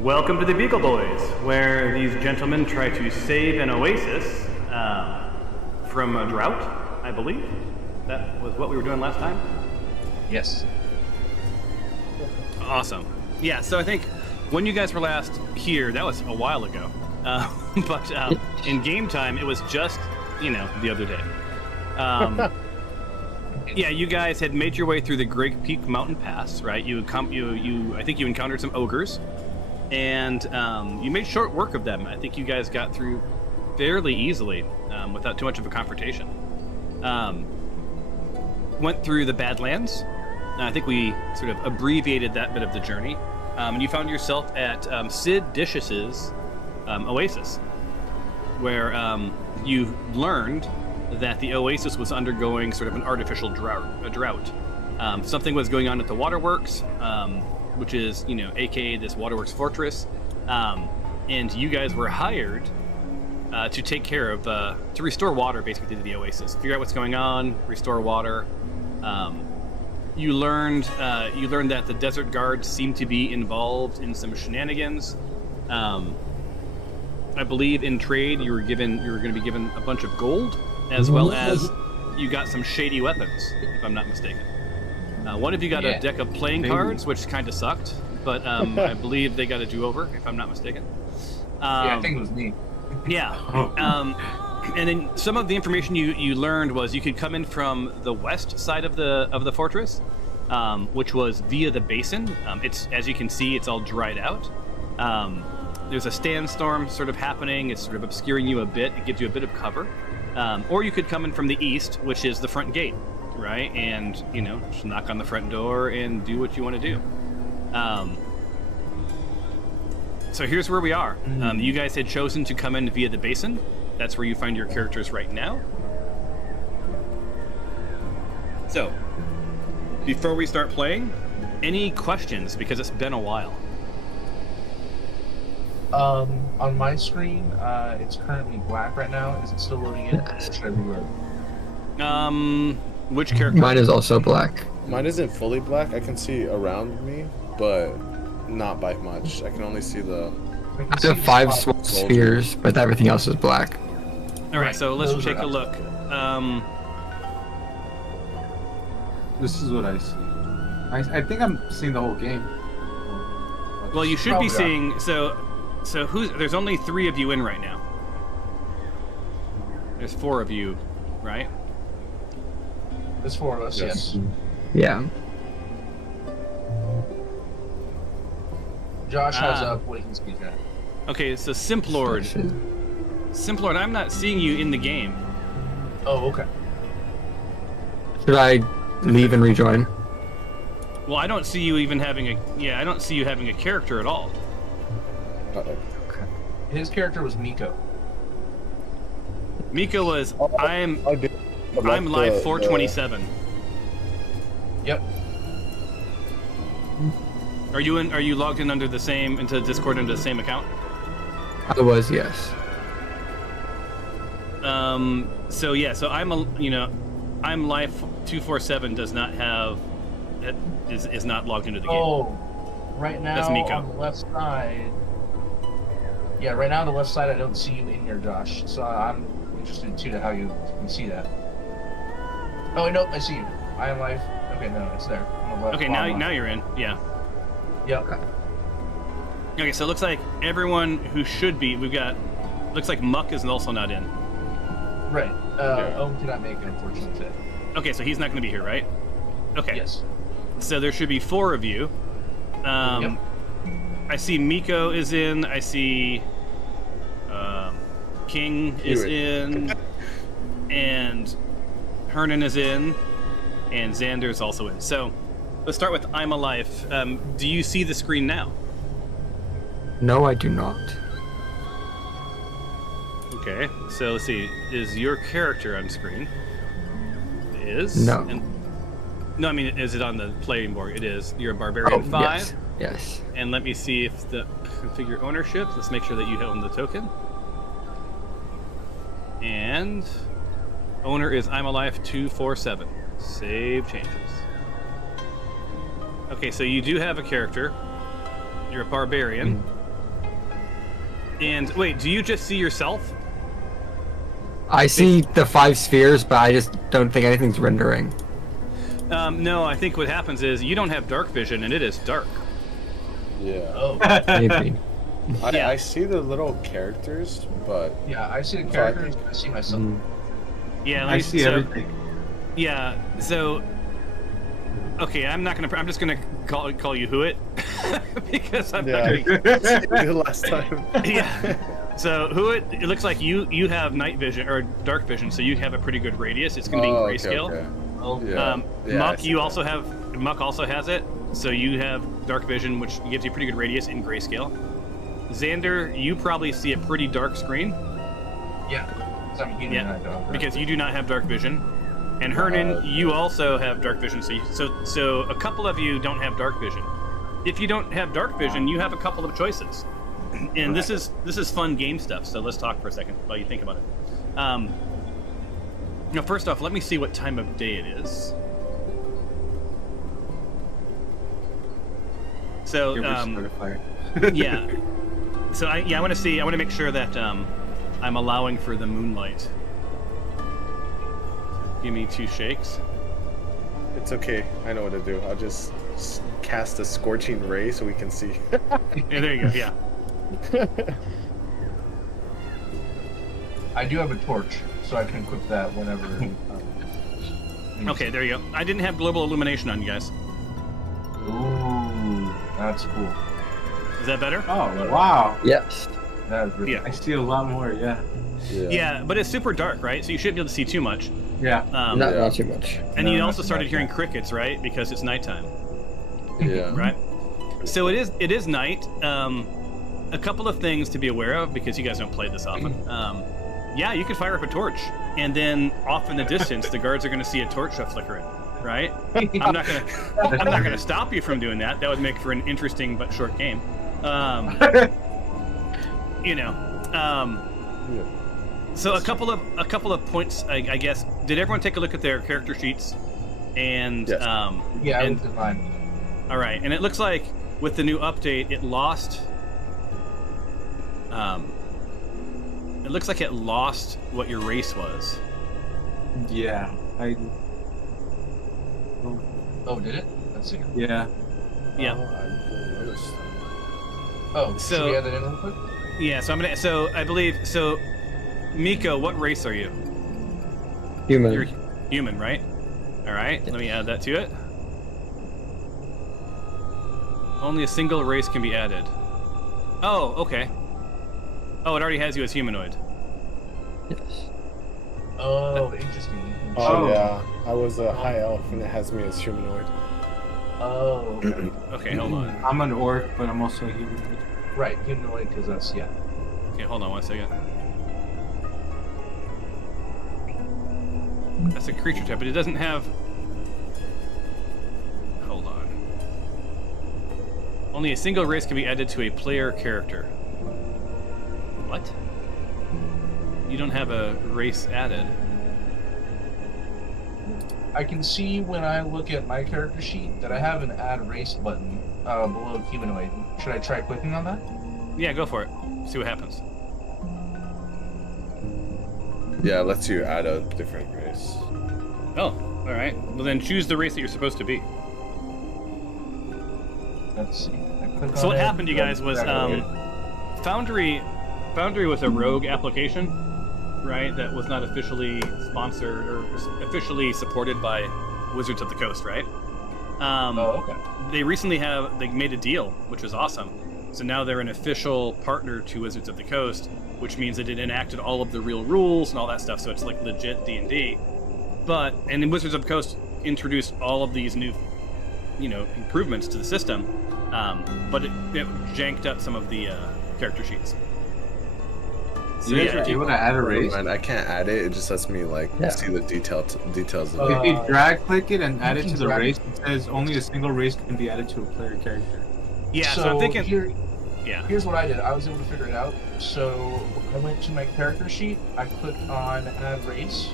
Welcome to the Beagle Boys, where these gentlemen try to save an oasis from a drought, I believe. That was what we were doing last time? Yes. Awesome. Yeah, so I think when you guys were last here, that was a while ago. But in game time, it was just, the other day. Yeah, you guys had made your way through the Great Peak Mountain Pass, right? I think you encountered some ogres, and you made short work of them. I think you guys got through fairly easily without too much of a confrontation. Went through the Badlands. I think we sort of abbreviated that bit of the journey. And you found yourself at Sid Dish's oasis, where you learned that the oasis was undergoing sort of an artificial drought. Something was going on at the Waterworks, which is, aka this Waterworks fortress. And you guys were hired to take care of, to restore water basically to the oasis. Figure out what's going on, restore water. You learned that the desert guards seemed to be involved in some shenanigans. I believe in trade you were going to be given a bunch of gold, as well as you got some shady weapons, if I'm not mistaken. One of you got a deck of playing cards, which kind of sucked, but I believe they got a do-over, if I'm not mistaken. Yeah, I think it was me. Yeah. And then some of the information you learned was you could come in from the west side of the fortress, which was via the basin. It's, as you can see, it's all dried out. There's a sandstorm sort of happening. It's sort of obscuring you a bit. It gives you a bit of cover. Or you could come in from the east, which is the front gate, right? And, just knock on the front door and do what you want to do. So here's where we are. You guys had chosen to come in via the basin. That's where you find your characters right now. So, before we start playing, any questions? Because it's been a while. On my screen, it's currently black right now. Is it still loading in? Or should I reload? Which character? Mine is also black. Mine isn't fully black. I can see around me, but not by much. I can only see the... I have 5 small spheres, but everything else is black. All right, so let's take a look. This is what I see. I think I'm seeing the whole game. Well, you should be seeing... So there's only 3 of you in right now. There's 4 of you, right? There's 4 of us, yes. Yeah. Josh has up what he can speak at. Okay, so Simplord, I'm not seeing you in the game. Oh, okay. Should I leave and rejoin? Well, I don't see you even having I don't see you having a character at all. Uh-oh. His character was Miko. Miko was, I'm live 427. Yep. Are you logged in into Discord under the same account? I was, yes. So I'm live 247 does not have is not logged into the game. Oh, right now That's Miko. on the left side. Yeah, right now on the left side, I don't see you in here, Josh. So I'm interested too to how you can see that. Oh no, I see you. I am live. Okay, no, it's there. On the left, Okay, now you're in. Yeah. Yep. Okay, so it looks like everyone who should be, looks like Muck is also not in. Right. Owen cannot make it, unfortunately, today. Okay, so he's not going to be here, right? Okay. Yes. So there should be 4 of you. Yep. I see Miko is in. I see King is in. And Hernan is in. And Xander's also in. So let's start with I'm Alive. Do you see the screen now? No, I do not. Okay, so let's see. Is your character on screen? It is? No. No, I mean, is it on the playing board? It is. You're a Barbarian 5. Yes. Yes. And let me see if the configure ownership. Let's make sure that you own the token. And owner is I'm Alive 247. Save changes. Okay, so you do have a character. You're a barbarian. And wait, do you just see yourself? I see the 5 spheres, but I just don't think anything's rendering. No, I think what happens is you don't have dark vision, and it is dark. Yeah. Oh. Maybe. Yeah. I see the little characters, but Yeah, I see the characters. I see myself. Yeah, I see everything. Yeah. So. Okay, I'm just gonna call you Huit because I'm not gonna. the last time. Yeah. So Huit, it looks like you have night vision or dark vision, so you have a pretty good radius. It's gonna be in grayscale. Okay. Oh. Yeah. Muck, Muck also has it, so you have dark vision, which gives you a pretty good radius in grayscale. Xander, you probably see a pretty dark screen. Yeah. So I'm eating that dog, right? Because you do not have dark vision. And Hernan, you also have dark vision, so a couple of you don't have dark vision. If you don't have dark vision, you have a couple of choices, and this is fun game stuff. So let's talk for a second while you think about it. First off, let me see what time of day it is. So yeah, so I want to make sure that I'm allowing for the moonlight. Give me 2 shakes. It's okay. I know what to do. I'll just cast a scorching ray so we can see. Yeah, there you go. Yeah. I do have a torch, so I can equip that whenever. Okay, there you go. I didn't have global illumination on you guys. Ooh, that's cool. Is that better? Oh, wow. Yes. That is really Yeah. I see a lot more, yeah. Yeah, but it's super dark, right? So you shouldn't be able to see too much. Yeah. Not too much. And No, you not also too started much, hearing yeah. crickets, right? Because it's nighttime, Yeah. right? So it is night. A couple of things to be aware of because you guys don't play this often. Yeah, you could fire up a torch, and then off in the distance, the guards are going to see a torch flickering, right? I'm not gonna stop you from doing that. That would make for an interesting but short game. So a couple of points, I guess. Did everyone take a look at their character sheets? And Yes. Yeah, I and, looked at mine. all right, and it looks like with the new update, it lost. It looks like it lost what your race was. Yeah. Oh, did it? Let's see. Yeah. Yeah. Oh, I didn't notice. Oh, So- should we add that in real quick? Yeah. So I believe. So, Miko, what race are you? Human. You're human, right? All right. Let me add that to it. Only a single race can be added. Oh, okay. Oh, it already has you as humanoid. Yes. Oh, interesting. Oh, yeah. I was a high elf and it has me as humanoid. Oh, okay. Okay, hold on. I'm an orc, but I'm also a human. Right, humanoid, because that's, yeah. Okay, hold on 1 second. That's a creature type, but it doesn't have. Hold on. Only a single race can be added to a player character. What? You don't have a race added. I can see when I look at my character sheet that I have an add race button below humanoid. Should I try clicking on that? Yeah, go for it. See what happens. Yeah, it lets you add a different race. Oh, all right. Well, then choose the race that you're supposed to be. Let's see. I click So on what it, happened, you guys, was Foundry was a rogue application, right? That was not officially sponsored or officially supported by Wizards of the Coast, right? Oh, okay. They recently they made a deal, which was awesome. So now they're an official partner to Wizards of the Coast, which means that it enacted all of the real rules and all that stuff. So it's like legit D&D. And then Wizards of the Coast introduced all of these new, improvements to the system. But it janked up some of the character sheets. So You guys are able to add a race? And I can't add it. It just lets me see the details of it. If you drag click it and add it you to can the drag race, it says only a single race can be added to a player character. yeah, so I'm thinking. Here's what I did. I was able to figure it out. So I went to my character sheet. I clicked on add race.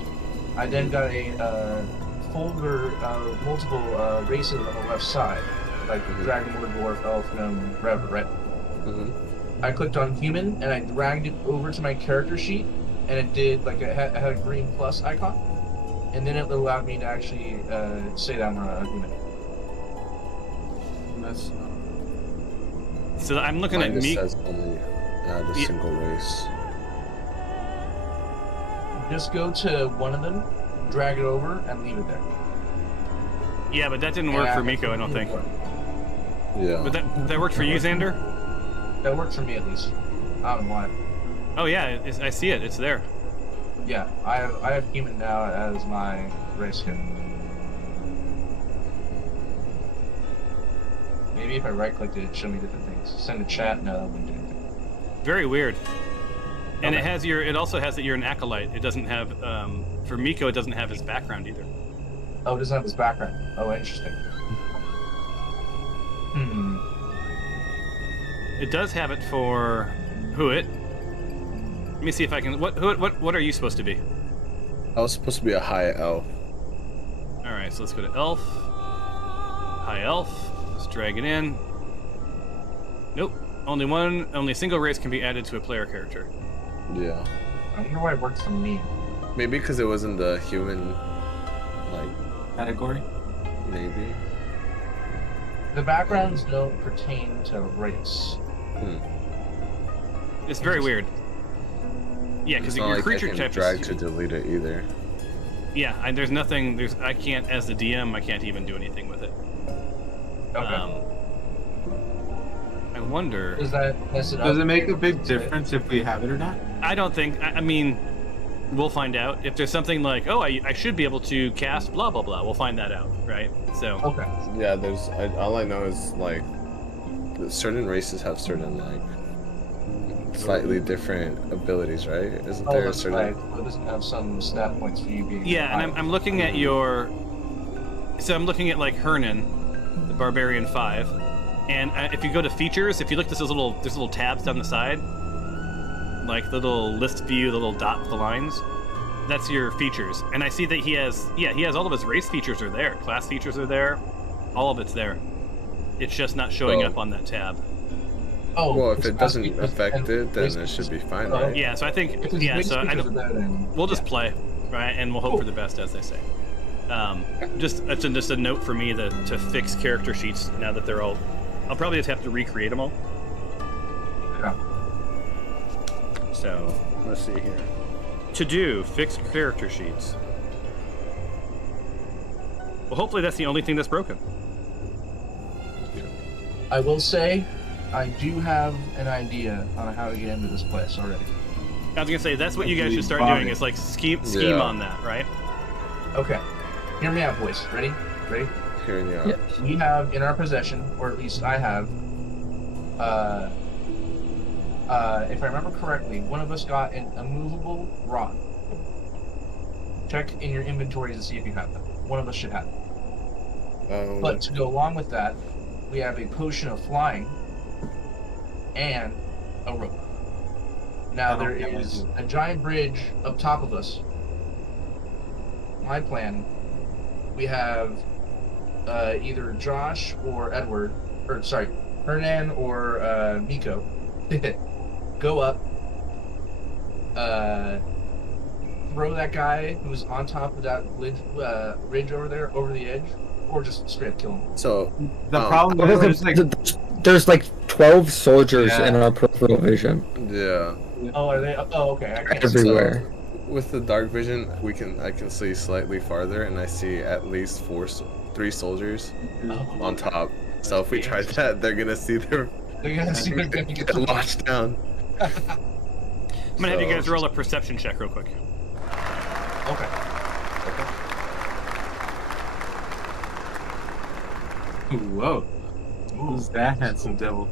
I then got a folder of multiple races on the left side, like Dragon Lord, Dwarf, Elf, Gnome, whatever, right? Mm-hmm. I clicked on human and I dragged it over to my character sheet, and it did like it had a green plus icon, and then it allowed me to actually say that I'm a human. That's So I'm looking Mine at just me. says only add a Yeah. single race. Just go to one of them, drag it over, and leave it there. Yeah, but that didn't work for Miko, I don't think. Yeah. But that worked for you, Xander? That worked for me at least. I don't know why. Oh yeah, I see it. It's there. Yeah, I have human now as my race kit. Maybe if I right-clicked it, it'd show me different things. Send a chat, no, that wouldn't do anything. Very weird. And Okay. it also has that you're an acolyte. It doesn't have for Miko. It doesn't have his background either. Oh, it doesn't have his background. Oh, interesting. Hmm. It does have it for Huit. Let me see if I can. What are you supposed to be? I was supposed to be a high elf. All right, so let's go to elf. High elf. Let's drag it in. Nope. Only a single race can be added to a player character. Yeah. I wonder why it worked for me. Maybe because it wasn't the human, like, category. maybe. The backgrounds don't pertain to race. It's very weird. Yeah, because It's not your like creature I can type drag is. to delete it either. Yeah, there's nothing. I can't, as the DM, I can't even do anything with it. Okay. I wonder. Does that mess it up? Does it make a big difference if we have it or not? I don't think. I mean, we'll find out. If there's something like, oh, I should be able to cast blah blah blah, we'll find that out, right? So. Okay. Yeah, all I know is, like, that certain races have certain, like, slightly different abilities, right? Isn't Oh, there a that's certain... right. Well, it doesn't have some stat points for you being. Yeah, and I'm looking at your. So I'm looking at like Hernan, the Barbarian 5, and if you go to features, if you look, there's little tabs down the side, like the little list view, the little dot with the lines. That's your features, and I see that he has all of his race features are there, class features are there, all of it's there. It's just not showing Oh. up on that tab. Oh, Well, if it's it doesn't asking- affect it, then race it should be fine, Oh, right? Yeah, so I think If it's yeah, race so I features don't. are there, then We'll just yeah. play, right, and we'll hope for the best, as they say. Just a note for me to fix character sheets now that they're all. I'll probably just have to recreate them all. Yeah. So Let's see here. to do fix character sheets. Well, hopefully that's the only thing that's broken. I will say, I do have an idea on how to get into this place already. I was gonna say that's what you guys Agreed, should start Bobby. doing is like scheme Yeah. on that, right? Okay. Hear me out, boys. Ready? Ready? Hearing you out. Yep. We have in our possession, or at least I have, if I remember correctly, one of us got an immovable rod. Check in your inventories to see if you have that. One of us should have it. But to go along with that, we have a potion of flying and a rope. Now I there don't have is one. a giant bridge up top of us. My plan, we have either Josh or Edward, or sorry, Hernan or Miko, go up, throw that guy who's on top of that ridge over there over the edge, or just straight up kill him. So, The Um, problem is, like, There's like 12 soldiers Yeah. in our peripheral vision yeah. Oh, are they? Oh, okay. I can't see. everywhere. With the dark vision, I can see slightly farther, and I see at least 3 soldiers Oh, on top. So if we try that, they're gonna see their they're gonna see they're gonna get get launched down. I'm gonna have you So- guys roll a perception check real quick. Okay. whoa, who's that handsome devil?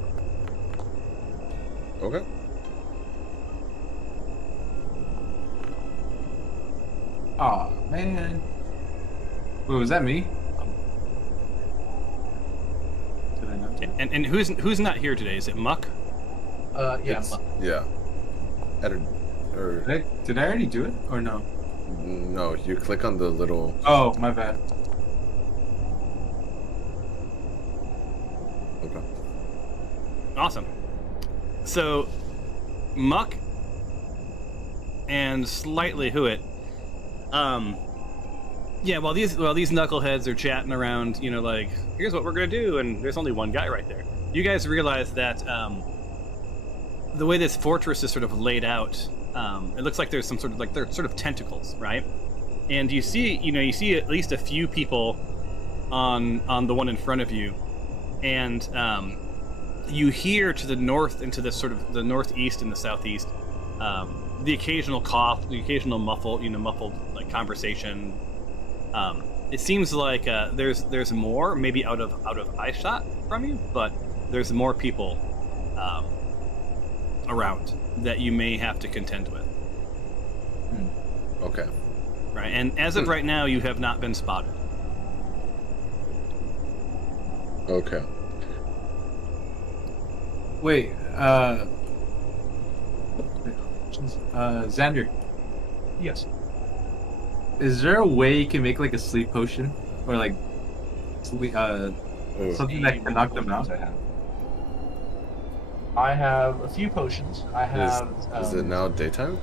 Okay. Aw, man. Wait, was that me? Did I not? And who's not here today? Is it Muck? Yeah. It's- yeah. Or Did I already do it or no? no, you click on the little. Oh, my bad. Okay. Awesome. So, Muck and slightly Huit. Yeah, while these knuckleheads are chatting around, like, here's what we're gonna do, and there's only one guy right there. You guys realize that the way this fortress is sort of laid out, it looks like there's some sort of they're sort of tentacles, right? And you see at least a few people on the one in front of you, and you hear to the north and to the sort of the northeast and the southeast, the occasional cough, the occasional muffled like conversation. It seems like there's more, maybe out of eyeshot from you, but there's more people around that you may have to contend with. Okay. Right, and as of right now, you have not been spotted. Okay. Wait, Xander, Yes. is there a way you can make like a sleep potion or like sleep, something that can knock them out? I have a few potions. I have. Is it now daytime?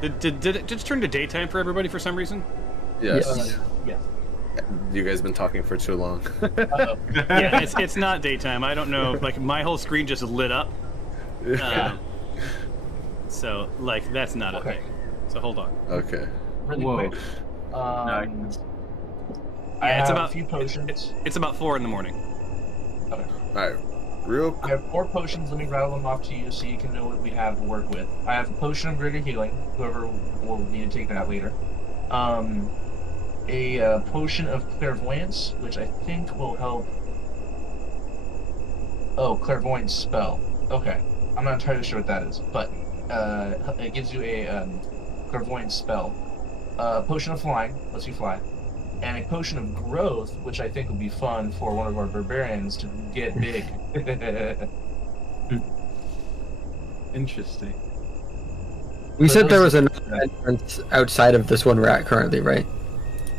Did it just turn to daytime for everybody for some reason? Yes. Yeah. You guys been talking for too long. Yeah, it's not daytime. I don't know. Like my whole screen just lit up. So like that's not a thing. So hold on. Okay. Really Whoa. quick. Nice. I Yeah, it's have about a few potions. It's about 4 a.m. Okay. Alright. Real I have 4 potions. Let me rattle them off to you so you can know what we have to work with. I have a potion of greater healing. Whoever will need to take that later. A potion of clairvoyance, which I think will help. Oh, clairvoyance spell. Okay, I'm not entirely sure what that is, but it gives you a clairvoyance spell. A potion of flying lets you fly, and a potion of growth, which I think would be fun for one of our barbarians to get big. Interesting. We So said there those- was another entrance outside of this one we're at currently, right?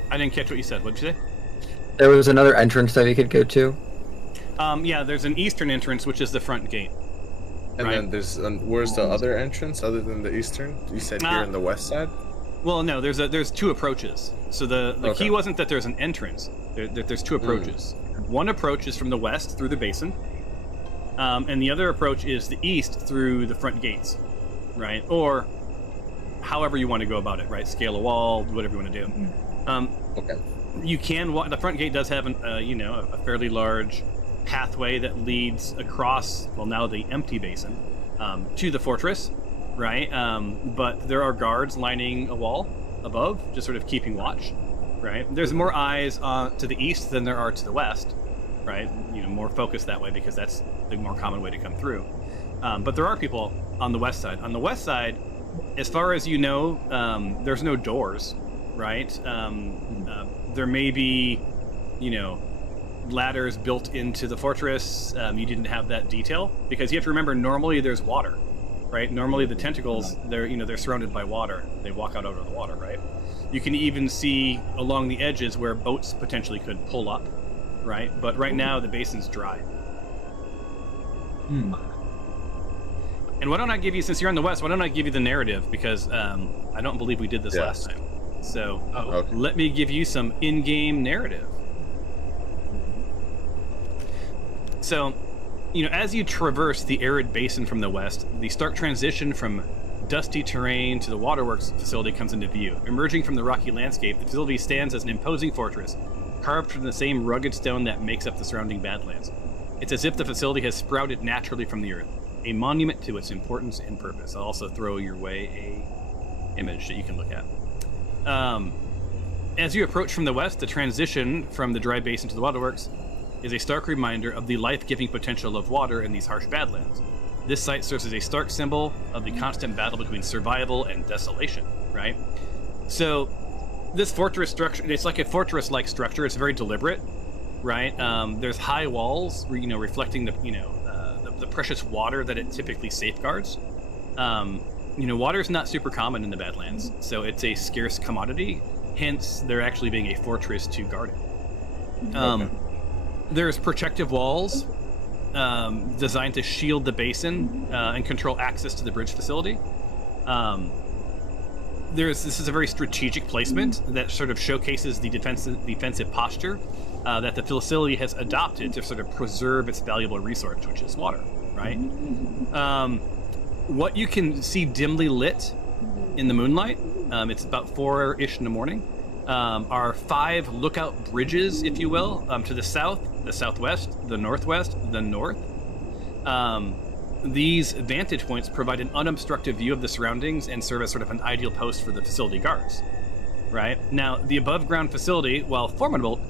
I didn't catch what you said. What'd you say? There was another entrance that we could go to. Yeah, there's an eastern entrance, which is the front gate. And Right. then there's where's the other entrance other than the eastern? You said here in the west side? Well, no, there's 2 approaches. So the Okay. key wasn't that there's an entrance. There's 2 approaches. One approach is from the west through the basin, and the other approach is the east through the front gates, right? Or however you want to go about it, right? Scale a wall, whatever you want to do. Okay. You can walk. The front gate does have a fairly large pathway that leads across, well, now the empty basin, to the fortress, right? But there are guards lining a wall above, just sort of keeping watch, right? There's more eyes to the east than there are to the west, right? More focused that way because that's the more common way to come through. But there are people on the west side. On the west side, as far as you know, there's no doors, right? There may be, ladders built into the fortress. You didn't have that detail because you have to remember normally there's water, right? Normally the tentacles they're surrounded by water. They walk out over the water, right? You can even see along the edges where boats potentially could pull up, right? But right now the basin's dry. And why don't I give you, since you're on the west, why don't I give you the narrative because I don't believe we did this last time. So Okay. let me give you some in-game narrative. So, as you traverse the arid basin from the west, the stark transition from dusty terrain to the Waterworks facility comes into view. Emerging from the rocky landscape, the facility stands as an imposing fortress, carved from the same rugged stone that makes up the surrounding Badlands. It's as if the facility has sprouted naturally from the earth, a monument to its importance and purpose. I'll also throw your way a image that you can look at. As you approach from the west, the transition from the dry basin to the Waterworks is a stark reminder of the life-giving potential of water in these harsh Badlands. This site serves as a stark symbol of the constant battle between survival and desolation, right? So, this fortress structure, it's like a fortress-like structure. It's very deliberate, right? There's high walls, reflecting the precious water that it typically safeguards. Water's not super common in the Badlands, so it's a scarce commodity. Hence, there actually being a fortress to guard it. There's protective walls designed to shield the basin and control access to the bridge facility. This is a very strategic placement that sort of showcases the defensive posture that the facility has adopted to sort of preserve its valuable resource, which is water, right? What you can see dimly lit in the moonlight, it's about 4-ish in the morning, are 5 lookout bridges, if you will, to the south, the southwest, the northwest, the north. These vantage points provide an unobstructed view of the surroundings and serve as sort of an ideal post for the facility guards, right? Now, the above-ground facility, while formidable,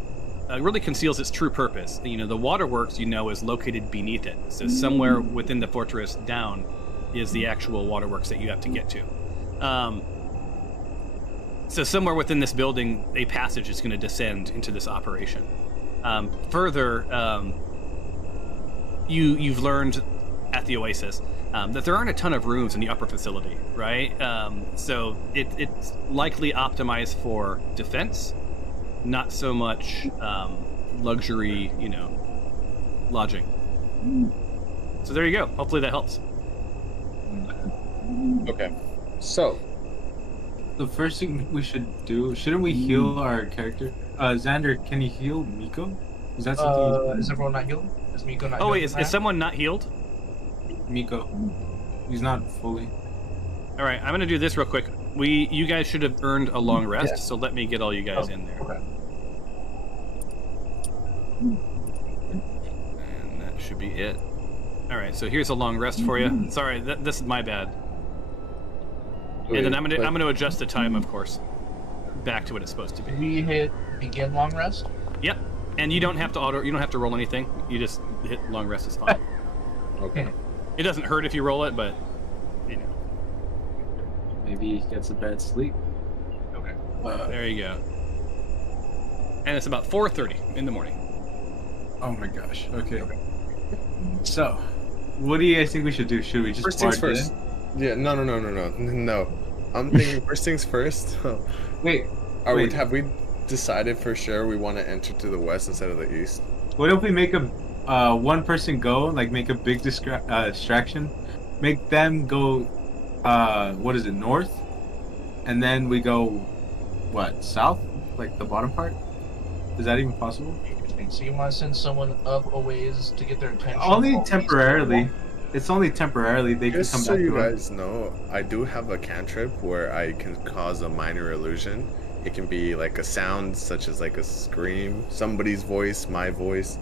really conceals its true purpose. You know, the Waterworks, is located beneath it. So somewhere within the fortress down is the actual Waterworks that you have to get to. So somewhere within this building, a passage is going to descend into this operation. Further, you've learned at the Oasis that there aren't a ton of rooms in the upper facility, right? So it's likely optimized for defense, not so much luxury, lodging. So there you go. Hopefully that helps. Okay. So, The first thing we should do, shouldn't we heal our character? Xander, can you heal Miko? Is that something? Is everyone not healed? Is Miko not Oh, healed? wait, is someone not healed? Miko. He's not fully. All right, I'm going to do this real quick. You guys should have earned a long rest, so let me get all you guys in there. Okay. And that should be it. All right, so here's a long rest for you. Sorry, this is my bad. And then I'm gonna adjust the time, of course, back to what it's supposed to be. We hit begin long rest. Yep. And you don't have to roll anything. You just hit long rest is fine. Okay. It doesn't hurt if you roll it, but Maybe he gets a bad sleep. Okay. there you go. And it's about 4:30 in the morning. Oh my gosh. Okay. So, what do you guys think we should do? Should we just First things barge first. in? Yeah, no. I'm thinking first things first. Wait. Have we decided for sure we want to enter to the west instead of the east? What if we make a one person go, like make a big distraction, make them go, north, and then we go, south, like the bottom part? Is that even possible? So you want to send someone up a ways to get their attention? Only temporarily. It's only temporarily. They can Just come so back you to us. guys know, I do have a cantrip where I can cause a minor illusion. It can be like a sound such as like a scream, somebody's voice, my voice,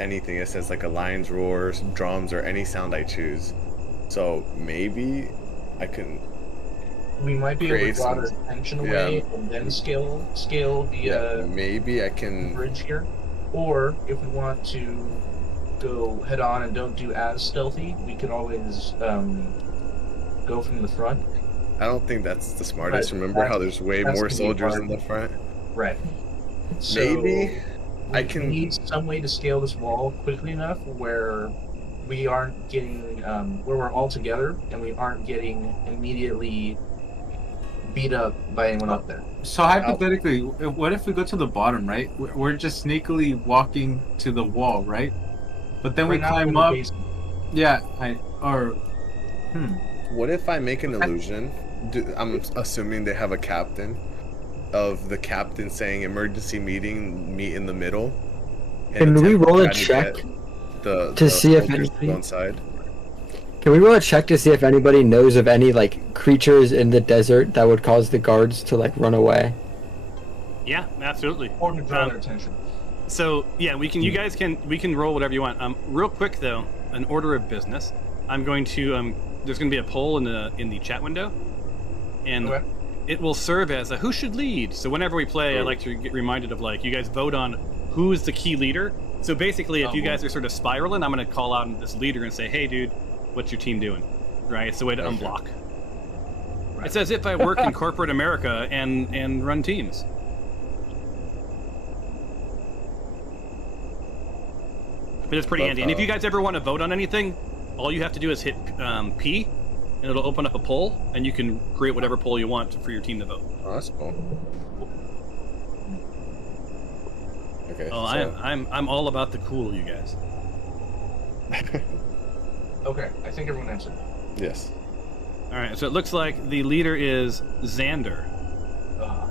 anything. It says like a lion's roar, some drums, or any sound I choose. So maybe I can. We might be able to create draw some- their attention away and then scale the maybe I can. bridge here. Or if we want to go head on and don't do as stealthy, we could always go from the front. I don't think that's the smartest. Right. Remember how there's way That's more gonna be soldiers hard. in the front? Right. So Maybe I we can- need some way to scale this wall quickly enough where we aren't getting where we're all together and we aren't getting immediately beat up by anyone up there. So hypothetically, what if we go to the bottom, right? We're just sneakily walking to the wall, right? But then we Right now, we're in climb the up. basement. Yeah, What if I make an illusion? I'm assuming they have a captain. Of the captain saying emergency meeting, meet in the middle. Can we roll a try to check get the to see if soldiers to anything- go inside? Can we roll a check to see if anybody knows of any creatures in the desert that would cause the guards to run away? Yeah, absolutely. Or to draw their attention. So yeah, we can roll whatever you want. Real quick though, an order of business. I'm going to there's going to be a poll in the chat window, and Okay. it will serve as a who should lead. So whenever we play, I like to get reminded of you guys vote on who's the key leader. So basically, if you guys are sort of spiraling, I'm going to call out this leader and say, hey dude, what's your team doing? Right? It's the way to unblock. Right. It's as if I work in corporate America and run teams. But it's pretty handy. And if you guys ever want to vote on anything, all you have to do is hit P, and it'll open up a poll, and you can create whatever poll you want for your team to vote. Oh, that's cool. Okay. Oh, so, I'm all about the cool, you guys. Okay, I think everyone answered. Yes. All right, so it looks like the leader is Xander. Uh,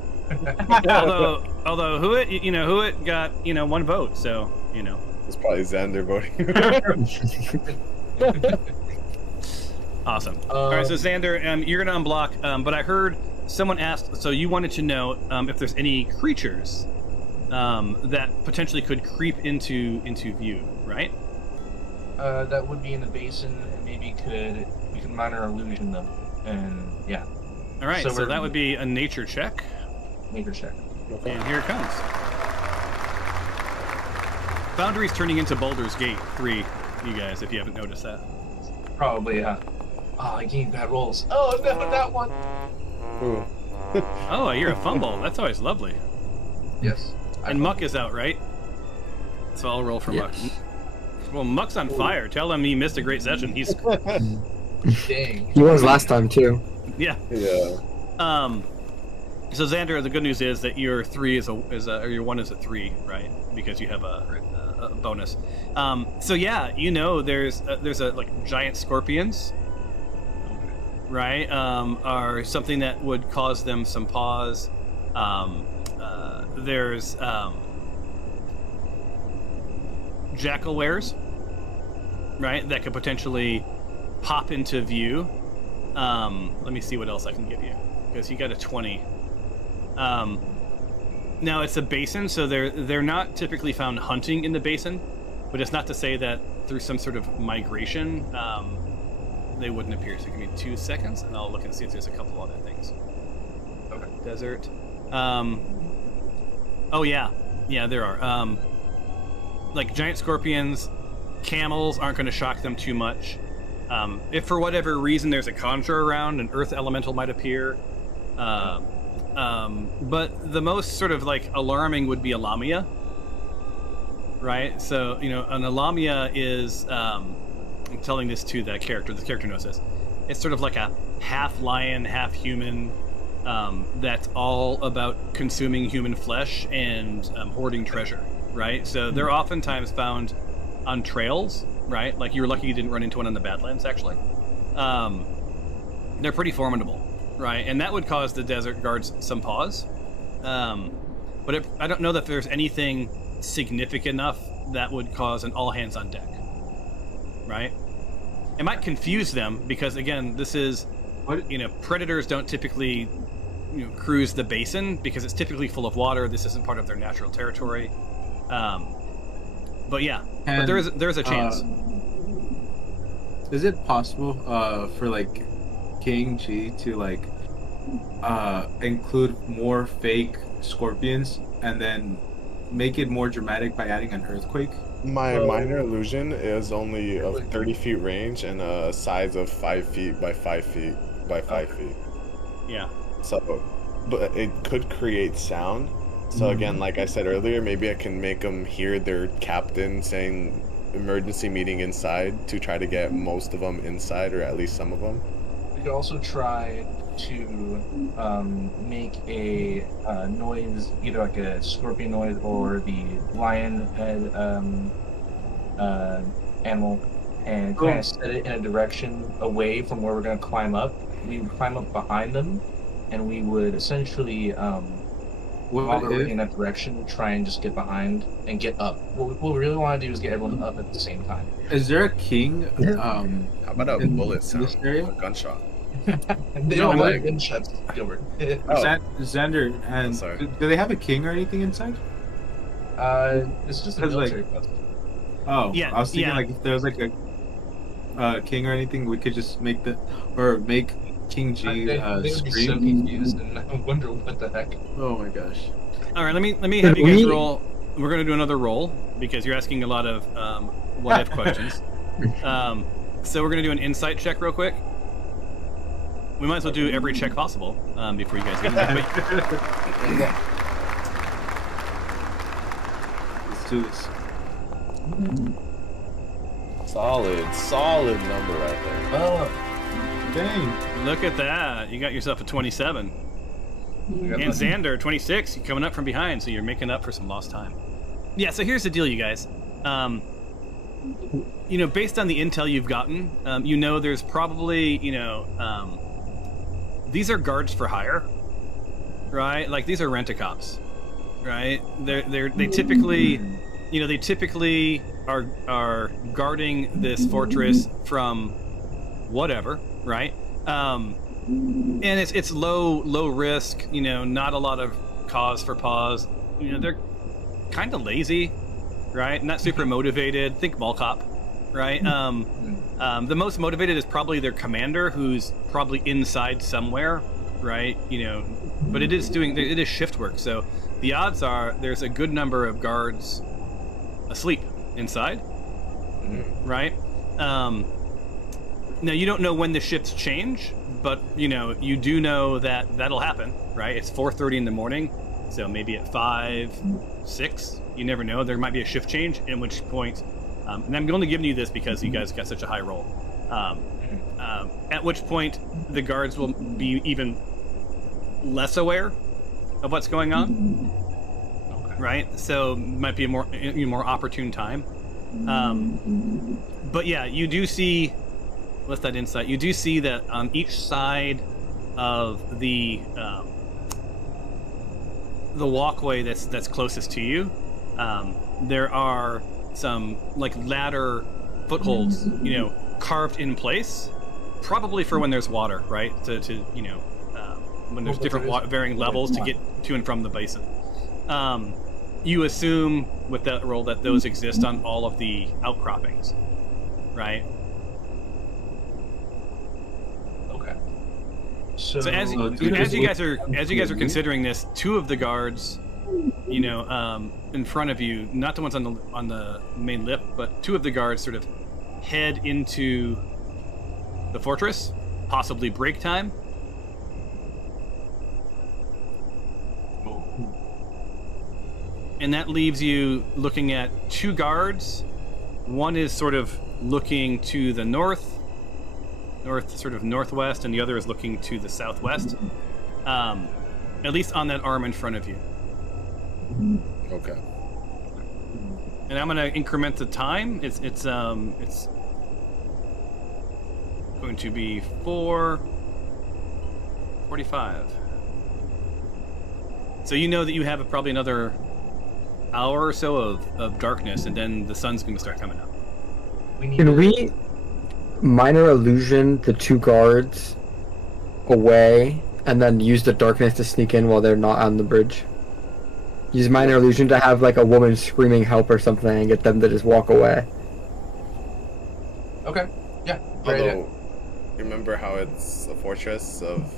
Although Huit got 1 vote, so It's probably Xander voting. awesome. All right, so Xander, you're gonna unblock. But I heard someone asked, so you wanted to know if there's any creatures that potentially could creep into view, right? that would be in the basin, and maybe we could minor illusion them, and yeah. All right, so we're- that would be a nature check, Nature check. and here it comes. Foundry's turning into Baldur's Gate 3, you guys, if you haven't noticed that. Probably, yeah. Oh, I gave bad rolls. Oh no, that one. Ooh. Oh, you're a fumble. That's always lovely. Yes. And Muck is out, right? So I'll roll for Muck. Yes. Well, Muck's on fire. Tell him he missed a great session. He's Dang. He was last time too. yeah. Yeah. So Xander, the good news is that your 3 or your 1 is a 3, right? Because you have a bonus. So yeah, there's like giant scorpions, right? Are something that would cause them some pause. There's jackal wares, right? That could potentially pop into view. Let me see what else I can give you, because you got a 20. Now it's a basin, so they're not typically found hunting in the basin, but it's not to say that through some sort of migration they wouldn't appear. So give me 2 seconds, and I'll look and see if there's a couple other things. Okay. Desert. Oh yeah, there are. Like giant scorpions, camels aren't going to shock them too much. If for whatever reason there's a conjure around, an earth elemental might appear. But the most sort of like alarming would be a lamia, right? So an lamia is. I'm telling this to the character. The character knows this. It's sort of like a half lion, half human. That's all about consuming human flesh and hoarding treasure, right? So they're oftentimes found on trails, right? Like you're lucky you didn't run into one on the Badlands, actually. They're pretty formidable, right? And that would cause the desert guards some pause. But I don't know that there's anything significant enough that would cause an all hands on deck, right? It might confuse them because, again, this is, predators don't typically cruise the basin because it's typically full of water. This isn't part of their natural territory. But yeah, but there's a chance. Is it possible for like King G to like include more fake scorpions and then make it more dramatic by adding an earthquake? My minor illusion is only of 30 feet range and a size of 5 feet by 5 feet by 5 feet. Yeah. So, but it could create sound. So again, like I said earlier, maybe I can make them hear their captain saying emergency meeting inside to try to get most of them inside, or at least some of them. We could also try to make a noise, either like a scorpion noise or the lion head animal, and kind of set it in a direction away from where we're going to climb up. We would climb up behind them, and we would essentially, while we're looking in that direction, try and just get behind and get up. What we really want to do is get everyone up at the same time. Is there a king? How about a in bullet sound? this area? A gunshot. They don't like gunshots, Gilbert. Xander, and sorry. do they have a king or anything inside? It's just a Because, like- military post. Oh, Yeah, I was thinking yeah. like if there was like a king or anything, we could just make King G They would be so scream. confused, and I wonder what the heck. Oh my gosh! All right, let me have you guys roll. We're going to do another roll because you're asking a lot of what if questions. So we're going to do an insight check real quick. We might as well do every check possible before you guys get into it. Let's do this. Solid number right there. Oh, Dang! Look at that. You got yourself a 27. And Xander, 26. You're coming up from behind, so you're making up for some lost time. Yeah, so here's the deal, you guys. based on the intel you've gotten, there's probably, these are guards for hire, right? Like these are rent-a-cops, right? They typically, they typically are guarding this fortress from whatever, right? And it's low risk, not a lot of cause for pause. They're kind of lazy, right? Not super motivated. Think mall cop, right? The most motivated is probably their commander, who's probably inside somewhere, right? But it is shift work, so the odds are there's a good number of guards asleep inside, right? Now you don't know when the shifts change, but you do know that that'll happen, right? It's 4:30 in the morning, so maybe at 5, 6, you never know. There might be a shift change, at which point, and I'm only giving you this because you guys got such a high roll. At which point, the guards will be even less aware of what's going on, right? So might be a more opportune time. But yeah, you do see. What's that insight? You do see that on each side of the walkway that's closest to you, there are some like ladder footholds, carved in place, probably for when there's water, right? To when there's different varying levels to get to and from the basin. You assume with that roll that those exist on all of the outcroppings, right? So as you guys are considering this, two of the guards, in front of you, not the ones on the main lift, but two of the guards sort of head into the fortress, possibly break time. And that leaves you looking at two guards. One is sort of looking to the north, sort of northwest, and the other is looking to the southwest. At least on that arm in front of you. Okay. And I'm gonna increment the time. It's going to be 4:45. So you know that you have probably another hour or so of darkness, and then the sun's going to start coming up. Can we minor illusion the two guards away and then use the darkness to sneak in while they're not on the bridge? Use minor illusion to have like a woman screaming help or something and get them to just walk away. Okay. Yeah. Although, remember how it's a fortress of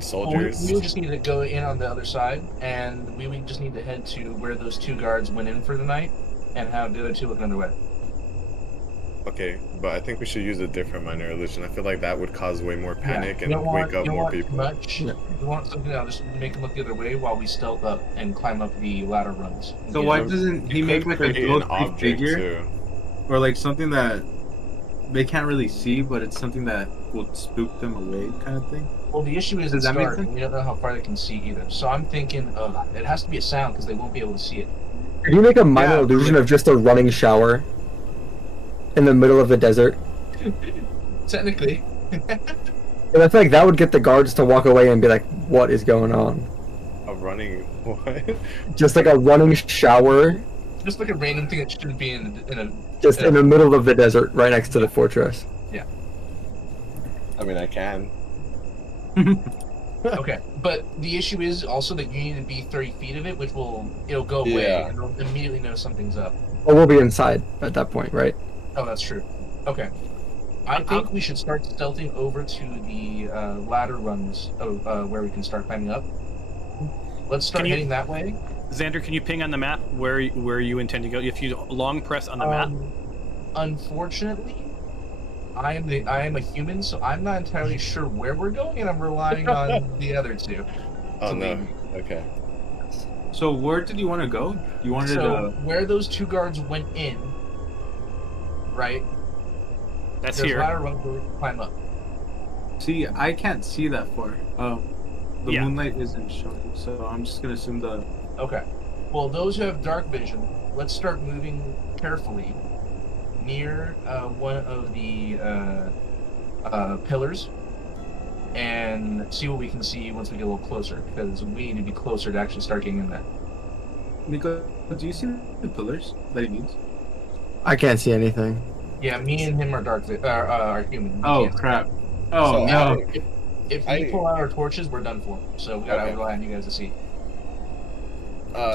soldiers? We would just need to go in on the other side, and we would just need to head to where those two guards went in for the night and have the other two look another way. Okay, but I think we should use a different minor illusion. I feel like that would cause way more panic and wake up more people. You want something else, just make them look the other way while we stealth up and climb up the ladder rungs. So why doesn't he make like a ghostly figure? Too. Or like something that they can't really see, but it's something that will spook them away kind of thing? Well, the issue is it's dark, and we don't know how far they can see either. So I'm thinking it has to be a sound because they won't be able to see it. Could you make a minor illusion of just a running shower in the middle of the desert? Technically. And I feel like that would get the guards to walk away and be like, what is going on? A running what? Just like a running shower. Just like a random thing that shouldn't be in the middle of the desert, right next to the fortress. Yeah. I mean, I can. Okay, but the issue is also that you need to be 30 feet of it, which it'll go away, and they'll immediately know something's up. Well, we'll be inside at that point, right? Oh, that's true. Okay. I think we should start stealthing over to the ladder runs where we can start climbing up. Let's start heading that way. Xander, can you ping on the map where you intend to go? If you long press on the map. Unfortunately, I am a human, so I'm not entirely sure where we're going, and I'm relying on the other two. Oh no. Okay. So where did you want to go? You wanted to where those two guards went in, right? That's There's here. a ladder run where we can climb up. See, I can't see that far. The moonlight isn't showing, so I'm just gonna assume the. Okay. Well, those who have dark vision let's start moving carefully near one of the pillars and see what we can see once we get a little closer, because we need to be closer to actually start getting in there. Nico, do you see the pillars that he needs? I can't see anything. Yeah, me and him are are human. We Oh can't. crap! Oh So, no! If we pull out our torches, we're done for. So we gotta rely on you guys to see.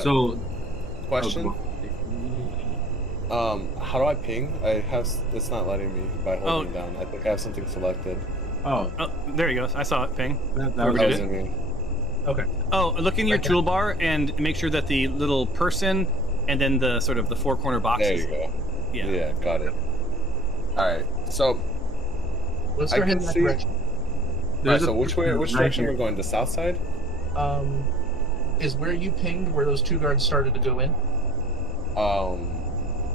So, question. How do I ping? It's not letting me by holding down. I think I have something selected. oh, there you go. I saw it. Ping. that Whoever was did That it. wasn't me. Okay. Oh, look in your Right there. toolbar and make sure that the little person and then the sort of the four corner boxes. There you go. Yeah. Yeah, got it. All right. So, Let's I start can heading that see- direction. alright, so which right direction here. we're going? The south side? Is where you pinged where those two guards started to go in?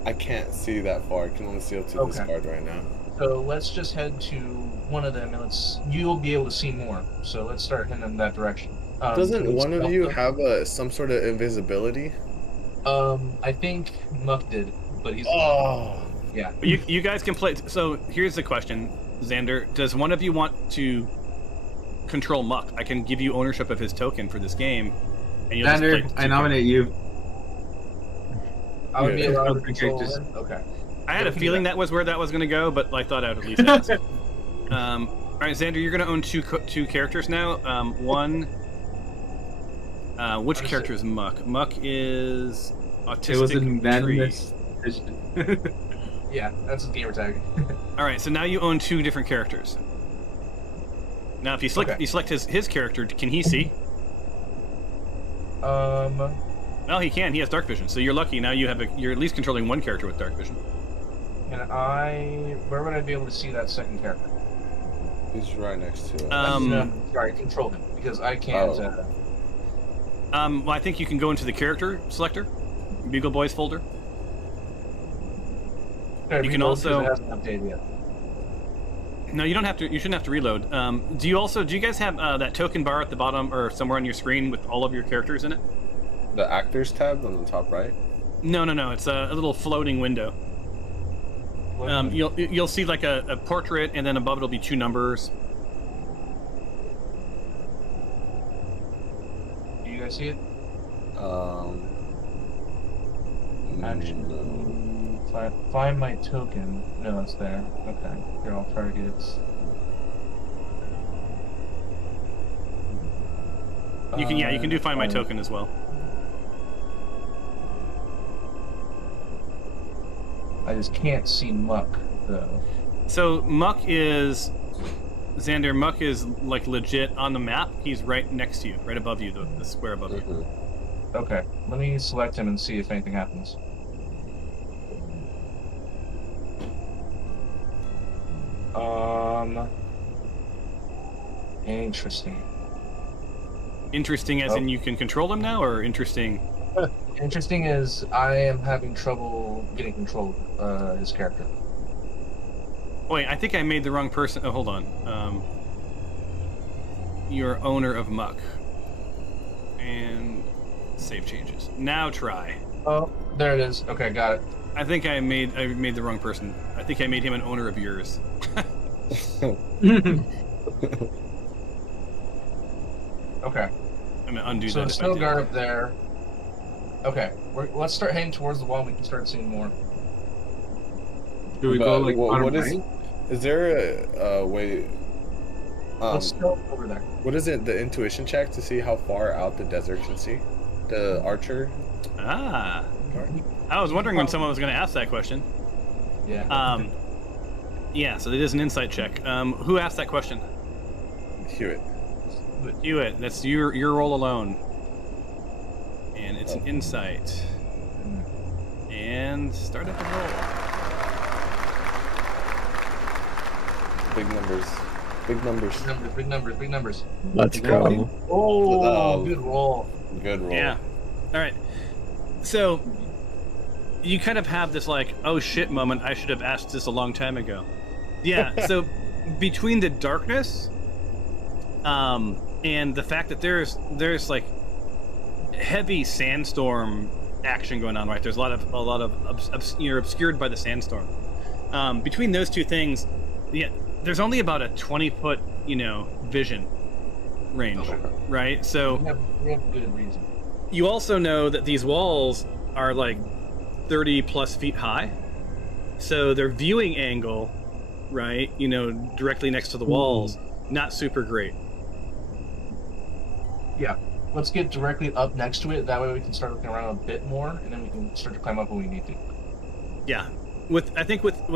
I can't see that far. I can only see up to this Okay. guard right now. So let's just head to one of them, and you'll be able to see more. So let's start heading in that direction. Doesn't can we one of stealth you them? have some sort of invisibility? I think Muck did, but he's Oh, yeah. You guys can play. So here's the question, Xander. Does one of you want to control Muck? I can give you ownership of his token for this game. And you'll just Xander, play I nominate you. I would be Yeah. allowed to Okay, control just- him. Okay. I had a Yeah, feeling that was where that was going to go, but I thought I would at least ask. All right, Xander, you're going to own two characters now. One. Which Understood. character is Muck? Muck is autistic. It was an tree. unanimous decision. Yeah, that's his gamer tag. All right, so now you own two different characters. Now, if you select Okay. you select his character, can he see? Well, he can. He has dark vision, so you're lucky. Now you're at least controlling one character with dark vision. And where would I be able to see that second character? he's right next to it. Um, Sorry, control him because I can't. Oh. Well, I think you can go into the character selector, Beagle Boys folder. You can also- It hasn't updated yet. No, you don't have to. You shouldn't have to reload. Do you guys have that token bar at the bottom or somewhere on your screen with all of your characters in it? The actors tab on the top right. No. It's a little floating window. You'll see like a portrait, and then above it'll be two numbers. Do you guys see it? Action. No. Find my token. No, it's there. Okay. They're all targets. You can do find my token as well. I just can't see Muck though. So Muck is Xander. Muck is like legit on the map. He's right next to you, right above you, the square above you. Mhm. Okay, let me select him and see if anything happens. Interesting. Interesting, as in you can control him now, or interesting? Interesting is I am having trouble getting control of his character. Wait, I think I made the wrong person. Oh, hold on. You're owner of Muck, and save changes. Now try. Oh, there it is. Okay, got it. I think I made the wrong person. I think I made him an owner of yours. Okay. I'm gonna undo So that. the if I snow did. guard up there. Okay, let's start heading towards the wall. We can start seeing more. Do we go But like what bottom is? right? Is there a way? Let's go over there. What is it? The intuition check to see how far out the desert can see. The archer. Ah, I was wondering when someone was going to ask that question. Yeah. Yeah. So it is an insight check. Who asked that question? Hewitt. Hewitt. That's your roll alone. And it's an insight. And start at the roll. Big numbers. Big numbers. Big numbers, big numbers, big numbers. Let's go. Oh, good roll. Good roll. Yeah. All right. So you kind of have this like, oh shit moment. I should have asked this a long time ago. Yeah. So between the darkness, and the fact that there's like heavy sandstorm action going on, right? There's a lot of you're obscured by the sandstorm. Between those two things, yeah, there's only about a 20-foot, vision range, right? So we have good reason. you also know that these walls are like 30 plus feet high, so their viewing angle, right? Directly next to the walls, not super great. Yeah. Let's get directly up next to it. That way we can start looking around a bit more, and then we can start to climb up when we need to. Yeah, with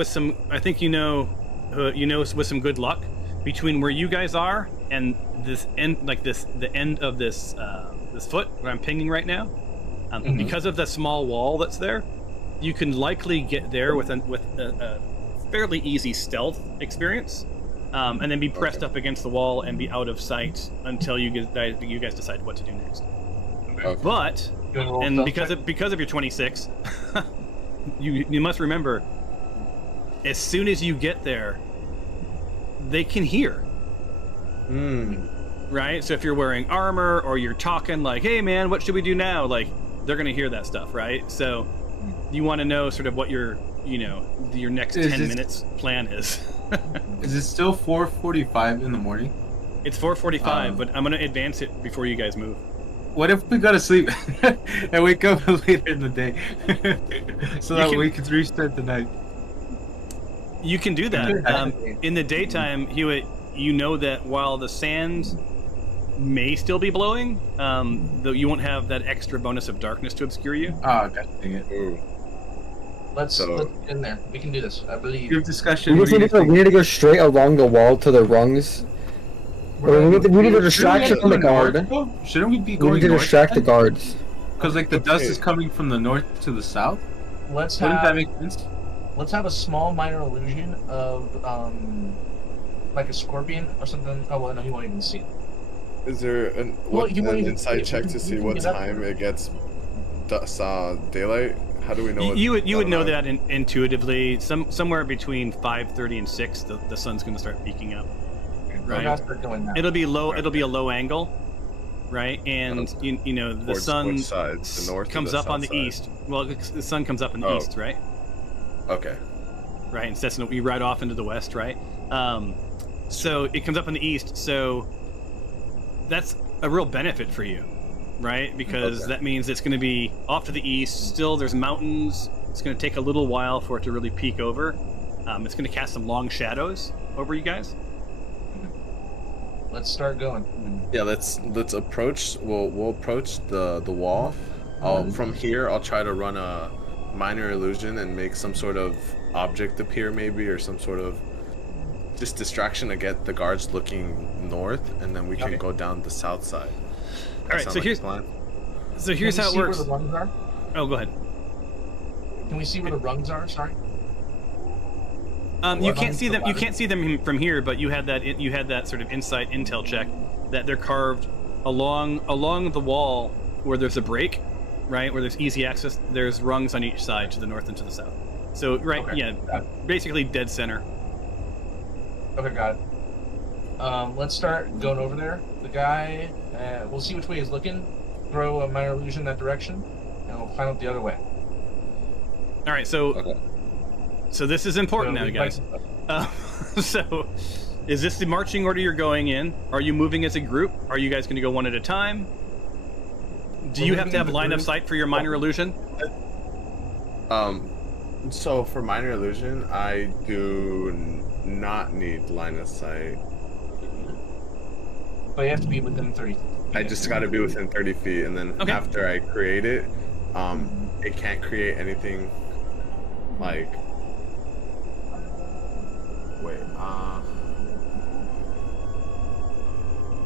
some with some good luck, between where you guys are and this end, the end of this foot where I'm pinging right now, because of the small wall that's there, you can likely get there with a fairly easy stealth experience. And then be pressed up against the wall and be out of sight until you guys decide what to do next. Okay. But because of your 26, you must remember, as soon as you get there, they can hear. Right? So if you're wearing armor or you're talking like, "Hey man, what should we do now?" Like, they're gonna hear that stuff, right? So you want to know sort of what your next 10 minutes plan is. Is it still 4:45 in the morning? It's 4:45, but I'm gonna advance it before you guys move. What if we go to sleep and wake up later in the day, so that we can restart the night? You can do that. In the daytime, Hewitt, you know that while the sand may still be blowing, though you won't have that extra bonus of darkness to obscure you. Oh, god dang it. Ooh. Let's get in there. We can do this. I believe. Good discussion. We need to go straight along the wall to the rungs. We need to distract from the guard. Shouldn't we be We going need to north? distract the guards. Because the dust is coming from the north to the south. Wouldn't that make sense? Let's have a small minor illusion of like a scorpion or something. Oh well, no, he won't even see it. Is there an insight check to see what time it gets daylight? How do we know? You would know that intuitively. Somewhere between 5:30 and 6, the sun's going to start peaking up. Right. It'll be low. It'll be a low angle, right? And the sun comes up on the east. Well, the sun comes up in the east, right? Okay. Right, and sets you right off into the west, right? So it comes up in the east. So that's a real benefit for you, right? Because that means it's going to be off to the east. Still, there's mountains. It's going to take a little while for it to really peek over. It's going to cast some long shadows over you guys. Let's start going. Yeah, let's approach. We'll approach the wall. From here, I'll try to run a minor illusion and make some sort of object appear, maybe, or some sort of just distraction to get the guards looking north, and then we can go down the south side. All right, so here's how it works. Where the rungs are? Oh, go ahead. Can we see where the rungs are? Sorry. You can't see them. You can't see them from here, but you had that sort of insight intel check that they're carved along the wall where there's a break, right? Where there's easy access. There's rungs on each side, to the north and to the south. So basically dead center. Okay, got it. Let's start going over there. The guy, we'll see which way he's looking. Throw a minor illusion in that direction, and we'll climb up the other way. All right, so this is important now, guys. So, is this the marching order you're going in? Are you moving as a group? Are you guys going to go one at a time? Do you have to have line of sight for your minor illusion? So for minor illusion, I do not need line of sight. But you have to be within 30 feet. I just got to be within 30 feet, and then after I create it, it can't create anything like. Wait,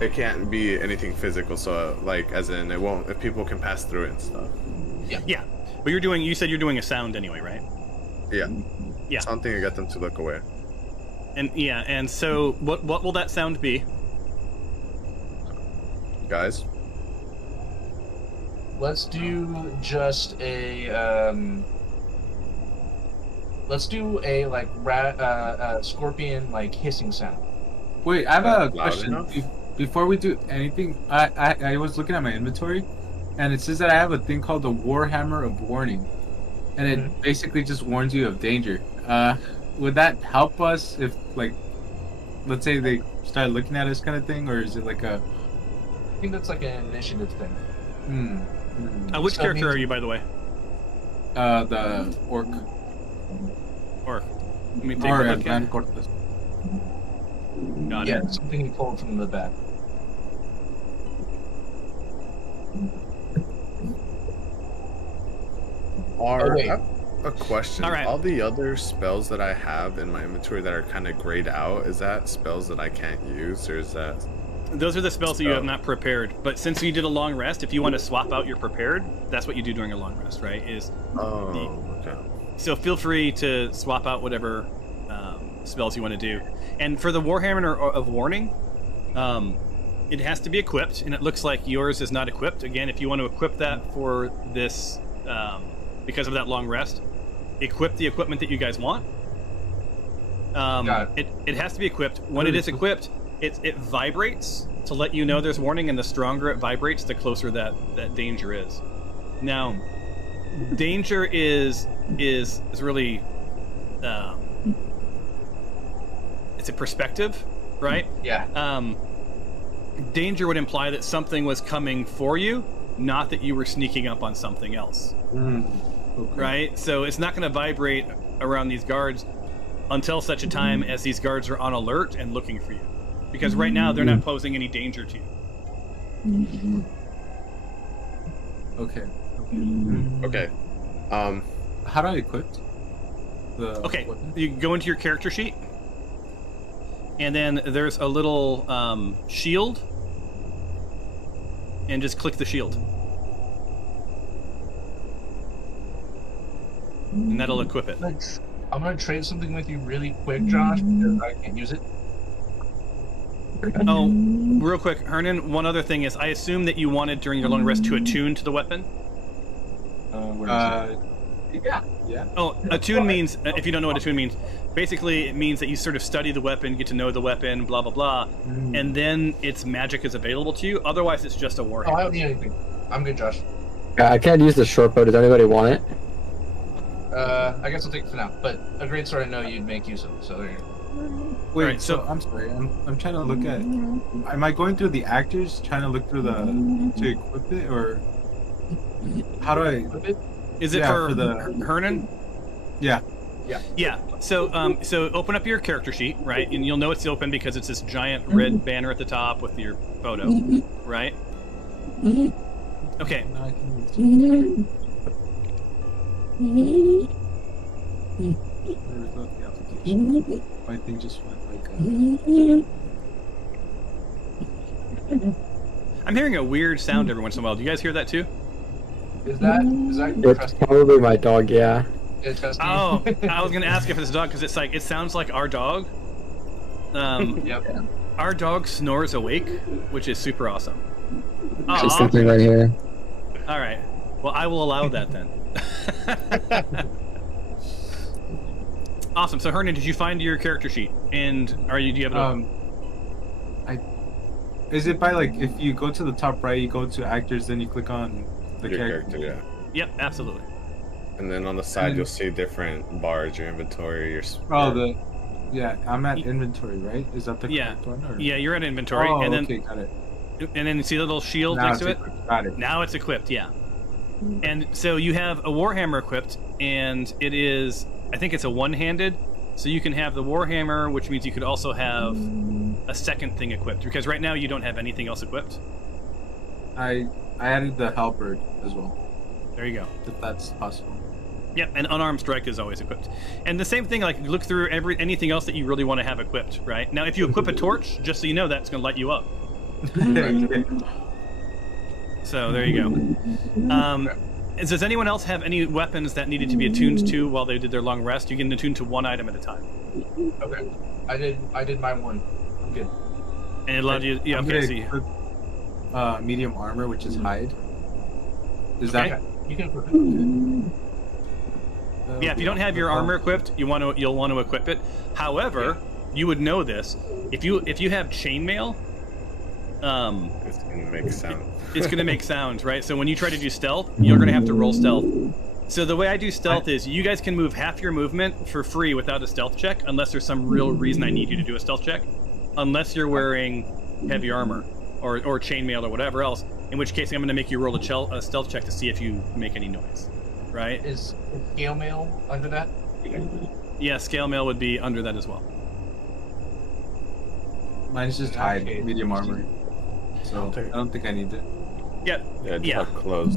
it can't be anything physical, so like, as in, it won't. If people can pass through it and stuff. Yeah. But you said you're doing a sound anyway, right? Yeah. Something to get them to look away. And so what will that sound be? Guys, let's do just a scorpion like hissing sound. Wait, I have a question. Before we do anything, I was looking at my inventory, and it says that I have a thing called the Warhammer of Warning, and it basically just warns you of danger. Would that help us if, like, let's say they start looking at us, kind of thing, or is it like a? I think that's like an initiative thing. Which So it character means- are you, by the way? The orc Or let me take or a look Van at. Cortes. Got Yeah, it. something he pulled from the back. Are wait. I have a question? All right. All the other spells that I have in my inventory that are kind of grayed out, is that spells that I can't use, or is that? Those are the spells that you have not prepared. But since you did a long rest, if you want to swap out your prepared, that's what you do during a long rest, right? Oh, okay. So feel free to swap out whatever spells you want to do. And for the Warhammer of Warning, it has to be equipped, and it looks like yours is not equipped. Again, if you want to equip that for this, because of that long rest, equip the equipment that you guys want. Got It has to be equipped. When it is equipped, it vibrates to let you know there's warning, and the stronger it vibrates, the closer that danger is. Now, danger is really it's a perspective, right? Yeah. Danger would imply that something was coming for you, not that you were sneaking up on something else, Okay. right? So it's not going to vibrate around these guards until such a time as these guards are on alert and looking for you, because right now they're not posing any danger to you. Okay. Okay. How do I equip the Okay, weapon? you go into your character sheet, and then there's a little shield, and just click the shield. And that'll equip it. I'm gonna trade something with you really quick, Josh, because I can't use it. Oh, real quick, Hernan, one other thing is, I assume that you wanted during your long rest to attune to the weapon? Where is it? Yeah. Oh, attune means, if you don't know what attune means, basically it means that you sort of study the weapon, get to know the weapon, blah, blah, blah, and then its magic is available to you. Otherwise, it's just a Oh, I warhammer. don't need anything. I'm good, Josh. I can't use the short bow. Does anybody want it? I guess I'll take it for now. But a great sword I know you'd make use of, so there you go. Wait, Alright, so so- I'm sorry. I'm trying to look at. Am I going through the actors, trying to look through to equip it, or how do I? Equip it? Is it Yeah, for for the- Hernan? Yeah. Yeah. So open up your character sheet, right? And you'll know it's open because it's this giant red banner at the top with your photo, right? Okay. Now I can Where is the application? My thing just went like. I'm hearing a weird sound every once in a while. Do you guys hear that too? Is that It's trusty? probably my dog, yeah. Is trusty? Oh, I was gonna ask if it's a dog because it sounds like our dog. Yep. Our dog snores awake, which is super awesome. She's Aw. sleeping right here. All right. Well, I will allow that then. Awesome. So Hernan, did you find your character sheet? And do you have it open? Is it by like if you go to the top right, you go to actors, then you click on the Your character? character, yeah. Yep, absolutely. And then on the side, And- you'll see different bars, your inventory, your. Oh, I'm at inventory, right? Is that the Yeah. correct one? Or? Yeah, you're at inventory, Oh, and then okay, got it. you see the little shield Now next it's to it. equipped. Got it. Now it's equipped, yeah. And so you have a warhammer equipped, and it is, I think it's a one-handed, so you can have the warhammer, which means you could also have a second thing equipped, because right now you don't have anything else equipped. I added the halberd as well, There you go. if that's possible. Yep, and unarmed strike is always equipped. And the same thing, like, look through anything else that you really want to have equipped, right? Now, if you equip a torch, just so you know, that's going to light you up. So there you go. Does anyone else have any weapons that needed to be attuned to while they did their long rest? You can attune to one item at a time. Okay. I did my one. I'm good. And it allowed you, yeah, I'm okay, gonna see. equip, medium armor, which is hide. Is Okay. that? You can equip it. Yeah, if you don't have your armor equipped, you'll want to equip it. However, you would know this. If you have chainmail, It's gonna make sound. It's going to make sounds, right? So when you try to do stealth, you're going to have to roll stealth. So the way I do stealth is you guys can move half your movement for free without a stealth check, unless there's some real reason I need you to do a stealth check, unless you're wearing heavy armor or chainmail or whatever else, in which case I'm going to make you roll a stealth check to see if you make any noise, right? Is scale mail under that? Yeah, scale mail would be under that as well. Mine's just hide, Okay. medium armor. So Okay. I don't think I need it. Yeah, Yeah, just yeah. have clothes.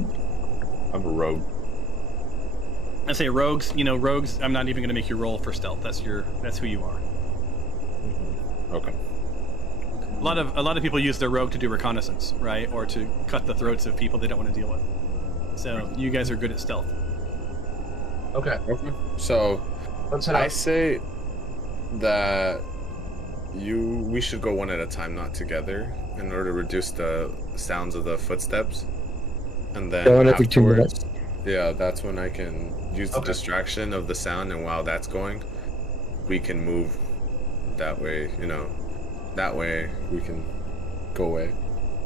I'm a rogue. I say rogues. You know, rogues. I'm not even going to make you roll for stealth. That's who you are. Okay. A lot of people use their rogue to do reconnaissance, right, or to cut the throats of people they don't want to deal with. So you guys are good at stealth. Okay, Okay. So let's head I out. say that we should go one at a time, not together, in order to reduce the sounds of the footsteps. And then Going every 2 minutes. afterwards, yeah, that's when I can use the distraction of the sound, and while that's going, we can move that way, you know. That way we can go away.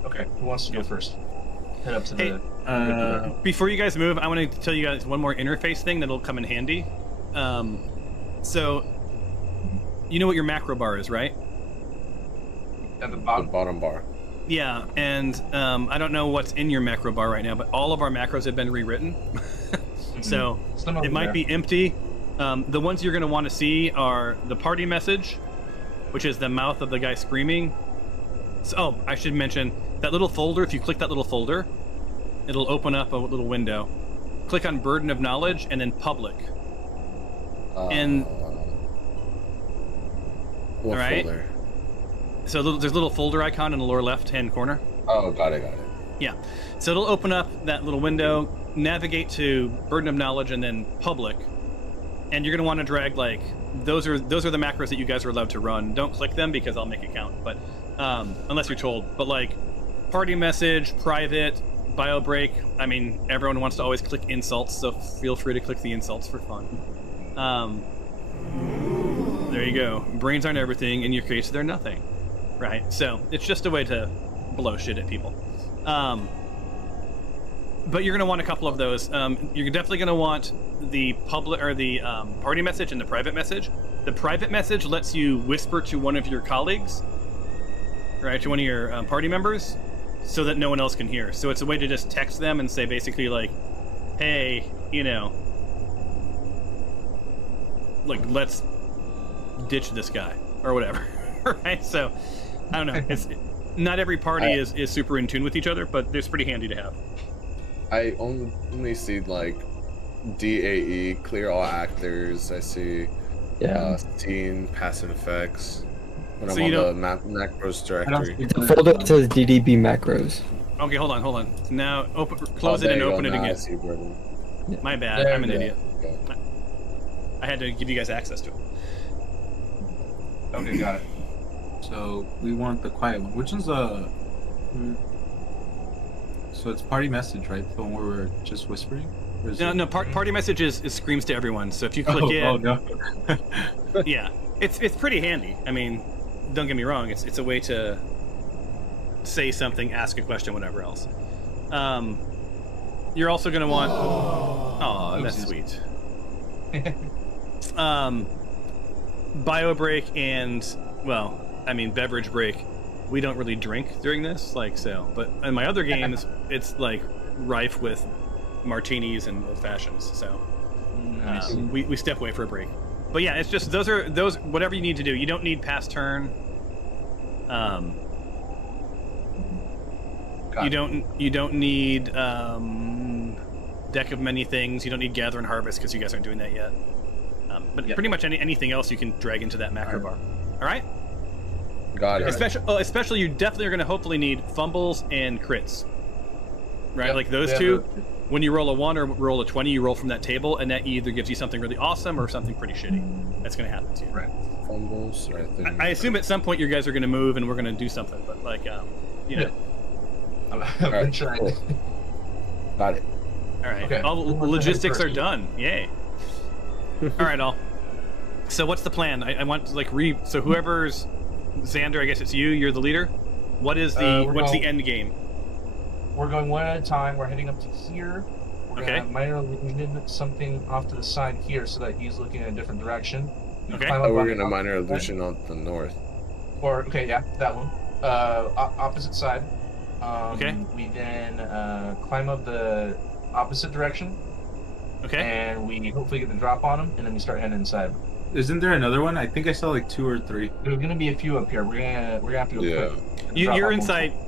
Okay, who wants to go first? Head up to Hey, the... Before you guys move, I want to tell you guys one more interface thing that'll come in handy. So, you know what your macro bar is, right? At the The bottom. bottom bar. Yeah, and I don't know what's in your macro bar right now, but all of our macros have been rewritten. So Some over it might there. be empty. The ones you're going to want to see are the party message, which is the mouth of the guy screaming. So, oh, I should mention that little folder. If you click that little folder, it'll open up a little window. Click on Burden of Knowledge and then Public. And- what all right. folder? So there's a little folder icon in the lower left-hand corner. Oh, got it. Yeah. So it'll open up that little window, navigate to Burden of Knowledge and then Public. And you're going to want to drag, like, those are the macros that you guys are allowed to run. Don't click them because I'll make it count, but unless you're told. But, like, party message, private, bio break. I mean, everyone wants to always click insults, so feel free to click the insults for fun. There you go. Brains aren't everything. In your case, they're nothing. Right? So it's just a way to blow shit at people. But you're going to want a couple of those. You're definitely going to want the public or the party message and the private message. The private message lets you whisper to one of your colleagues, right, to one of your party members, so that no one else can hear. So it's a way to just text them and say basically like, hey, you know, like, let's ditch this guy or whatever, right? So I don't know. It's not every party is super in tune with each other, but it's pretty handy to have. I only see like DAE, clear all actors. I see scene, passive effects. When So I'm you on the macros directory. It's a folder that says DDB macros. Okay, hold on. Now close it there and you go. open it Now I again. see Burden. My bad. There I'm an we go. idiot. Okay. I had to give you guys access to it. Okay, got it. So we want the quiet one. Which one's the? So it's party message, right? The one where we're just whispering. Or is it- Party message is screams to everyone. So if you click in, Oh no. yeah, it's pretty handy. I mean, don't get me wrong. It's a way to say something, ask a question, whatever else. You're also going to want. Oh, that's Oopsies. sweet. Bio break and beverage break. We don't really drink during this, like so. But in my other games, it's like rife with martinis and old fashions. So Nice. we step away for a break. But yeah, it's just those whatever you need to do. You don't need pass turn. You don't need deck of many things. You don't need gather and harvest because you guys aren't doing that yet. But pretty much anything else you can drag into that macro bar. All right. Got it. Especially you definitely are going to hopefully need fumbles and crits. Right, Yep. like those Yeah, two. When you roll a 1 or roll a 20, you roll from that table, and that either gives you something really awesome or something pretty shitty. That's going to happen to you. Right. Fumbles right there. I assume at some point you guys are going to move and we're going to do something, but like, you know. I've been Alright, trying. cool. Got it. All right. Okay. All the Who wants to logistics head are first? done. Yay. All right, all. So what's the plan? I want like so whoever's Xander, I guess it's you. You're the leader. What is the We're what's the going- end game? We're going one at a time. We're heading up to here. We're Okay. gonna minor illusion something off to the side here so that he's looking in a different direction. Okay. Climb up Oh, we're on gonna the minor opposite illusion on the north. side. Or okay, yeah, that one. Opposite side. Okay. We then climb up the opposite direction, Okay. and we hopefully get the drop on him, and then we start heading inside. Isn't there another one? I think I saw like 2 or 3. There's gonna be a few up here. We're gonna have to go Yeah. quick.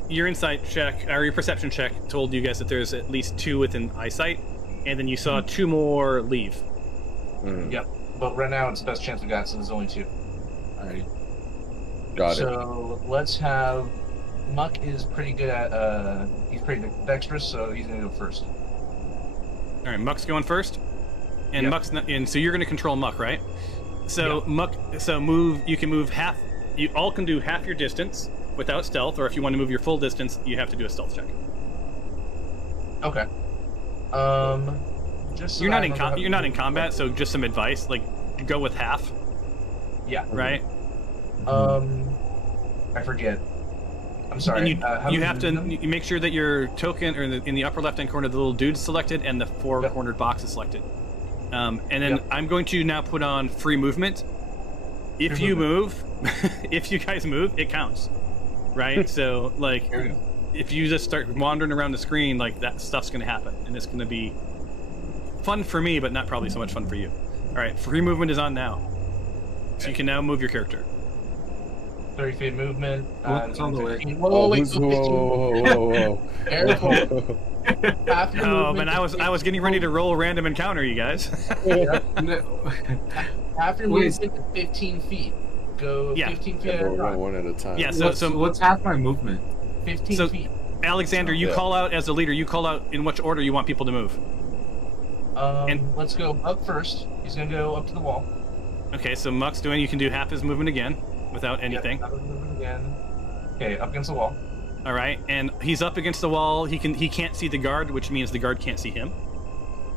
Your insight check or your perception check told you guys that there's at least 2 within eyesight, and then you saw 2 more leave. Mm, Yep. But right now it's the best chance we got, so there's only 2. Alright. got it. So let's have Muck is pretty good at he's pretty dexterous, so he's gonna go first. All right, Muck's going first, and Yep. Muck's not, and so you're going to control Muck, right? So Yep. Muck, so move. You can move half. You all can do half your distance without stealth, or if you want to move your full distance, you have to do a stealth check. Okay. Just so You're that not I in remember how to you're not do in it. combat, so just some advice, like go with half, Yeah. right? I forget. I'm sorry. And how you do we have to move them? you make sure that your token, or in the upper left hand corner, the little dude's selected, and the 4 Yep. cornered box is selected. And then Yep. I'm going to now put on free movement. If Free you movement. move, if you guys move, it counts, right? So like, Here we go. if you just start wandering around the screen, like that stuff's gonna happen, and it's gonna be fun for me, but not probably so much fun for you. All right, free movement is on now, so you can now move your character. 30 feet movement. What's on the way? 15. Whoa, wait, so 15. whoa. Careful. Half your Oh movement man, is I was getting ready to roll a random encounter, you guys. Half your Wait. movement is 15 feet. Go Yeah. 15 feet at We're a going time. one at a time. Yeah, so what's half my movement? 15 So- feet. Alexander, you Yeah. call out as the leader. You call out in which order you want people to move. and- Let's go up first. He's gonna go up to the wall. Okay, so Muck's doing. You can do half his movement again without anything. Yep, movement again. Okay, up against the wall. All right, and he's up against the wall. He can't see the guard, which means the guard can't see him.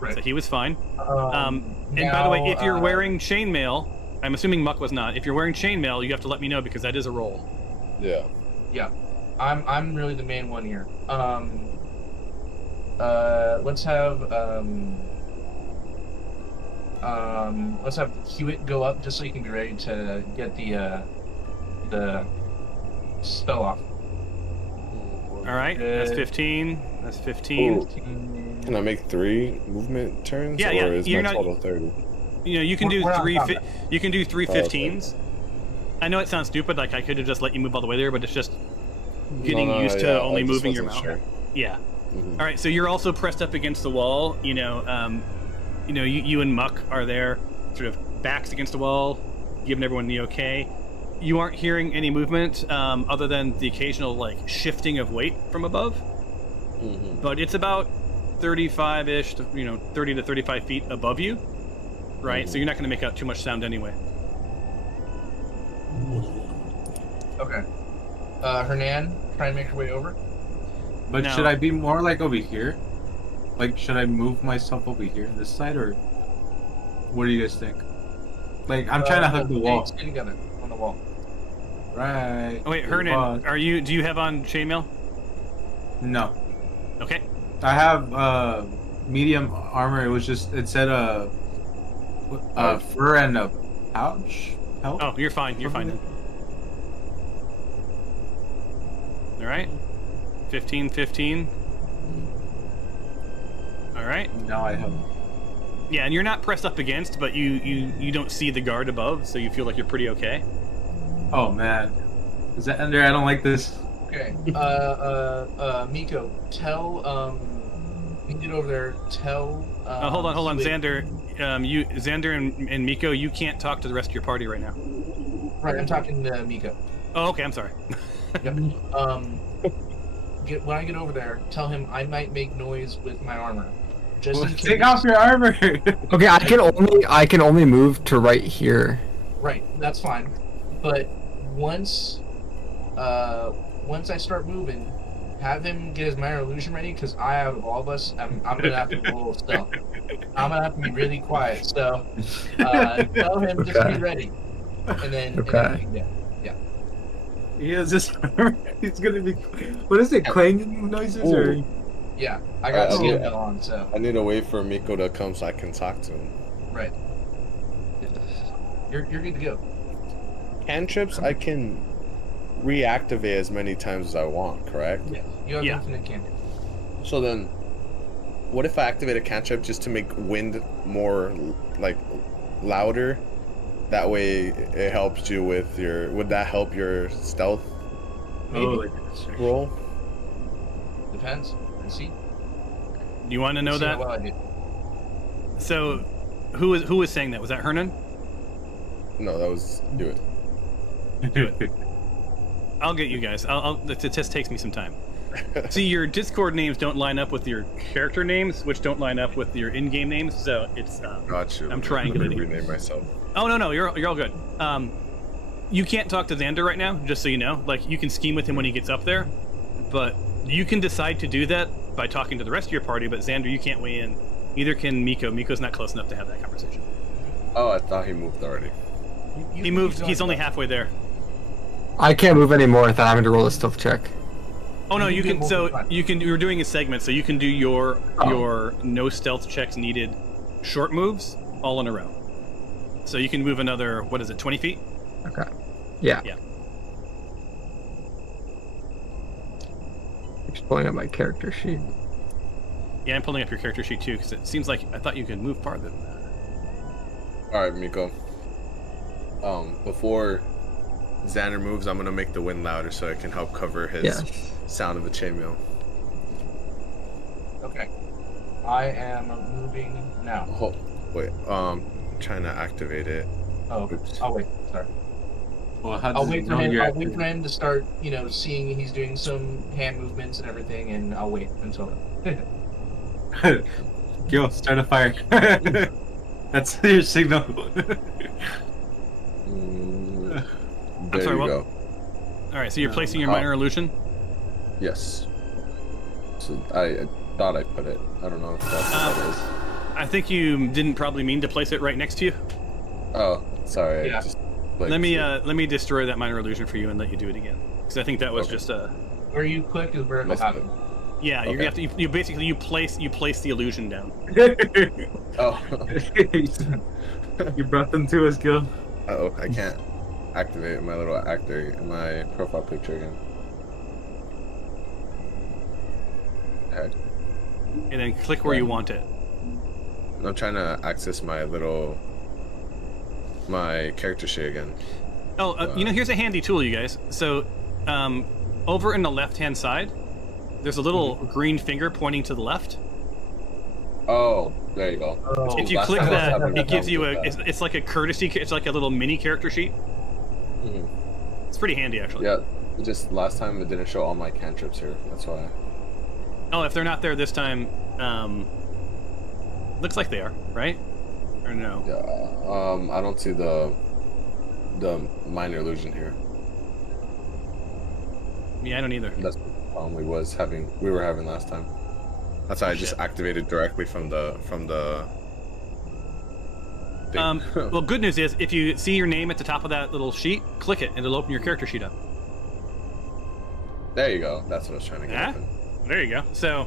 Right. So he was fine. And by the way, if you're wearing chainmail, I'm assuming Muck was not. If you're wearing chainmail, you have to let me know because that is a roll. Yeah. Yeah, I'm really the main one here. Let's have Hewitt go up just so you can be ready to get the spell off. All right, that's 15. That's 15. Ooh. Can I make 3 movement turns? Yeah, or yeah, is you're my not- total 30? You know, you can do We're not three. combat. You can do 3 Oh, okay. 15s. I know it sounds stupid. Like I could have just let you move all the way there, but it's just getting No, used to yeah, only I just moving your wasn't mouth. sure. Yeah. Mhm. All right, so you're also pressed up against the wall. You and Muck are there, sort of backs against the wall, giving everyone the okay. You aren't hearing any movement other than the occasional like shifting of weight from above, Mhm. but it's about 35-ish, 30 to 35 feet above you, right? So you're not going to make out too much sound anyway. Okay. Hernan, try and make your way over. But No. should I be more like over here? Like, should I move myself over here on this side, or what do you guys think? Like, I'm trying to hug the wall. Stay together on the wall. Right. Oh wait, Good Hernan, pause. do you have on chainmail? No. Okay. I have medium armor. It said fur and a pouch. Help? Oh, you're fine. You're fine then. All right. 15. All right. Now I have. Yeah, and you're not pressed up against, but you don't see the guard above, so you feel like you're pretty okay. Oh man, is that under? I don't like this. Okay. Miko, tell you get over there. Tell. Hold on, Hewitt- Xander. Xander and Miko, you can't talk to the rest of your party right now. Right, I'm talking to Miko. Oh, okay. I'm sorry. Yep. When I get over there, tell him I might make noise with my armor. Just in case. Take off your armor. Okay, I can only move to right here. Right, that's fine. But once I start moving, have him get his minor illusion ready, because out of all of us, I'm gonna have to roll stealth. I'm gonna have to be really quiet. So tell him just Okay. be ready, and then Okay. yeah. He has this armor. He's gonna be. What is it? Clanging noises or? Ooh. Yeah, I got I skin need- metal on, so I need to wait for Miko to come so I can talk to him. right. You're good to go. Cantrips I can reactivate as many times as I want, correct? Yeah, you have Yeah. infinite cantrip. So then, what if I activate a cantrip just to make wind more like louder? That way, it helps you with your. Would that help your stealth Maybe. Oh, like a distraction. roll? Depends. Let's see. You want to know See how that? well I do. So, who was saying that? Was that Hernan? No, that was do it. I'll get you guys. The test takes me some time. See, your Discord names don't line up with your character names, which don't line up with your in-game names. So it's. Got you. I'm Let me triangulating. rename myself. Oh no, you're all good. You can't talk to Xander right now, just so you know. Like you can scheme with him when he gets up there, but you can decide to do that by talking to the rest of your party. But Xander, you can't weigh in. Neither can Miko. Miko's not close enough to have that conversation. Oh, I thought he moved already. He moved. He's only halfway there. I can't move anymore without having to roll a stealth check. Oh no, you You can. can So move fine. you can. You're doing a segment, so you can do your Oh. no stealth checks needed, short moves all in a row. So you can move another. What is it? 20 feet. Okay. Yeah. Yeah. Just pulling up my character sheet. Yeah, I'm pulling up your character sheet too, because it seems like I thought you could move farther than that. All right, Miko. Before Xander moves, I'm gonna make the wind louder so it can help cover his Yes. sound of the chainmail. Okay. I am moving now. Oh, wait. Trying to activate it. Oh, Oops. I'll wait. Sorry. Well, how I'll does wait it for know him. you're I'll wait for him to start, seeing he's doing some hand movements and everything, and I'll wait until. Gil, start a fire. That's your signal. There sorry, you what? go. All right, so you're placing your Oh. minor illusion. Yes. So I thought I put it. I don't know if that's what that is. I think you didn't probably mean to place it right next to you. Oh, sorry. Yeah. I just Let me destroy that minor illusion for you and let you do it again, because I think that was Okay. just a. Where you click is where it'll Must happen. Yeah, you Okay. have to. You basically you place the illusion down. Oh. You brought them to us, Gil. Oh, I can't activate my little actor in my profile picture again. Heck. And then click where you want it. I'm trying to access my character sheet again. Oh, here's a handy tool, you guys. So, over in the left-hand side, there's a little green finger pointing to the left. Oh, there you go. Oh, If you last click time I was that, having it gives you a. problems with It's like a courtesy. It's like a little mini character sheet. Mhm. It's pretty handy, actually. Yeah, just last time it didn't show all my cantrips here. That's why. Oh, if they're not there this time, looks like they are, right? Or no? Yeah. I don't see the minor illusion here. Yeah, I don't either. That's the problem we were having last time. That's why I just Shit. activated directly from the thing. Well, good news is if you see your name at the top of that little sheet, click it and it'll open your character sheet up. There you go. That's what I was trying to get. Yeah? open. There you go. So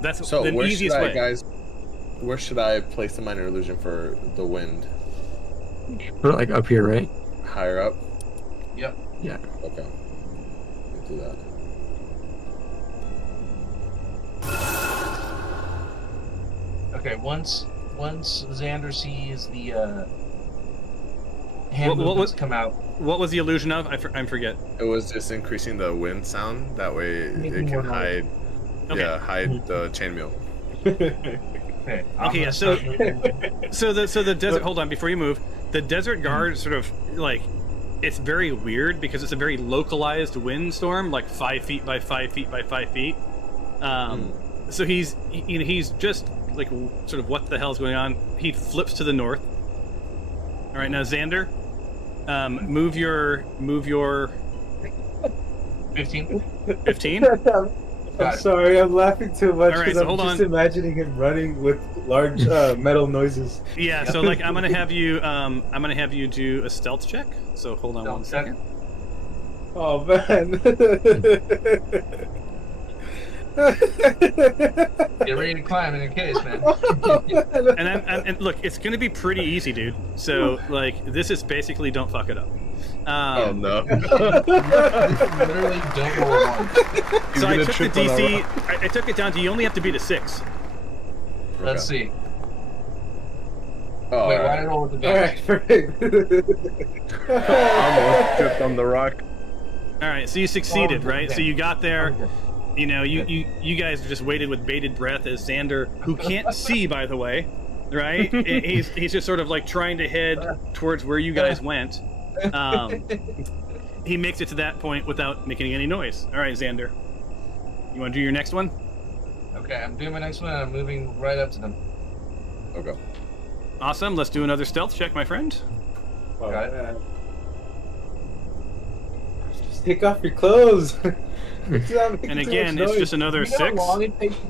that's So the where easiest should I, way. guys? Where should I place the minor illusion for the wind? Put it like up here, right? Higher up. Yep. Yeah. Okay. Let me do that. Okay. Once Xander sees the hand What movements was- come out, What was the illusion of? I forget. It was just increasing the wind sound. That way Making it more can noise. hide. Okay. Yeah, hide the chainmail. okay. I'm Okay, yeah, gonna so- start moving. So the desert. Hold on, before you move, the desert guard sort of like it's very weird because it's a very localized windstorm, like 5 feet by 5 feet by 5 feet. So he's just like sort of what the hell's going on. He flips to the north. All right, now Xander, move your 15. 15. Got it. Sorry, I'm laughing too much All right, because so I'm hold just on. imagining him running with large metal noises. Yeah, so like I'm gonna have you do a stealth check. So hold on one Stealth check. second. Oh man. Get ready to climb in your case, man. And look, it's gonna be pretty easy, dude. So like, this is basically don't fuck it up. Oh no. Literally don't roll one. So I gonna took the trip on our DC. I took it down to you only have to beat a 6. Let's see. Oh, Wait, why alright. did I roll with the Alright, damage? perfect. Almost tripped on the rock. All right, so you succeeded, Oh, right? okay. So you got there. Okay. You know, you guys just waited with bated breath as Xander, who can't see, by the way, right? He's just sort of like trying to head towards where you guys went. He makes it to that point without making any noise. All right, Xander, you want to do your next one? Okay, I'm doing my next one, and I'm moving right up to them. Okay. Awesome. Let's do another stealth check, my friend. Got it. Man. Just take off your clothes. And again, it's just another You know 6. how long it takes to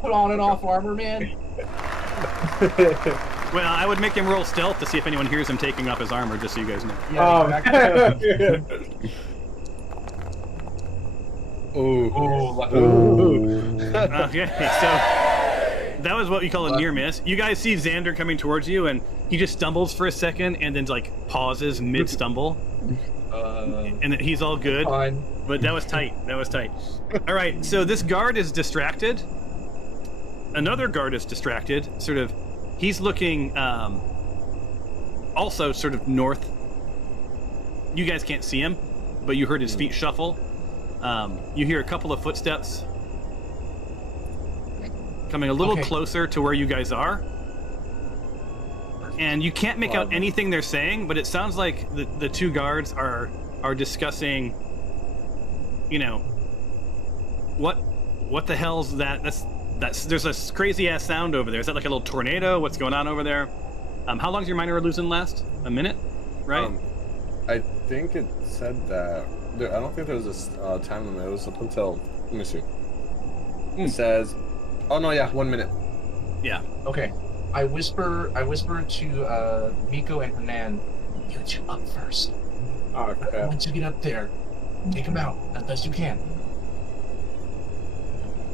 put on and off armor, man? Well, I would make him roll stealth to see if anyone hears him taking off his armor, just so you guys know. Oh, exactly. Oh. Okay, so that was what we call a near miss. You guys see Xander coming towards you, and he just stumbles for a second, and then like pauses mid stumble, and then he's all good. Fine. But that was tight. That was tight. All right, so this guard is distracted. Another guard is distracted. Sort of, he's looking also sort of north. You guys can't see him, but you heard his feet shuffle. You hear a couple of footsteps coming a little closer to where you guys are. And you can't make out anything they're saying, but it sounds like the two guards are discussing, you know, what the hell's that? That's there's a crazy ass sound over there. Is that like a little tornado? What's going on over there? How long's your minor illusion last? A minute, right? I think it said that. I don't think there was a time limit. It was up until. Let me see. It says. Oh no! Yeah, 1 minute. Yeah. Okay. I whisper to Miko and Hernan, you two up first. Oh, crap. Once you get up there, take them out as best you can.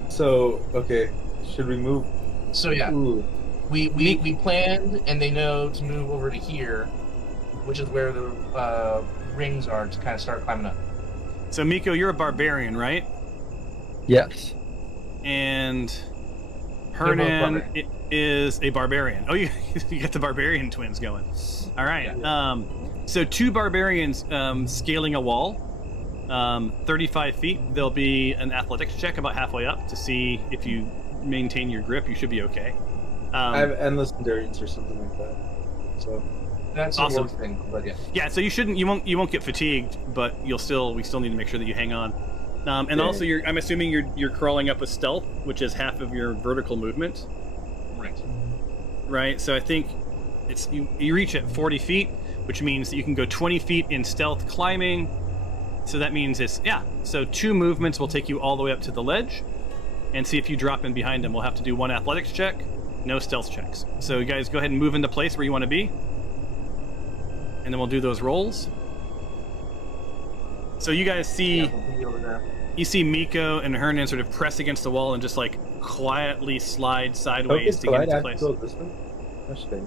So, okay. Should we move? So yeah, Ooh. we planned, and they know to move over to here, which is where the rings are to kind of start climbing up. So Miko, you're a barbarian, right? Yes. And They're both Hernan is a barbarian. Oh, you got the barbarian twins going. All right. Yeah. So 2 barbarians scaling a wall, 35 feet. There'll be an athletics check about halfway up to see if you maintain your grip. You should be okay. I have endless endurance or something like that. So That's Awesome. a work thing, but yeah. Yeah. So you won't get fatigued, but we still need to make sure that you hang on. And Yeah. also, I'm assuming you're crawling up with stealth, which is half of your vertical movement. Right. Right, so I think it's you reach at 40 feet, which means that you can go 20 feet in stealth climbing. So that means so 2 movements will take you all the way up to the ledge, and see if you drop in behind them. We'll have to do 1 athletics check, no stealth checks. So you guys go ahead and move into place where you want to be, and then we'll do those rolls. So you guys see. Yeah, we'll be over there. You see Miko and Hernan sort of press against the wall and just like quietly slide sideways to get into place. This one? Interesting.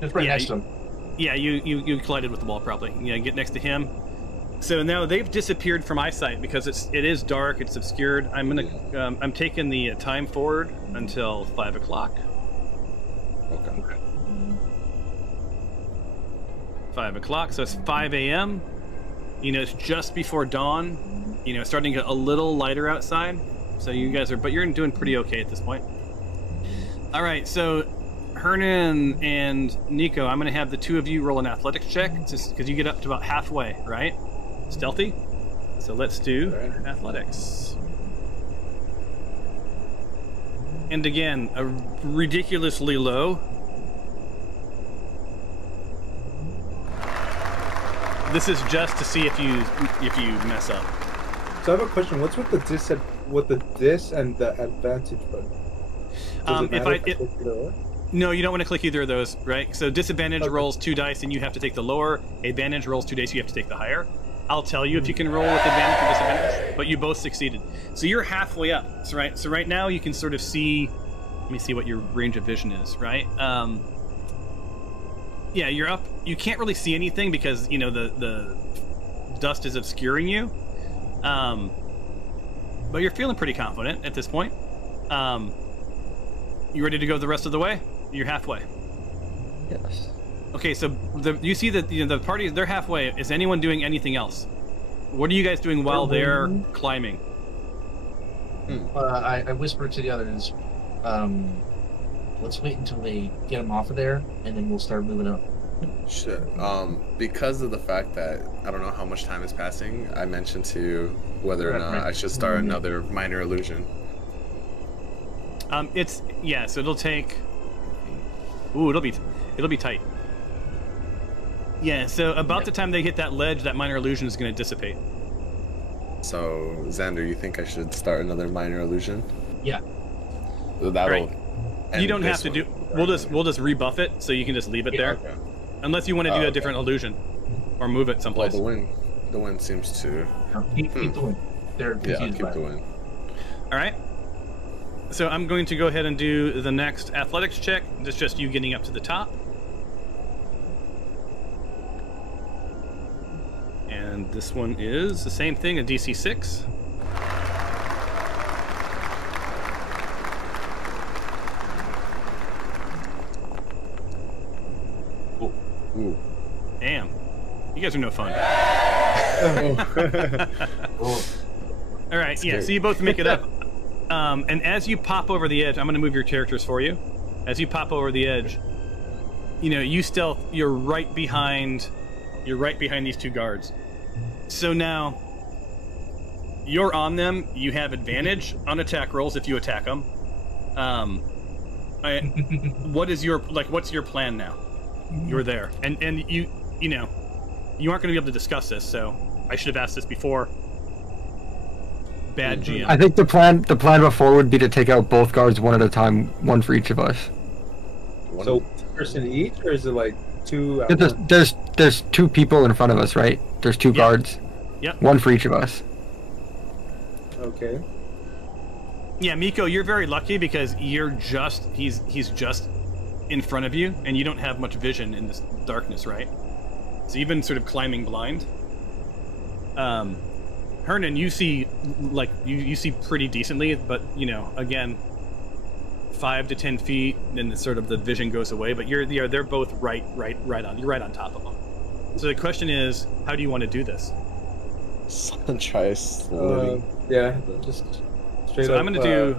Just right Yeah, next to him. Yeah, you collided with the wall probably. Yeah, get next to him. So now they've disappeared from eyesight because it is dark, it's obscured. I'm taking the time forward until 5 o'clock. Okay. 5 o'clock, so it's 5 a.m. You know, it's just before dawn. You know, it's starting to get a little lighter outside. So you guys but you're doing pretty okay at this point. All right, so Hernan and Nico, I'm going to have the 2 of you roll an athletics check, just because you get up to about halfway, right? Stealthy. So let's do athletics. And again, a ridiculously low. This is just to see if you mess up. So I have a question. What's with the dis and the advantage button? Does it matter if I click either or? No, you don't want to click either of those, right? So disadvantage rolls 2 dice, and you have to take the lower. Advantage rolls 2 dice, you have to take the higher. I'll tell you if you can roll with advantage or disadvantage, but you both succeeded. So you're halfway up. So right now you can sort of see. Let me see what your range of vision is. Right. Yeah, you're up. You can't really see anything because the dust is obscuring you. But you're feeling pretty confident at this point. You ready to go the rest of the way? You're halfway. Yes. Okay, so you see that the party, they're halfway. Is anyone doing anything else? What are you guys doing while they're climbing? I whisper to the others, let's wait until they get them off of there, and then we'll start moving up. Sure. Because of the fact that I don't know how much time is passing, I mentioned to you whether or not I should start another minor illusion. So it'll take. Ooh, it'll be tight. Yeah. So about the time they hit that ledge, that minor illusion is going to dissipate. So Xander, you think I should start another minor illusion? Yeah. That'll. You don't have to do. We'll just rebuff it, so you can just leave it there, Okay. unless you want to do a different illusion, or move it Well, someplace. the wind seems to. Keep the wind. They're Yeah, I'll confused keep by the it. wind. All right. So I'm going to go ahead and do the next athletics check. It's just you getting up to the top. And this one is the same thing, a DC 6. Ooh. Damn. You guys are no fun. All right, yeah, so you both make it up. And as you pop over the edge, I'm going to move your characters for you. As you pop over the edge, you stealth, you're right behind these two guards. So now you're on them. You have advantage on attack rolls if you attack them. What's your plan now? You're there, and you aren't going to be able to discuss this. So I should have asked this before. Bad GM. I think the plan before would be to take out both guards one at a time, one for each of us. So person each, or is it like two? There's two people in front of us, right? There's two guards. Yep. One for each of us. Okay. Yeah, Miko, you're very lucky because he's just in front of you, and you don't have much vision in this darkness, right? So you've been sort of climbing blind. Hernan, you see you see pretty decently, but again, 5 to 10 feet, then the vision goes away. But they're both right on. You're right on top of them. So the question is, how do you want to do this? Try slitting. Yeah, just straight So up. I'm gonna do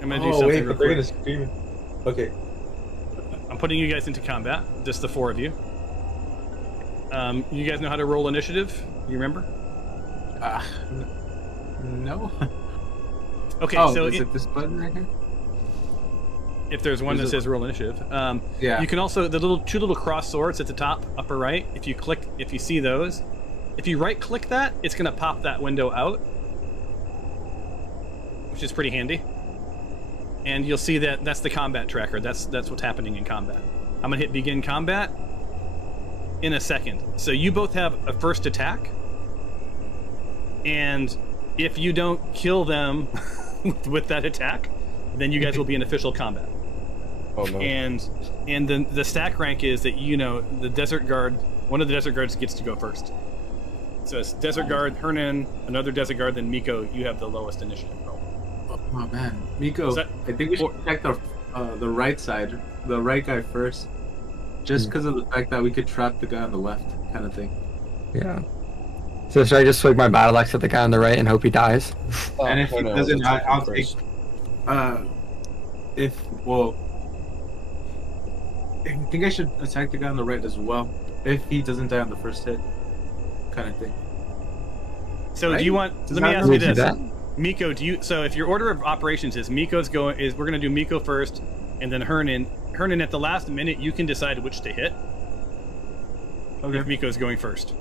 something wait, real but they're quick. gonna scream. Okay. I'm putting you guys into combat, just the 4 of you. You guys know how to roll initiative? You remember? No. Okay, Oh, so is it this button right here? if there's one that says roll initiative, Yeah. you can also two little cross swords at the top, upper right. If you see those, if you right click that, it's gonna pop that window out, which is pretty handy. And you'll see that's the combat tracker. That's what's happening in combat. I'm gonna hit begin combat in a second. So you both have a first attack, and if you don't kill them with that attack, then you guys will be in official combat. Oh no. And then the stack rank is that the desert guard, one of the desert guards gets to go first. So it's desert guard, Hernan, another desert guard, then Miko. You have the lowest initiative roll. Oh man, Miko. Is that- I think we should check the right side, the right guy first, just because of the fact that we could trap the guy on the left, kind of thing. Yeah. So should I just swing my battle axe at the guy on the right and hope he dies? And if he doesn't, I'll take. I think I should attack the guy on the right as well. If he doesn't die on the first hit, kind of thing. So Right? do you want? Does Let me that ask We'll you do this, that. Miko. So if your order of operations is we're gonna do Miko first, and then Hernan. Hernan, at the last minute, you can decide which to hit. Okay. If Miko's going first.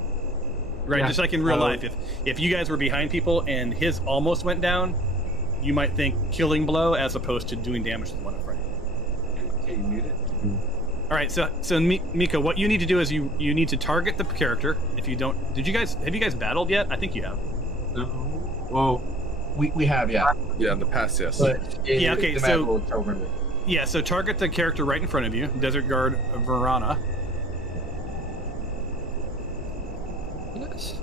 Right, Yeah. just like in real life, if you guys were behind people and his almost went down, you might think killing blow as opposed to doing damage to the one in front of you. Okay, you muted. All right, so Miko, what you need to do is you need to target the character. If you don't, have you guys battled yet? I think you have. No. Whoa. We have, yeah. Yeah, in the past, yes. But Yeah, okay, the map so- will tell me. Yeah, so target the character right in front of you, Desert Guard Verana. Yes.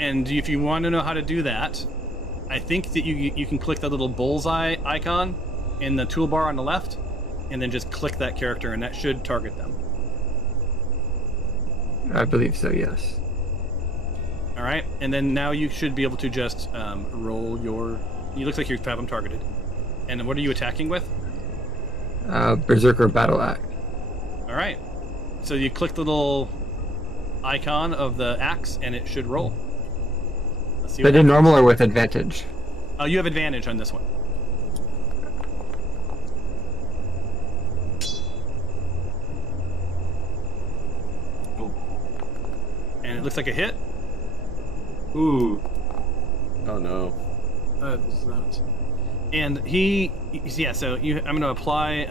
And if you want to know how to do that, I think that you can click that little bullseye icon in the toolbar on the left, and then just click that character, and that should target them. I believe so. Yes. All right, and then now you should be able to just roll your. You looks like you have them targeted. And what are you attacking with? Berserker Battle Axe. All right, so you click the little icon of the axe, and it should roll. Let's see. They What did normal or with advantage? Oh, you have advantage on this one. And it looks like a hit. Ooh. Oh no. That's not. And so I'm going to apply.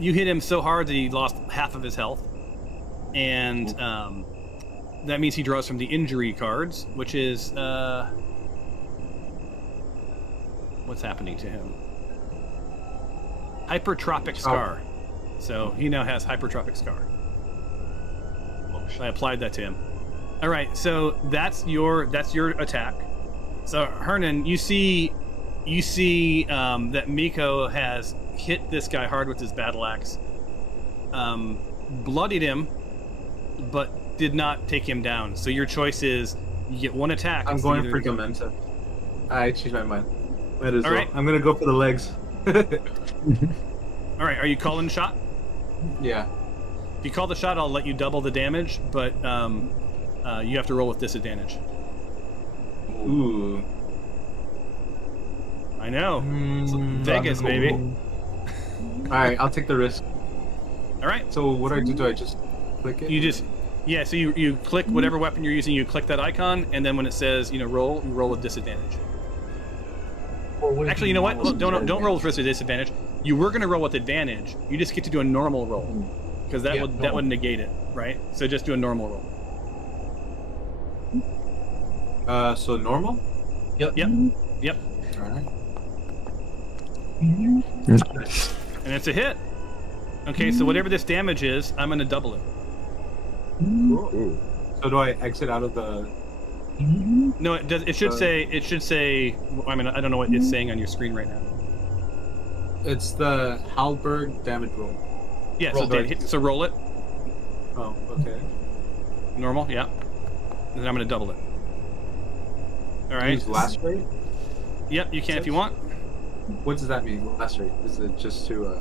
You hit him so hard that he lost half of his health, and that means he draws from the injury cards, which is what's happening to him? Hypertrophic Scar. So he now has Hypertrophic Scar. I applied that to him. All right, so that's your attack. So Hernan, you see that Miko has hit this guy hard with his battle axe, bloodied him, but did not take him down. So your choice is you get one attack. I'm It's going either- for Dementa. I changed my mind. Might as All well. right. I'm gonna go for the legs. All right, are you calling the shot? Yeah. If you call the shot, I'll let you double the damage, but you have to roll with disadvantage. Ooh. I know. It's Vegas, baby. Alright, I'll take the risk. All right. So what do I do? Do I just click it? So you click whatever weapon you're using, you click that icon, and then when it says, roll, you roll with disadvantage. Or what if Actually, you know what? roll Look, don't roll with disadvantage. You were going to roll with advantage. You just get to do a normal roll, because that would negate it, right? So just do a normal roll. So normal? Yep. Alright. And it's a hit. Okay, so whatever this damage is, I'm going to double it. Cool. Ooh. So do I exit out of the... No, it does. It should say. I mean, I don't know what it's saying on your screen right now. It's the Halberg damage roll. Yeah. Roll So roll it. Oh, okay. Normal. Yeah. And then I'm going to double it. All right. Use lacerate? Yep. You can if you want. What does that mean, lacerate? Is it just to,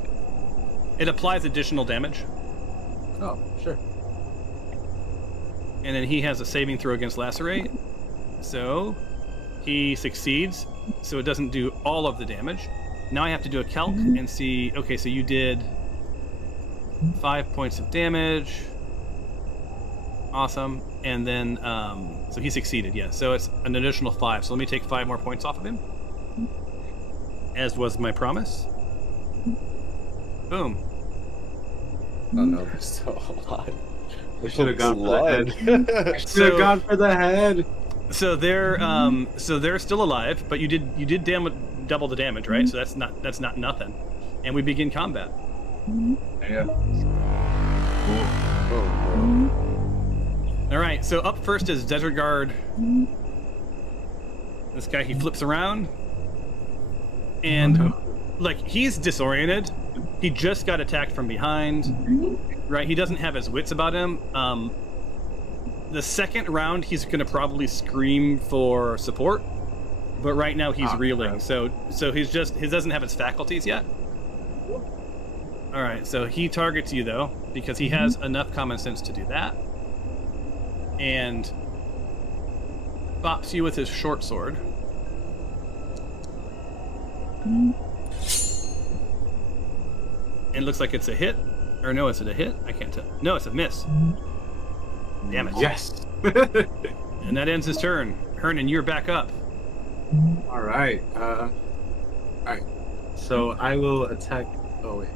It applies additional damage, Oh, sure. and then he has a saving throw against lacerate. So he succeeds. So it doesn't do all of the damage. Now I have to do a calc and see. Okay, so you did 5 points of damage. Awesome. And then, so he succeeded, yeah. So it's an additional 5. So let me take 5 more points off of him. As was my promise. Boom. Oh no, they're still alive. I should have gone for the Blood. head. Should have gone for the head. So they're still alive, but you did double the damage, right? So that's not nothing. And we begin combat. Yeah. All right. So up first is Desert Guard. This guy, he flips around, and like he's disoriented. He just got attacked from behind, right? He doesn't have his wits about him. The second round, he's going to probably scream for support, but right now he's reeling. Crap. So he doesn't have his faculties yet. All right, so he targets you though because he has enough common sense to do that, and bops you with his short sword. It looks like it's a hit, or no, is it a hit? I can't tell. No, it's a miss. Damn it. Yes. And that ends his turn. Hernan, you're back up. Alright. Alright. So I will attack. Oh, wait.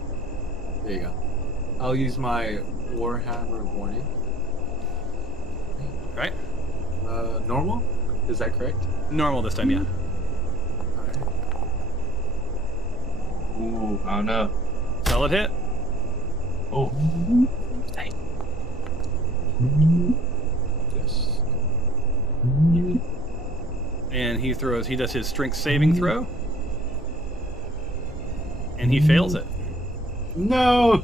There you go. I'll use my Warhammer warning. Right? Normal? Is that correct? Normal this time, yeah. Alright. Ooh, I don't know. Solid hit. Oh, Yes. And he does his strength saving throw. And he fails it. No!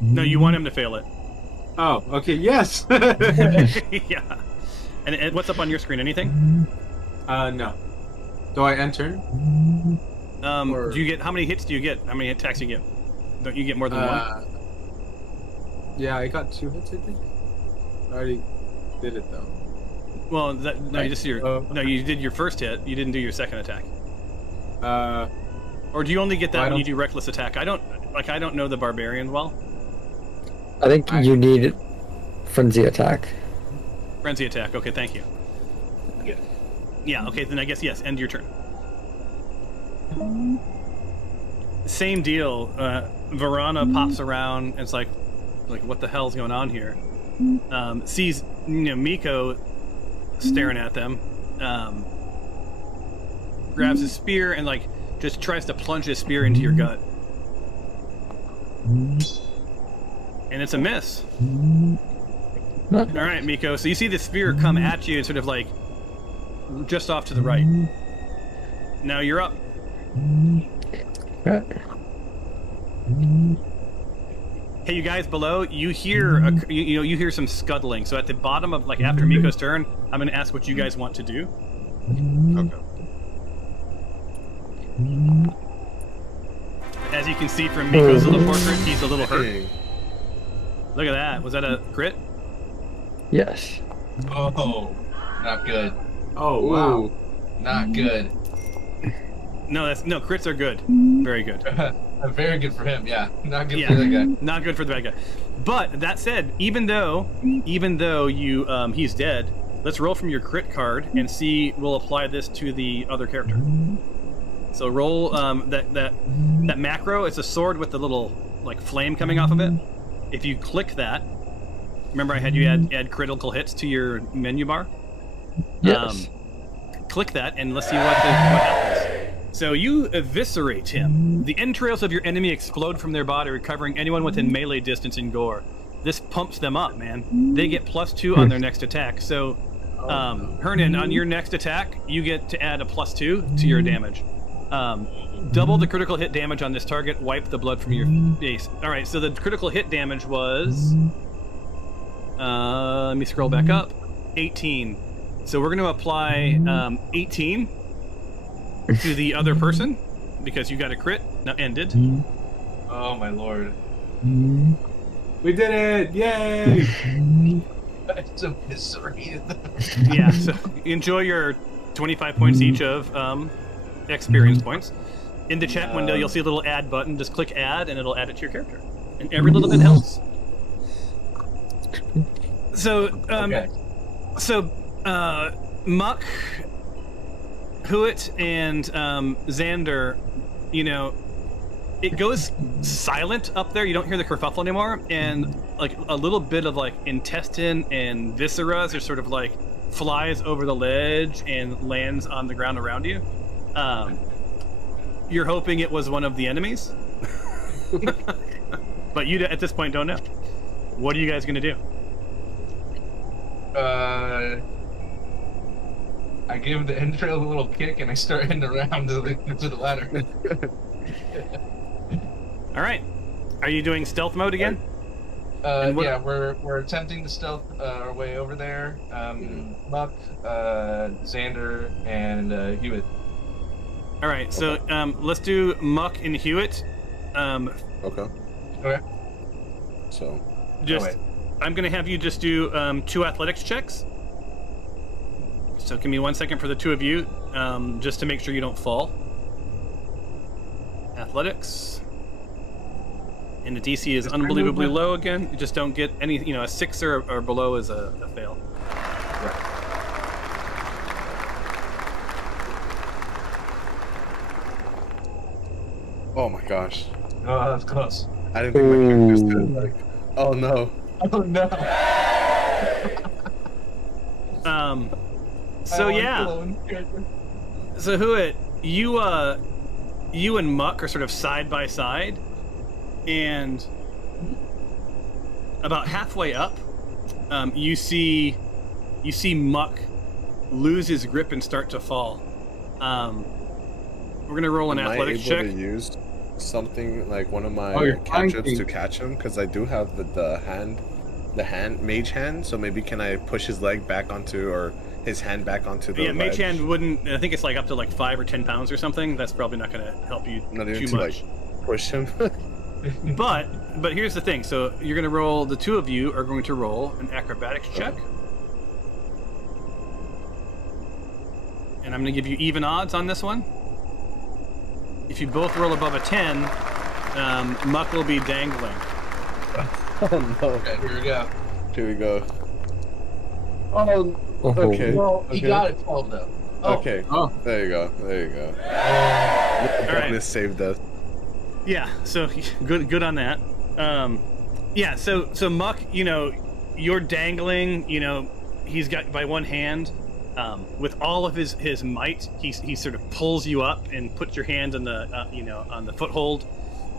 No, you want him to fail it. Oh, okay, yes! Yeah. And what's up on your screen? Anything? No. Do I enter? Or- Do you get, how many hits do you get? How many attacks do you get? Don't you get more than one? Yeah, I got 2 hits, I think. I already did it, though. Well, no, you just no, you did your first hit. You didn't do your second attack. Or do you only get that when you do reckless attack? I don't know the barbarian well. I think you need frenzy attack. Frenzy attack. Okay, thank you. Yeah. Okay, then I guess yes. End your turn. Same deal. Varana pops around. And it's like what the hell's going on here? Sees Miko staring at them. Grabs his spear and just tries to plunge his spear into your gut. And it's a miss. All right, Miko. So you see the spear come at you and sort of just off to the right. Now you're up. Hey, you guys below, you hear you hear some scuttling. So at the bottom of after Miko's turn, I'm going to ask what you guys want to do. Okay. As you can see from Miko's little portrait, he's a little hurt. Dang. Look at that. Was that a crit? Yes. oh, not good. Oh, wow. Not good. No, crits are good. Very good. Very good for him. Yeah, not good for the other guy. Not good for the bad guy. But that said, even though you he's dead, let's roll from your crit card and see. We'll apply this to the other character. So roll that macro. It's a sword with the little flame coming off of it. If you click that, remember I had you add critical hits to your menu bar. Yes. Click that and let's see what happens. So you eviscerate him. The entrails of your enemy explode from their body, recovering anyone within melee distance in gore. This pumps them up, man. They get +2 on their next attack. So, Hernan, on your next attack, you get to add a +2 to your damage. Double the critical hit damage on this target. Wipe the blood from your face. All right. So the critical hit damage was. Let me scroll back up. 18. So we're going to apply 18 to the other person because you got a crit. Now ended. Oh my lord. We did it! Yay! It's eviscerated. Yeah. So enjoy your 25 points each of experience points. In the chat window, you'll see a little add button. Just click add, and it'll add it to your character. And every little bit helps. So, Okay. So, Muck, Hewitt, and Xander, it goes silent up there. You don't hear the kerfuffle anymore, and a little bit of intestine and viscera are sort of flies over the ledge and lands on the ground around you. You're hoping it was one of the enemies, but you at this point don't know. What are you guys gonna do? I give the entrails a little kick and I start heading around to the ladder. All right. Are you doing stealth mode again? Yeah, we're attempting to stealth our way over there. Muck, Xander, and Hewitt. All right. So let's do Muck and Hewitt. Okay. Okay. So. I'm gonna have you just do 2 athletics checks. So give me 1 second for the 2 of you, just to make sure you don't fall. Athletics. And the DC is unbelievably low again. You just don't get any, a 6 or below is a fail. Right. Oh my gosh. Oh, that's close. I didn't think my character was gonna like. Oh no. Oh no. So yeah. So Huit, you and Muck are sort of side by side, and about halfway up, you see Muck lose his grip and start to fall. We're gonna roll an athletics check. Am I able to use something like one of my you're cantrips flanking. to catch him? Because I do have the mage hand. So maybe can I push his leg back onto, or his hand back onto the Yeah, ledge? mage hand wouldn't. I think it's like up to like 5 or 10 pounds or something. That's probably not gonna help you Not even too to much. like push him. But here's the thing. So you're gonna roll. The two of you are going to roll an acrobatics check, and I'm gonna give you even odds on this one. If you both roll above a 10, Muck will be dangling. Oh no. Okay, here we go. Here we go. Oh. Okay. Well, he Okay. got it 12 though. Oh. Okay. Oh. There you go. There you go. All right. Bonus saved us. Yeah. So good on that. Yeah. So Muck, you're dangling. He's got by one hand. With all of his might, he sort of pulls you up and puts your hand on the on the foothold,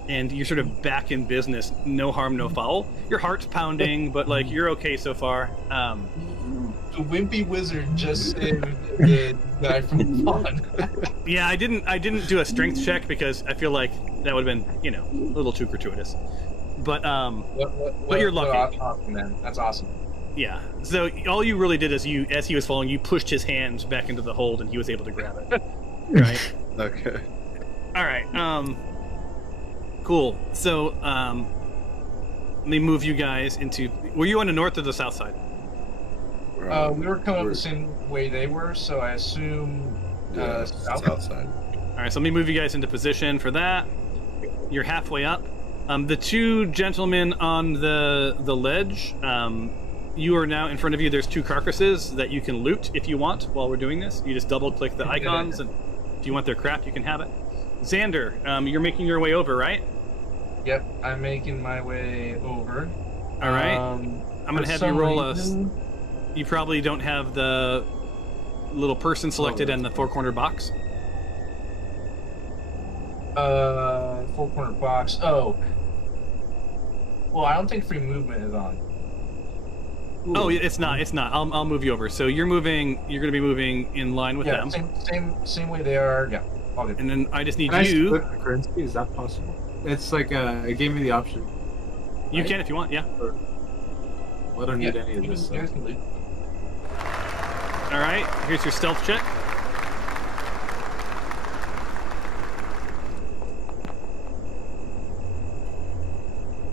and you're sort of back in business. No harm, no foul. Your heart's pounding, but like you're okay so far. The wimpy wizard just saved the guy from fun. Yeah, I didn't do a strength check because I feel like that would have been a little too gratuitous. But But you're lucky. Awesome, man. That's awesome. yeah. So all you really did is as he was falling, you pushed his hands back into the hold, and he was able to grab it. Right. Okay. All right. Cool. So, let me move you guys into. Were you on the north or the south side? We were coming up the same way they were, so I assume south side. All right. So let me move you guys into position for that. You're halfway up. The two gentlemen on the ledge. You are now in front of you. There's two carcasses that you can loot if you want. While we're doing this, you just double-click the icons, and if you want their crap, you can have it. Xander, you're making your way over, right? Yep, I'm making my way over. All right. I'm gonna have you roll a. You probably don't have the little person selected in the four-corner box. Four-corner box. Oh. Well, I don't think free movement is on. Oh, it's not. It's not. I'll move you over. So you're moving. You're going to be moving in line with them. Same way they are. Yeah. All good. And then I just need Can I you. split the currency? Is that possible? It's like it gave me the option. You right? can if you want. Yeah. Well, I don't need any of this. You guys can leave. All right. Here's your stealth check.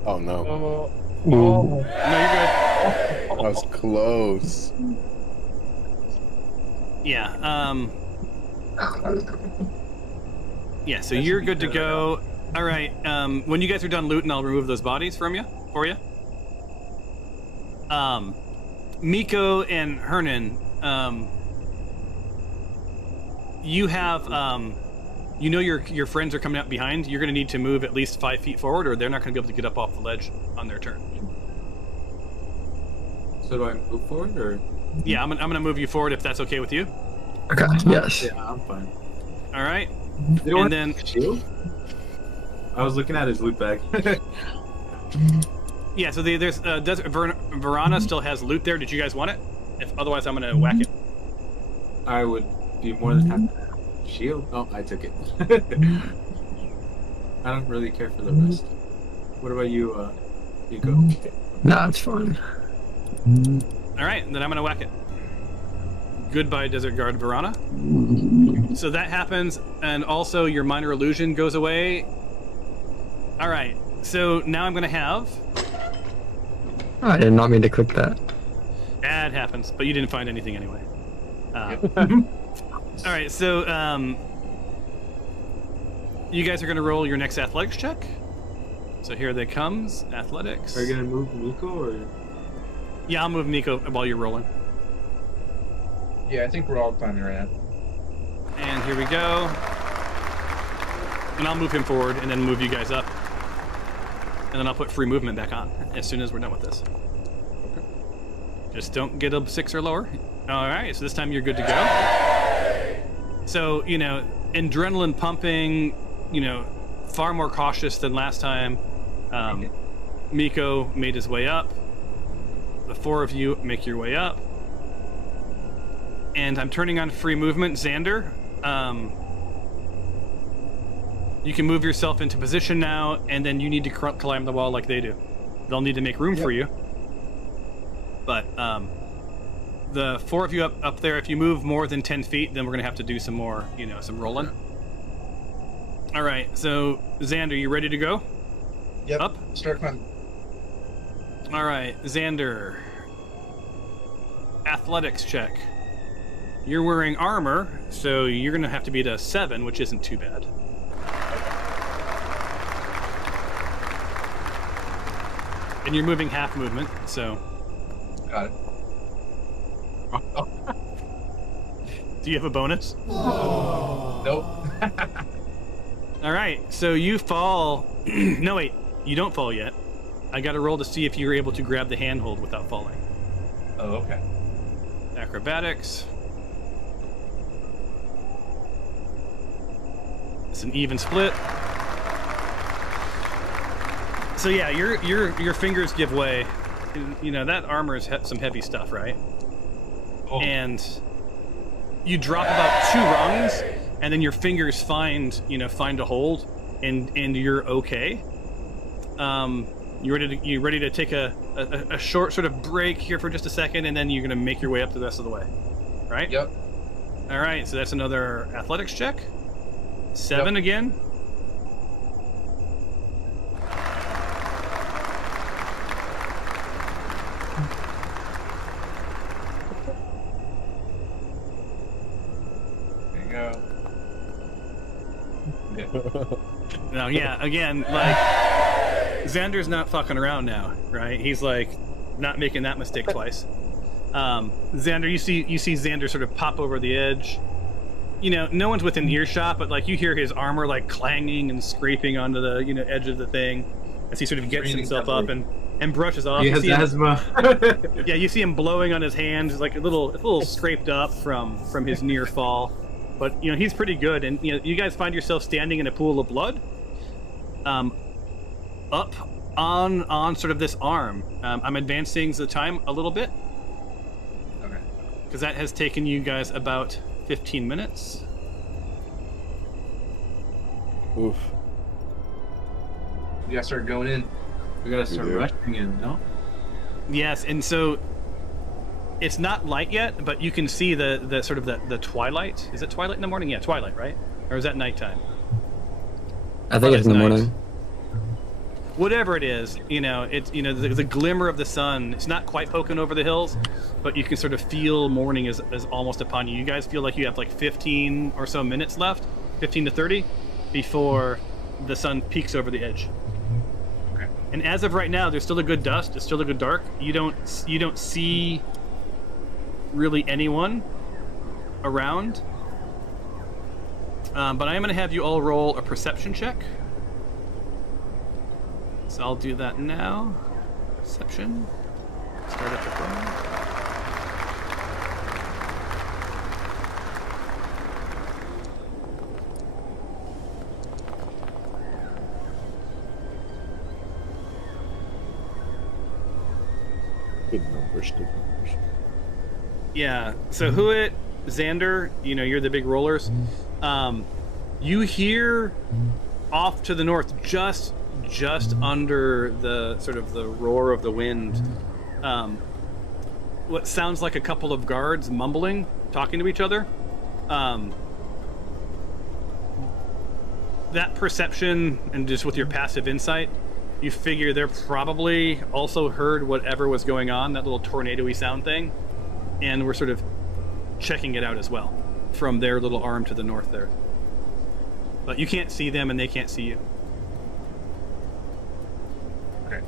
Oh no. Oh. No, you're good. That was close. Yeah. Yeah. So you're good to go. All right. When you guys are done looting, I'll remove those bodies for you. Miko and Hernan, you have, your friends are coming up behind. You're going to need to move at least 5 feet forward, or they're not going to be able to get up off the ledge on their turn. So do I move forward or? Yeah, I'm going to move you forward if that's okay with you. Okay. Yes. Yeah, I'm fine. All right. And then shield? I was looking at his loot bag. yeah, so there's Desert Verana still has loot there. Did you guys want it? If otherwise, I'm going to whack it. I would be more than happy. Shield? Oh, I took it. I don't really care for the rest. What about you, Nico? No, it's fine. All right, then I'm going to whack it. Goodbye, Desert Guard Verana. So that happens, and also your minor illusion goes away. All right, so now I'm going to have... I did not mean to click that. That happens, but you didn't find anything anyway. All right, so you guys are going to roll your next athletics check. So here they comes, athletics. Are you gonna move Nico or? Yeah, I'll move Nico while you're rolling. Yeah, I think we're all climbing right now. And here we go. And I'll move him forward and then move you guys up. and then I'll put free movement back on as soon as we're done with this. Just don't get a 6 or lower. All right, so this time you're good to go. So, adrenaline pumping, far more cautious than last time. Miko made his way up. The 4 of you make your way up. And I'm turning on free movement. Xander, you can move yourself into position now, and then you need to climb the wall like they do. They'll need to make room for you. But the 4 of you up there, if you move more than 10 feet, then we're going to have to do some more, some rolling. All right, so Xander, you ready to go? Yep. Up? Start climbing. All right, Xander. Athletics check. You're wearing armor, so you're going to have to be at a 7, which isn't too bad. And you're moving half movement, so... Got it. Do you have a bonus? Nope. All right, so you fall... No, wait, you don't fall yet. I got to roll to see if you were able to grab the handhold without falling. Oh, okay. Acrobatics. It's an even split. So yeah, your fingers give way. That armor is some heavy stuff, right? Oh. And you drop about 2 rungs, and then your fingers find a hold, and you're okay. You ready to take a short sort of break here for just a second, and then you're gonna make your way up the rest of the way, right? Yep. All right, so that's another athletics check. 7 again. There you go. No, yeah, again, like, Xander's not fucking around now, right? He's, like, not making that mistake twice. Xander, you see Xander sort of pop over the edge. No one's within earshot, but, like, you hear his armor, like, clanging and scraping onto the, edge of the thing as he sort of gets himself up and brushes off. He has asthma. Yeah, you see him blowing on his hands, like, a little scraped up from his near fall. But, he's pretty good, and, you guys find yourself standing in a pool of blood. Up on sort of this arm. I'm advancing the time a little bit. Okay. Because that has taken you guys about 15 minutes. Oof. We gotta start going in. We gotta start rushing in, no? Yes, and so it's not light yet, but you can see the sort of the twilight. Is it twilight in the morning? Yeah, twilight, right? Or is that nighttime? I think it's in the morning. Whatever it is, it's the glimmer of the sun. It's not quite poking over the hills, but you can sort of feel morning is almost upon you. You guys feel like you have like 15 or so minutes left, 15 to 30, before the sun peaks over the edge. Okay. And as of right now, there's still a good dusk. It's still a good dark. You don't see really anyone around. But I am going to have you all roll a perception check. So I'll do that now. Perception. Start at the phone. Good numbers. Yeah. So Huit, Xander, you're the big rollers. You hear off to the north, just under the sort of the roar of the wind, what sounds like a couple of guards mumbling, talking to each other. That perception, and just with your passive insight, you figure they're probably also heard whatever was going on, that little tornado-y sound thing, and we're sort of checking it out as well from their little arm to the north there. But you can't see them and they can't see you. Okay.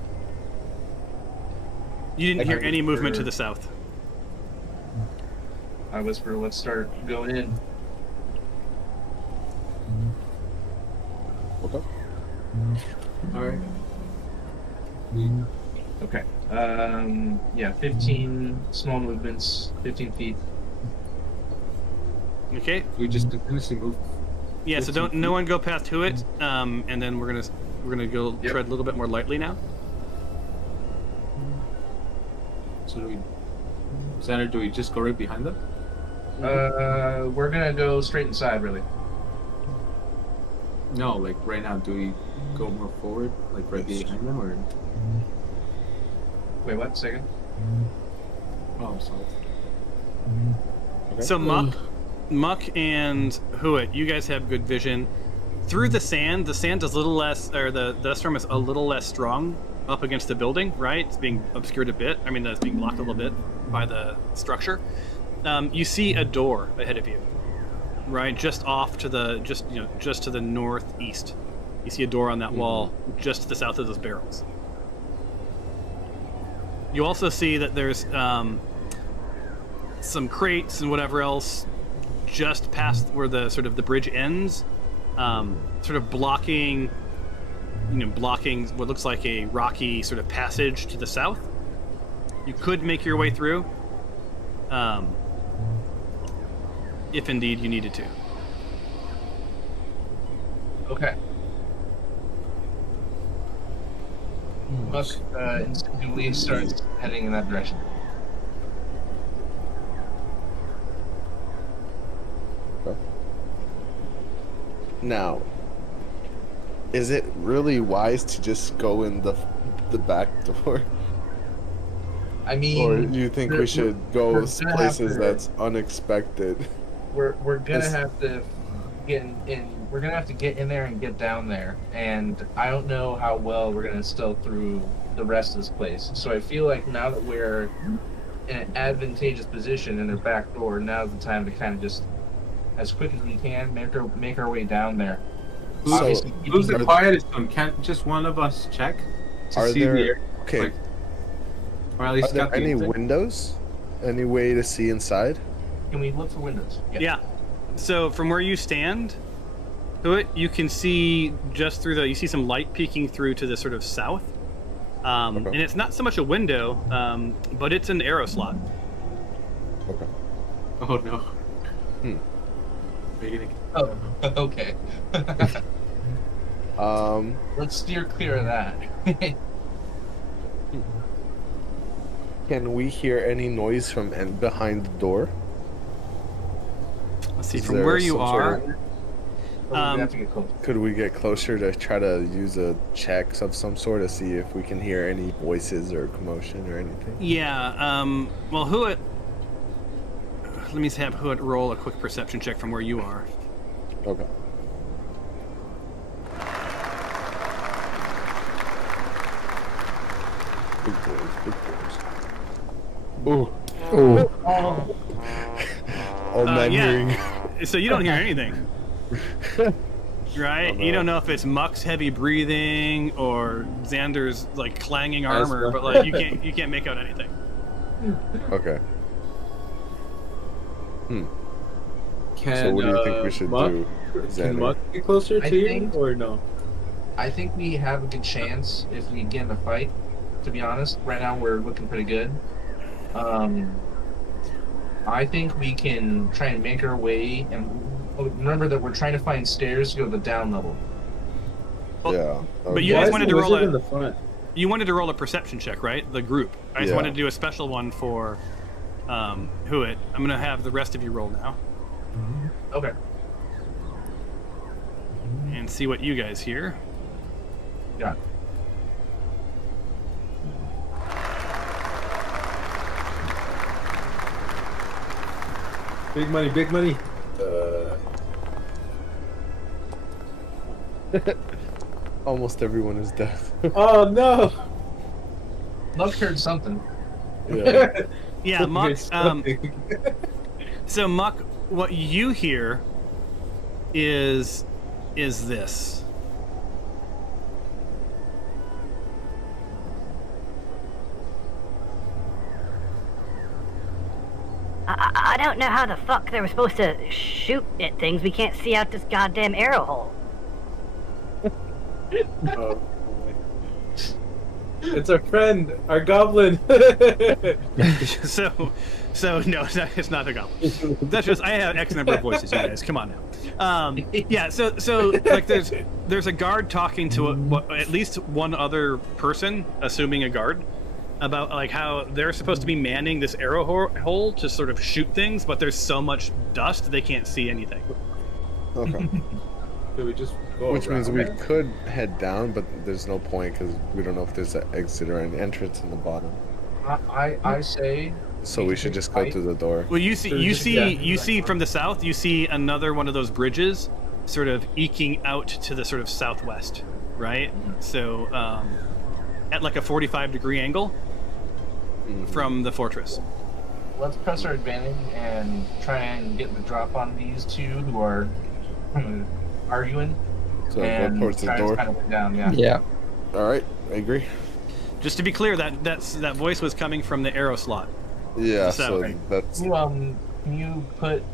You didn't hear any movement to the south. I whisper, let's start going in. Okay. Alright. Okay. Yeah, 15 small movements, 15 feet. Okay. We just continuously move. Yeah. So 15 don't feet. no one go past Hewitt. And then we're gonna go Yep. tread a little bit more lightly now. So do we, Xander, do we just go right behind them? We're gonna go straight inside, really. No, like right now, do we go more forward, like right behind them, or? Wait, what? Second? Oh, I'm sorry. So Muck and Hewitt, you guys have good vision. Through the sand is a little less, or the storm is a little less strong up against the building, right? It's being obscured a bit. I mean, it's being blocked a little bit by the structure. You see a door ahead of you, right? Just off to the, just to the northeast. You see a door on that wall just to the south of those barrels. You also see that there's some crates and whatever else just past where the sort of the bridge ends, sort of blocking what looks like a rocky sort of passage to the south. You could make your way through, if indeed you needed to. Okay. Buck instinctively starts heading in that direction. Now, is it really wise to just go in the back door? I mean, Or do you think we should go we're gonna have places to- that's unexpected? we're gonna Yes. have to get in. We're gonna have to get in there and get down there, and I don't know how well we're gonna stealth through the rest of this place. So I feel like now that we're in an advantageous position in their back door, now's the time to kind of just, as quick as we can, make our way down there. So- Obviously, Who's the Are- quietest one? Can't just one of us check to Are see there- the area? Okay, Like, or at are least there got the any inside? windows? Any way to see inside? Can we look for windows? Yeah. So from where you stand, Hewitt, you can see just through you see some light peeking through to the sort of south. Okay. And it's not so much a window, but it's an arrow slot. Okay. Oh no. Hmm. Beginning. Oh, okay. Let's steer clear of that. Can we hear any noise from behind the door? Let's see, Is from there where you some are. sort of- We're gonna have to get close. Could we get closer to try to use a check of some sort to see if we can hear any voices or commotion or anything? Yeah. Well, Hewitt. Let me have Hewitt roll a quick perception check from where you are. Okay. Big boys, big boys. Ooh. Ooh. Oh, man, yeah. hearing. So you don't hear anything, right? Oh, no. You don't know if it's Muck's heavy breathing or Xander's like clanging armor, but like you can't make out anything. Okay. Can, So what do you think we should Muck, do, Can Xander? Muck get closer I to you, think- or no? I think we have a good chance if we get in a fight. To be honest, right now we're looking pretty good. I think we can try and make our way, and remember that we're trying to find stairs to go to the down level. Yeah. But you Why guys is wanted the to roll wizard a- in the front? You wanted to roll a perception check, right? The group. I just Yeah. wanted to do a special one for Hewitt. I'm gonna have the rest of you roll now Okay. and see what you guys hear. Yeah. Big money, big money. Almost everyone is dead. Oh no! Luck heard something. Yeah. Yeah, Muck. It's something. So Muck, what you hear is this. I don't know how the fuck they were supposed to shoot at things. We can't see out this goddamn arrow hole. Oh, It's our friend, our goblin. So no, it's not a goblin. That's just I have X number of voices, you guys. Come on now. Yeah. So like there's a guard talking to at least one other person, assuming a guard, about like how they're supposed to be manning this arrow hole to sort of shoot things, but there's so much dust they can't see anything. Okay. So we just go Which means around. we could head down, but there's no point because we don't know if there's an exit or an entrance in the bottom. I say. So we should just go through the door. Well, you Yeah. see from the south, you see another one of those bridges, sort of eking out to the sort of southwest, right? So at like a 45-degree angle from the fortress. Let's press our advantage and try and get the drop on these two who are arguing. So and go towards the try to door. kind of get down, yeah. Yeah. All right, I agree. Just to be clear, that voice was coming from the arrow slot. Yeah, So- so that's Can you put? It's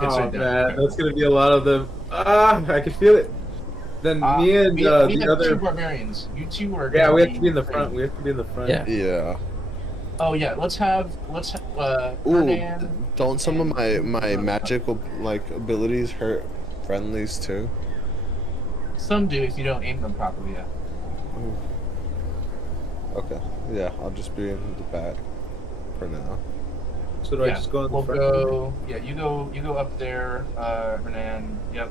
Oh right there. man, Okay. that's gonna be a lot of them. I can feel it. Then me and we the have two other. barbarians. You two are. Yeah, gonna we have to be in the front. ready. We have to be in the front. Yeah. yeah. Oh yeah, let's have Ooh, Hernan. don't some of my magical like abilities hurt friendlies too? Some do if you don't aim them properly. Yeah. Okay. Yeah, I'll just be in the back for now. So do I Yeah, just go in the we'll front? go. Yeah, you go up there, Hernan. Yep.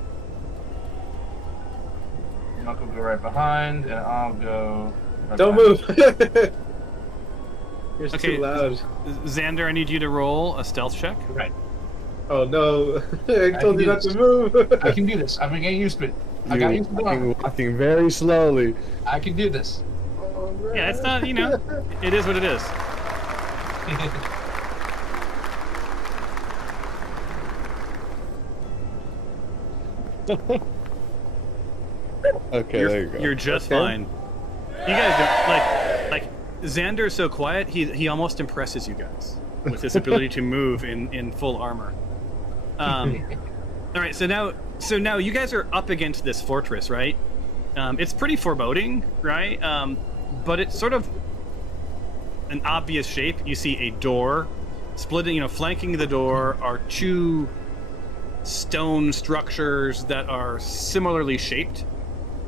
Marco will go right behind, and I'll go. Right Don't behind. move. You're Okay. too loud. Xander, I need you to roll a stealth check. Right. Oh no! I told can you do not this. to move. I can do this. I've been getting used to it. I got used to You're it. walking very slowly. I can do this. Oh, man. Yeah, it's not, it is what it is. Okay, there you go. You're just Okay. fine. You guys don't like Xander's so quiet. He almost impresses you guys with his ability to move in full armor. All right, so now you guys are up against this fortress, right? It's pretty foreboding, right? But it's sort of an obvious shape. You see a door splitting, flanking the door are two stone structures that are similarly shaped,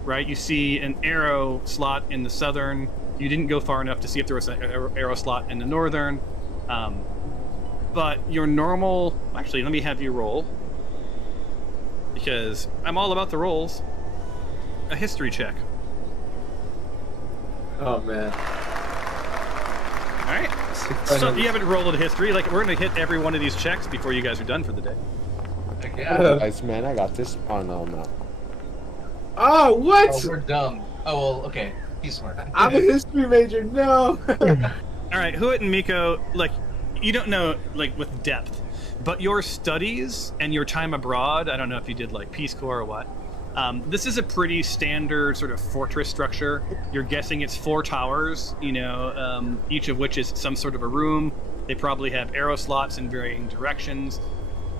right? You see an arrow slot in the southern. You didn't go far enough to see if there was an arrow slot in the northern. But your normal... Actually, let me have you roll. Because I'm all about the rolls. A history check. Oh man. All right. So you haven't rolled a history. Like, we're going to hit every one of these checks before you guys are done for the day. Okay. Guys, man, I got this. Oh no, no. Oh what? Oh, we're dumb. Oh well, okay. He's smart. I'm a history major. No. All right, Huit and Miko, like, you don't know, like, with depth, but your studies and your time abroad, I don't know if you did, like, Peace Corps or what, this is a pretty standard sort of fortress structure. You're guessing it's 4 towers, each of which is some sort of a room. They probably have arrow slots in varying directions.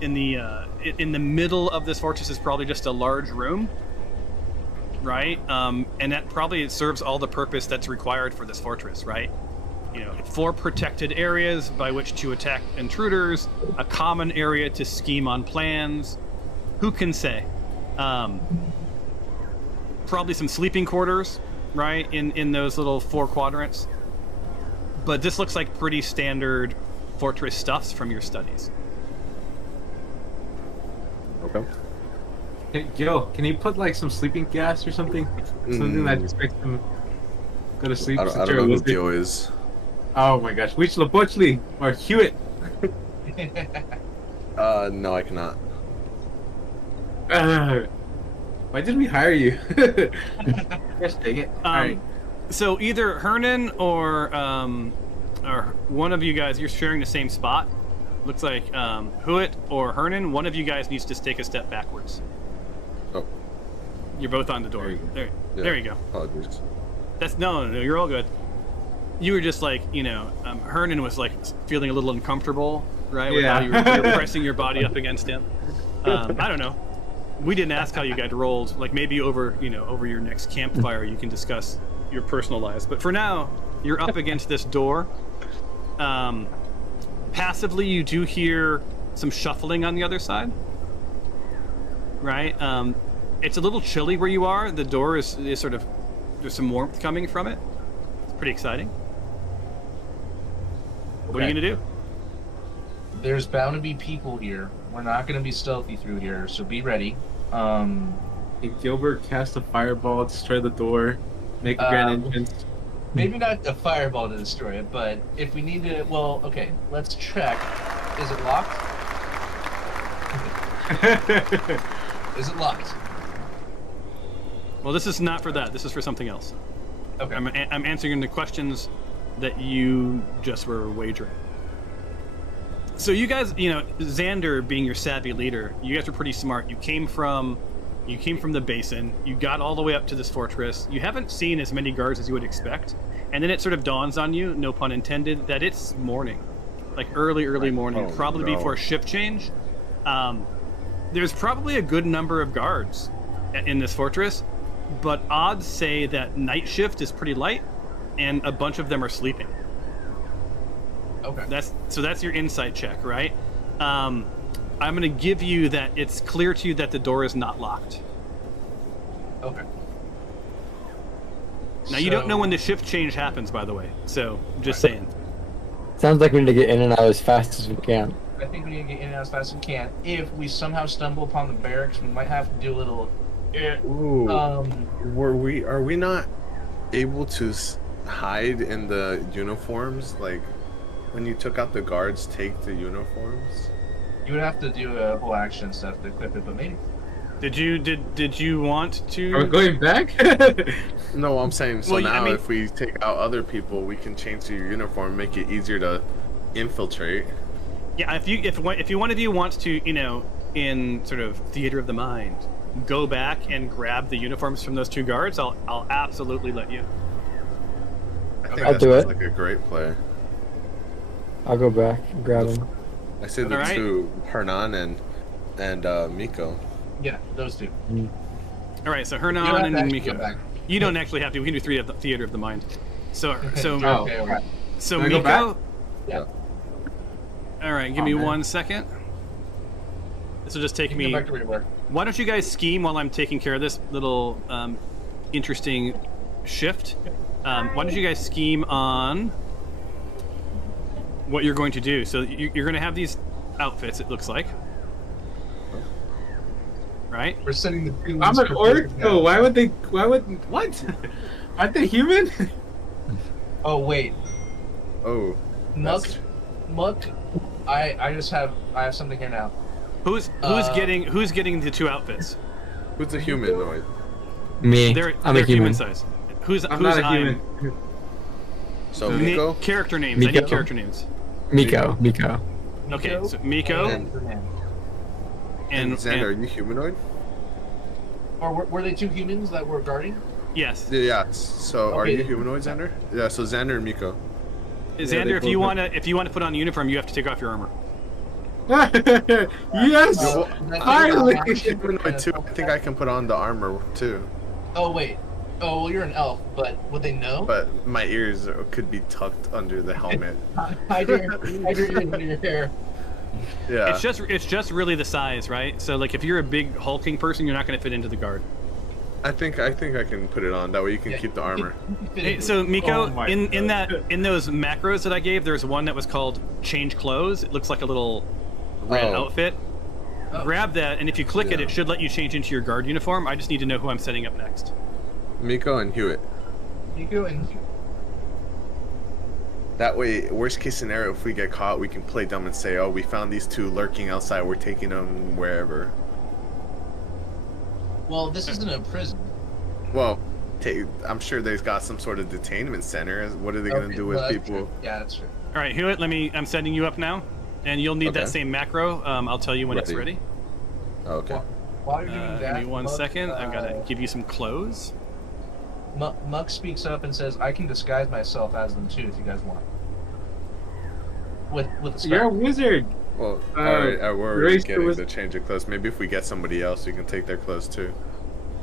In the middle of this fortress is probably just a large room, right? And that probably serves all the purpose that's required for this fortress, right? 4 protected areas by which to attack intruders, a common area to scheme on plans. Who can say? Probably some sleeping quarters, right? In those little 4 quadrants. But this looks like pretty standard fortress stuffs from your studies. Okay. Hey, yo, can you put like some sleeping gas or something? Something that just makes them go to sleep. I don't since know you're who losing- Dio is. Oh my gosh, which Labuchli or Hewitt? No, I cannot. Why did we hire you? Gosh dang it. Alright. So either Hernan or one of you guys, you're sharing the same spot. Looks like Huit or Hernan, one of you guys needs to take a step backwards. Oh, You're both on the door. There you go. There, yeah. there you go. Apologies. That's no, you're all good. You were just like, Hernan was like feeling a little uncomfortable, right? With how Yeah. you were pressing your body up against him. I don't know. We didn't ask how you guys rolled. Like maybe over your next campfire, you can discuss your personal lives. But for now, You're up against this door. Passively, you do hear some shuffling on the other side. Right? It's a little chilly where you are. The door is sort of... There's some warmth coming from it. It's pretty exciting. What are you going to do? There's bound to be people here. We're not going to be stealthy through here, so be ready. Hey, Gilbert cast a fireball, destroy the door, make a grand entrance. Maybe not a fireball to destroy it, but if we need to... Well, okay, let's check. Is it locked? Is it locked? Well, this is not for that. This is for something else. Okay. I'm answering the questions that you just were wagering. So you guys, Xander being your savvy leader, you guys are pretty smart. You came from the basin. You got all the way up to this fortress. You haven't seen as many guards as you would expect. And then it sort of dawns on you, no pun intended, that it's morning. Like early morning, probably before shift change. There's probably a good number of guards in this fortress, but odds say that night shift is pretty light, and a bunch of them are sleeping. Okay. That's your insight check, right? I'm going to give you that it's clear to you that the door is not locked. Okay. Now, you don't know when the shift change happens, by the way, so just saying. Sounds like we need to get in and out as fast as we can. I think we need to get in and out as fast as we can. If we somehow stumble upon the barracks, we might have to do a little... Ooh. Are we not able to hide in the uniforms? Like, when you took out the guards, take the uniforms? You would have to do a whole action stuff to equip it, but maybe. Did you want to? Are we going back? No, I'm saying, so Well, now if we take out other people, we can change to your uniform, make it easier to infiltrate. Yeah, if one of you wants to, in sort of theater of the mind, go back and grab the uniforms from those two guards, I'll absolutely let you. I think I'll that do sounds it. like a great play. I'll go back and grab him. I say the Alright. two, Hernan and Miko. Yeah, those two. All right, so You don't Hernan have to and actually Miko. go back. You don't actually have to. We can do theater of the mind. So Oh. Okay, okay. so Can I go Miko. back? Yeah. All right, give Oh, me man. 1 second. This will just take You can me. go back to where you were. Why don't you guys scheme while I'm taking care of this little interesting shift? Why don't you guys scheme on what you're going to do? So you're going to have these outfits, it looks like. Right? We're sending the two I'm ones an for orc, picking though. out. What? Aren't they human? Oh, wait. Oh. Muck, I have something here now. Who's getting the two outfits? Who's a humanoid? Me. They're I'm a human human. size. Who's I'm not a I'm? human. So Na- Miko? Character names. I need Miko. character names. Miko. Okay, so Miko and Hernan. and Xander, are you humanoid? Or were they two humans that were guarding? yes, Yeah. So are Okay. you humanoid, Xander? Yeah. So Xander and Miko. Xander. they If you both wanna put on a uniform, you have to take off your armor. Yes! Oh, Finally! I'm humanoid too. I think I can put on the armor too, Oh, wait. Oh, well, you're an elf, but would they know? but my ears could be tucked under the helmet. Hide your ears under your hair. Yeah. It's just really the size, right? So like if you're a big hulking person, you're not gonna fit into the guard. I think I can put it on. That way you can Yeah, keep the armor. Hey, so Miko, Oh my in God. those macros that I gave, there's one that was called change clothes. It looks like a little red Oh. outfit. Oh. Grab that, and if you click it, Yeah. it should let you change into your guard uniform. I just need to know who I'm setting up next. Miko and Hewitt. Miko and That way, worst case scenario, if we get caught, we can play dumb and say, "Oh, we found these two lurking outside. We're taking them wherever." well, this isn't a prison. Well, I'm sure they've got some sort of detainment center. What are they going to Okay, do well, with that's people? true. Yeah, that's true. All right, Hewitt, I'm setting you up now, and you'll need that Okay. same macro. I'll tell you when it's ready. Oh, okay. While you're doing that, Give me 1 Muck, second. I've got to give you some clothes. Muck speaks up and says, "I can disguise myself as them too, if you guys want." With a You're a spell. wizard. Well, Uh, alright, we're already race getting was- the change of clothes. Maybe if we get somebody else, we can take their clothes too.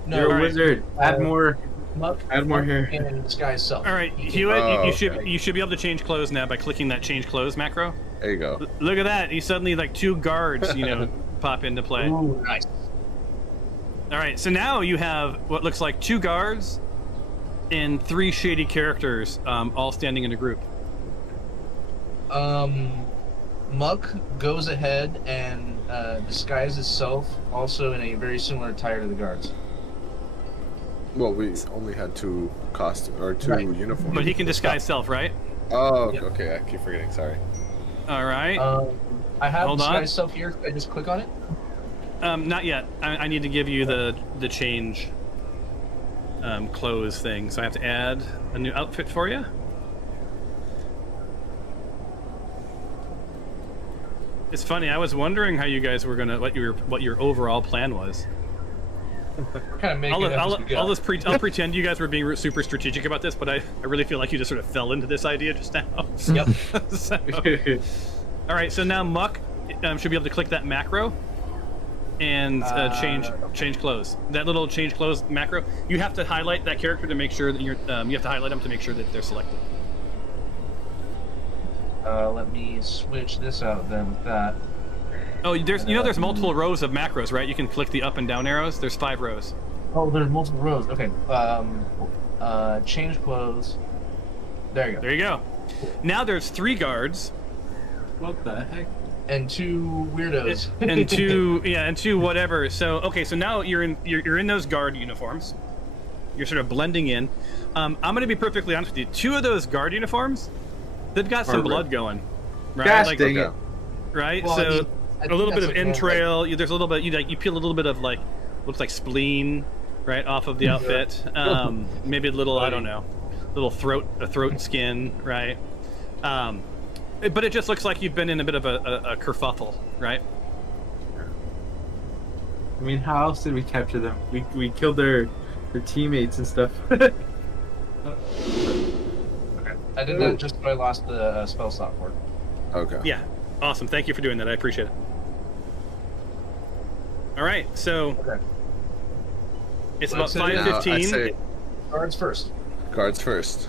No, You're a right. wizard. Add more Muck, Add more hair. and disguise self. All right, He can- Hewitt, Oh, you should okay. you should be able to change clothes now by clicking that change clothes macro. There you go. Look at that! You suddenly like 2 guards, pop into play. Ooh, nice. All right, so now you have what looks like 2 guards and 3 shady characters, all standing in a group. Muck goes ahead and disguises self, also in a very similar attire to the guards. Well, we only had 2 costumes or 2 Right. uniforms. But he can disguise self, right? Oh, Yep. okay. I keep forgetting. Sorry. All right. I have Hold on. disguise self here. Can I just click on it? Not yet. I need to give you the change clothes thing, so I have to add a new outfit for you. It's funny. I was wondering how you guys were gonna what your overall plan was. We're kind of making it up as we go. I'll pretend you guys were being super strategic about this, but I really feel like you just sort of fell into this idea just now. Yep. So, all right, so now Muck should be able to click that macro and change clothes. That little change clothes macro. You have to highlight that character to make sure that you have to highlight them to make sure that they're selected. Let me switch this out then with that. Oh, there's multiple rows of macros, right? You can click the up and down arrows. There's 5 rows. Oh, there's multiple rows. Okay. Change clothes. There you go. There you go. Now there's 3 guards What the heck? And 2 weirdos. and 2 whatever. So okay, so now you're in those guard uniforms. You're sort of blending in. I'm going to be perfectly honest with you. 2 of those guard uniforms, they've got some blood going, right? Gosh dang it. Right. Well, so I mean, I a think little bit that's of like more entrail. There's a little bit. You peel a little bit of like looks like spleen, right, off of the outfit. Maybe a little, I don't know, little throat skin, right? But it just looks like you've been in a bit of a kerfuffle, right? I mean, how else did we capture them? We killed their teammates and stuff. Okay. I did that just so I lost the spell slot for it. Okay. Yeah. Awesome. Thank you for doing that. I appreciate it. All right. So Okay. it's about Let's say now, 5:15. I say Guards first. guards first.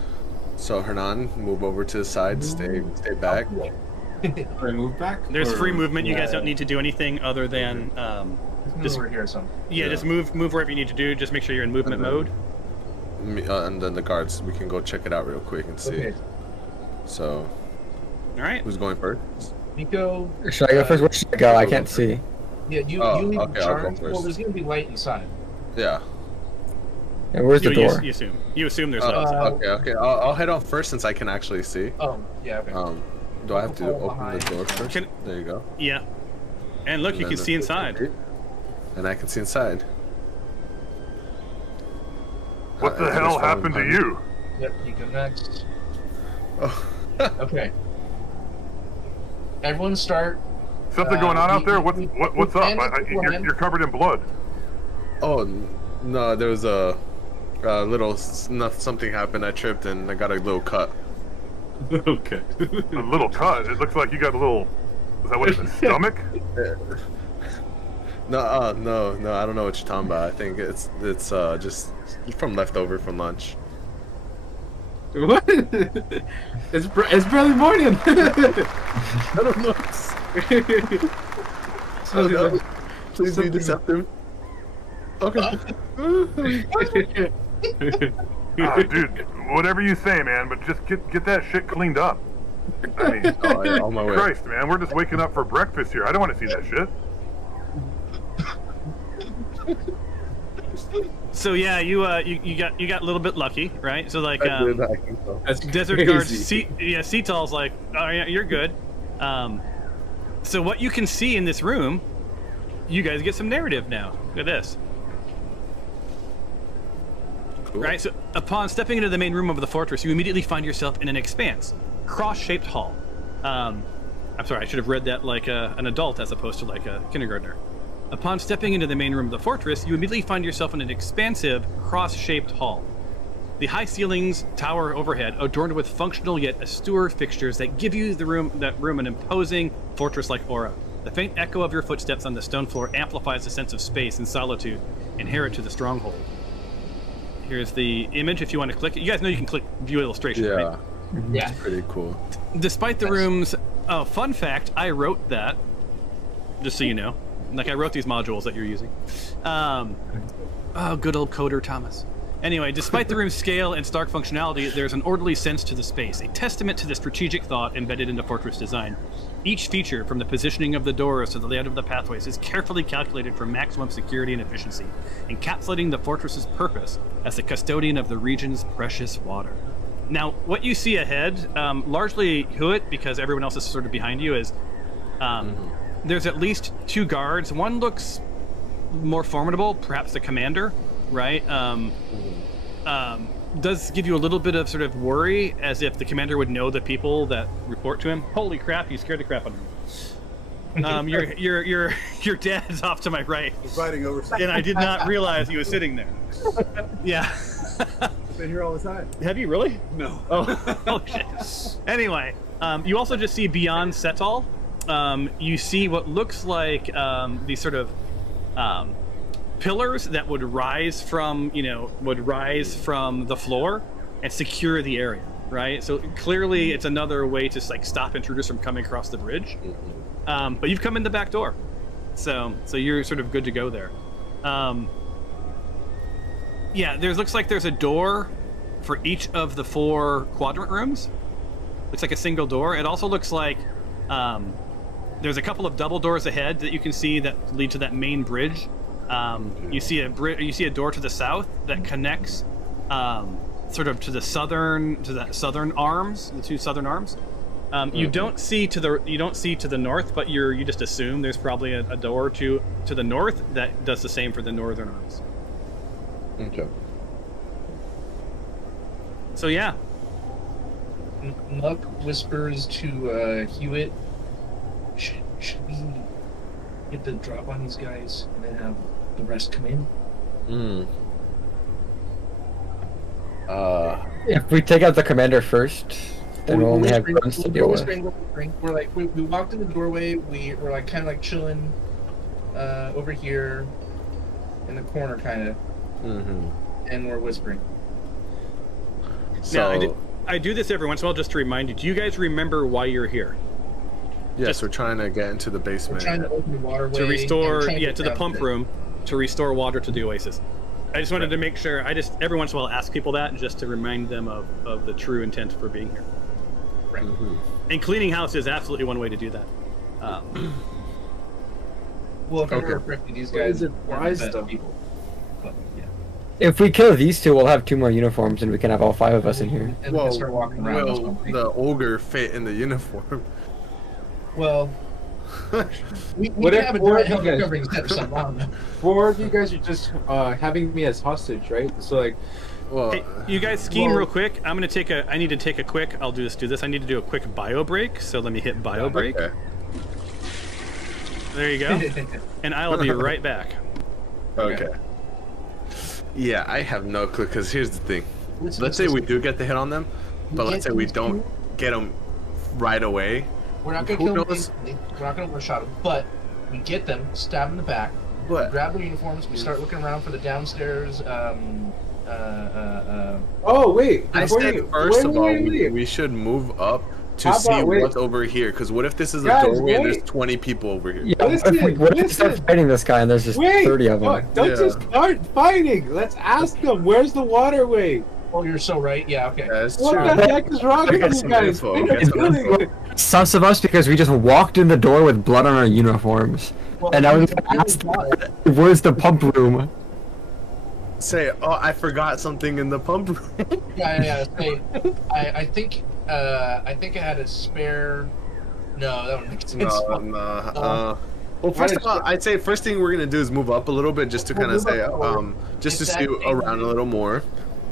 So Hernan, move over to the side. Stay back. Oh, Do I move back? There's Or- free movement. You guys Yeah. don't need to do anything other than Just over here, some. just move wherever you need to do. Just make sure you're in movement mode. And then the guards. We can go check it out real quick and see. Okay. So, All right. who's going first? Nico. Should I go first? Where should I go? I can't see. Yeah, you leave okay, the I'll go charm. first. Well, there's gonna be light inside. Yeah. Yeah, where's the door? You assume there's lights. Okay. I'll head on first since I can actually see. Oh, yeah. Okay. Do I have to I'll open behind. the door first? Can- There you go. Yeah. And look, you can see inside. And I can see inside. What the I hell just found happened to mine. you? Yep. You go next. Oh. Okay. Everyone start. Something going on out there? What's we up? planned it beforehand. You're covered in blood. Oh no, there was a little something happened. I tripped and I got a little cut. Okay. A little cut. It looks like you got a little. Is that what it's stomach? No, I don't know what you're talking about. I think it's just from leftover from lunch. What? It's barely morning. I don't know. Oh, no. Please be deceptive. Okay. Dude, whatever you say, man, but just get that shit cleaned up. I mean, Oh, yeah, on my way. Christ, man, we're just waking up for breakfast here. I don't want to see that shit. So yeah, you got a little bit lucky, right? So like I did, I think so. That's Desert crazy. Guard Cetal's like, oh yeah, you're good. So what you can see in this room, you guys get some narrative now. Look at this. Cool. Right, so upon stepping into the main room of the fortress, you immediately find yourself in an expanse, cross-shaped hall. I'm sorry, I should have read that like an adult as opposed to like a kindergartner. Upon stepping into the main room of the fortress, you immediately find yourself in an expansive, cross-shaped hall. The high ceilings tower overhead, adorned with functional yet austere fixtures that give you that room an imposing, fortress-like aura. The faint echo of your footsteps on the stone floor amplifies the sense of space and solitude inherent to the stronghold. Here's the image if you want to click it. You guys know you can click view illustration, Yeah. right? Yeah. Pretty cool. Despite the room's fun fact, I wrote that, just so you know. Like, I wrote these modules that you're using. Oh, good old coder Thomas. Anyway, despite the room's scale and stark functionality, there's an orderly sense to the space, a testament to the strategic thought embedded into Fortress design. Each feature, from the positioning of the doors to the layout of the pathways, is carefully calculated for maximum security and efficiency, encapsulating the fortress's purpose as the custodian of the region's precious water. Now, what you see ahead, largely Hewitt, because everyone else is sort of behind you, is there's at least 2 guards. One looks more formidable, perhaps the commander, right? Does give you a little bit of sort of worry, as if the commander would know the people that report to him. Holy crap! You scared the crap out of me. Your dad is off to my right, Fighting over. and I did not realize he was sitting there. Yeah. I've been here all the time. Have you really? No. Oh shit. Anyway, you also just see beyond Setal. You see what looks like these sort of pillars that would rise from the floor and secure the area, right? So clearly it's another way to like stop intruders from coming across the bridge. But you've come in the back door, so you're sort of good to go there. Yeah, looks like there's a door for each of the 4 quadrant rooms. Looks like a single door. It also looks like there's a couple of double doors ahead that you can see that lead to that main bridge. You see a door to the south that connects sort of to the southern arms, the 2 southern arms. You don't see to the north, but you just assume there's probably a door to the north that does the same for the northern arms. Okay. So yeah. Muck whispers to Hewitt, should we get the drop on these guys and then have the rest come in? If we take out the commander first, then we'll only have guns to deal with. We're like, we walked in the doorway, we're like kind of like chilling over here in the corner kind of, and we're whispering. Now, I do this every once in a while just to remind you. Do you guys remember why you're here? Yes, we're trying to get into the basement. We're trying to open the waterway. To restore, to the pump room, to restore water to the oasis. I just wanted to make sure. I just every once in a while ask people that just to remind them of the true intent for being here. Right. And cleaning house is absolutely one way to do that. Well, if I remember correctly, these guys Why is are the people. But, yeah. If we kill these 2, we'll have 2 more uniforms, and we can have all 5 of us in here. And we can start walking around. Will the ogre fit in the uniform? Well, we What can if have a four door of you help guys- covering instead of something. I don't know. 4 of you guys are just having me as hostage, right? So like, Well, Hey, you guys scheme real quick. I need to take a quick. I'll do this. I need to do a quick bio break. So let me hit bio break. okay. There you go. And I will be right back. Okay. Yeah, I have no clue, because here's the thing. Listen, Let's say we do get the hit on them, but let's say we get don't get them right away. We're not going to Who kill them knows? instantly. We're not going to one-shot them, but we get them, stab them in the back, But grab their uniforms, we start looking around for the downstairs, oh wait, I before said you- first of all, wait. we should move up to How see about- wait. what's over here. Because what if this is a Guys, doorway and there's wait. 20 people over here? Yeah, Listen, what if we start listen. fighting this guy and there's just 30 of them? Don't Yeah. just start fighting. Let's ask them. Where's the waterway? oh, you're so right. Yeah, okay. That's What true. the heck is wrong I with got you some guys? info, What I are got you some doing? Sus of us because we just walked in the door with blood on our uniforms. Well, And I was we gonna ask, thought- where's the pump room? Say, oh, I forgot something in the pump room. Yeah. Say, I think I had a spare. No, that would make sense. Well, first of all, I'd say first thing we're gonna do is move up a little bit, just to We'll kind of move say, up forward. just to Is that see thing- around a little more.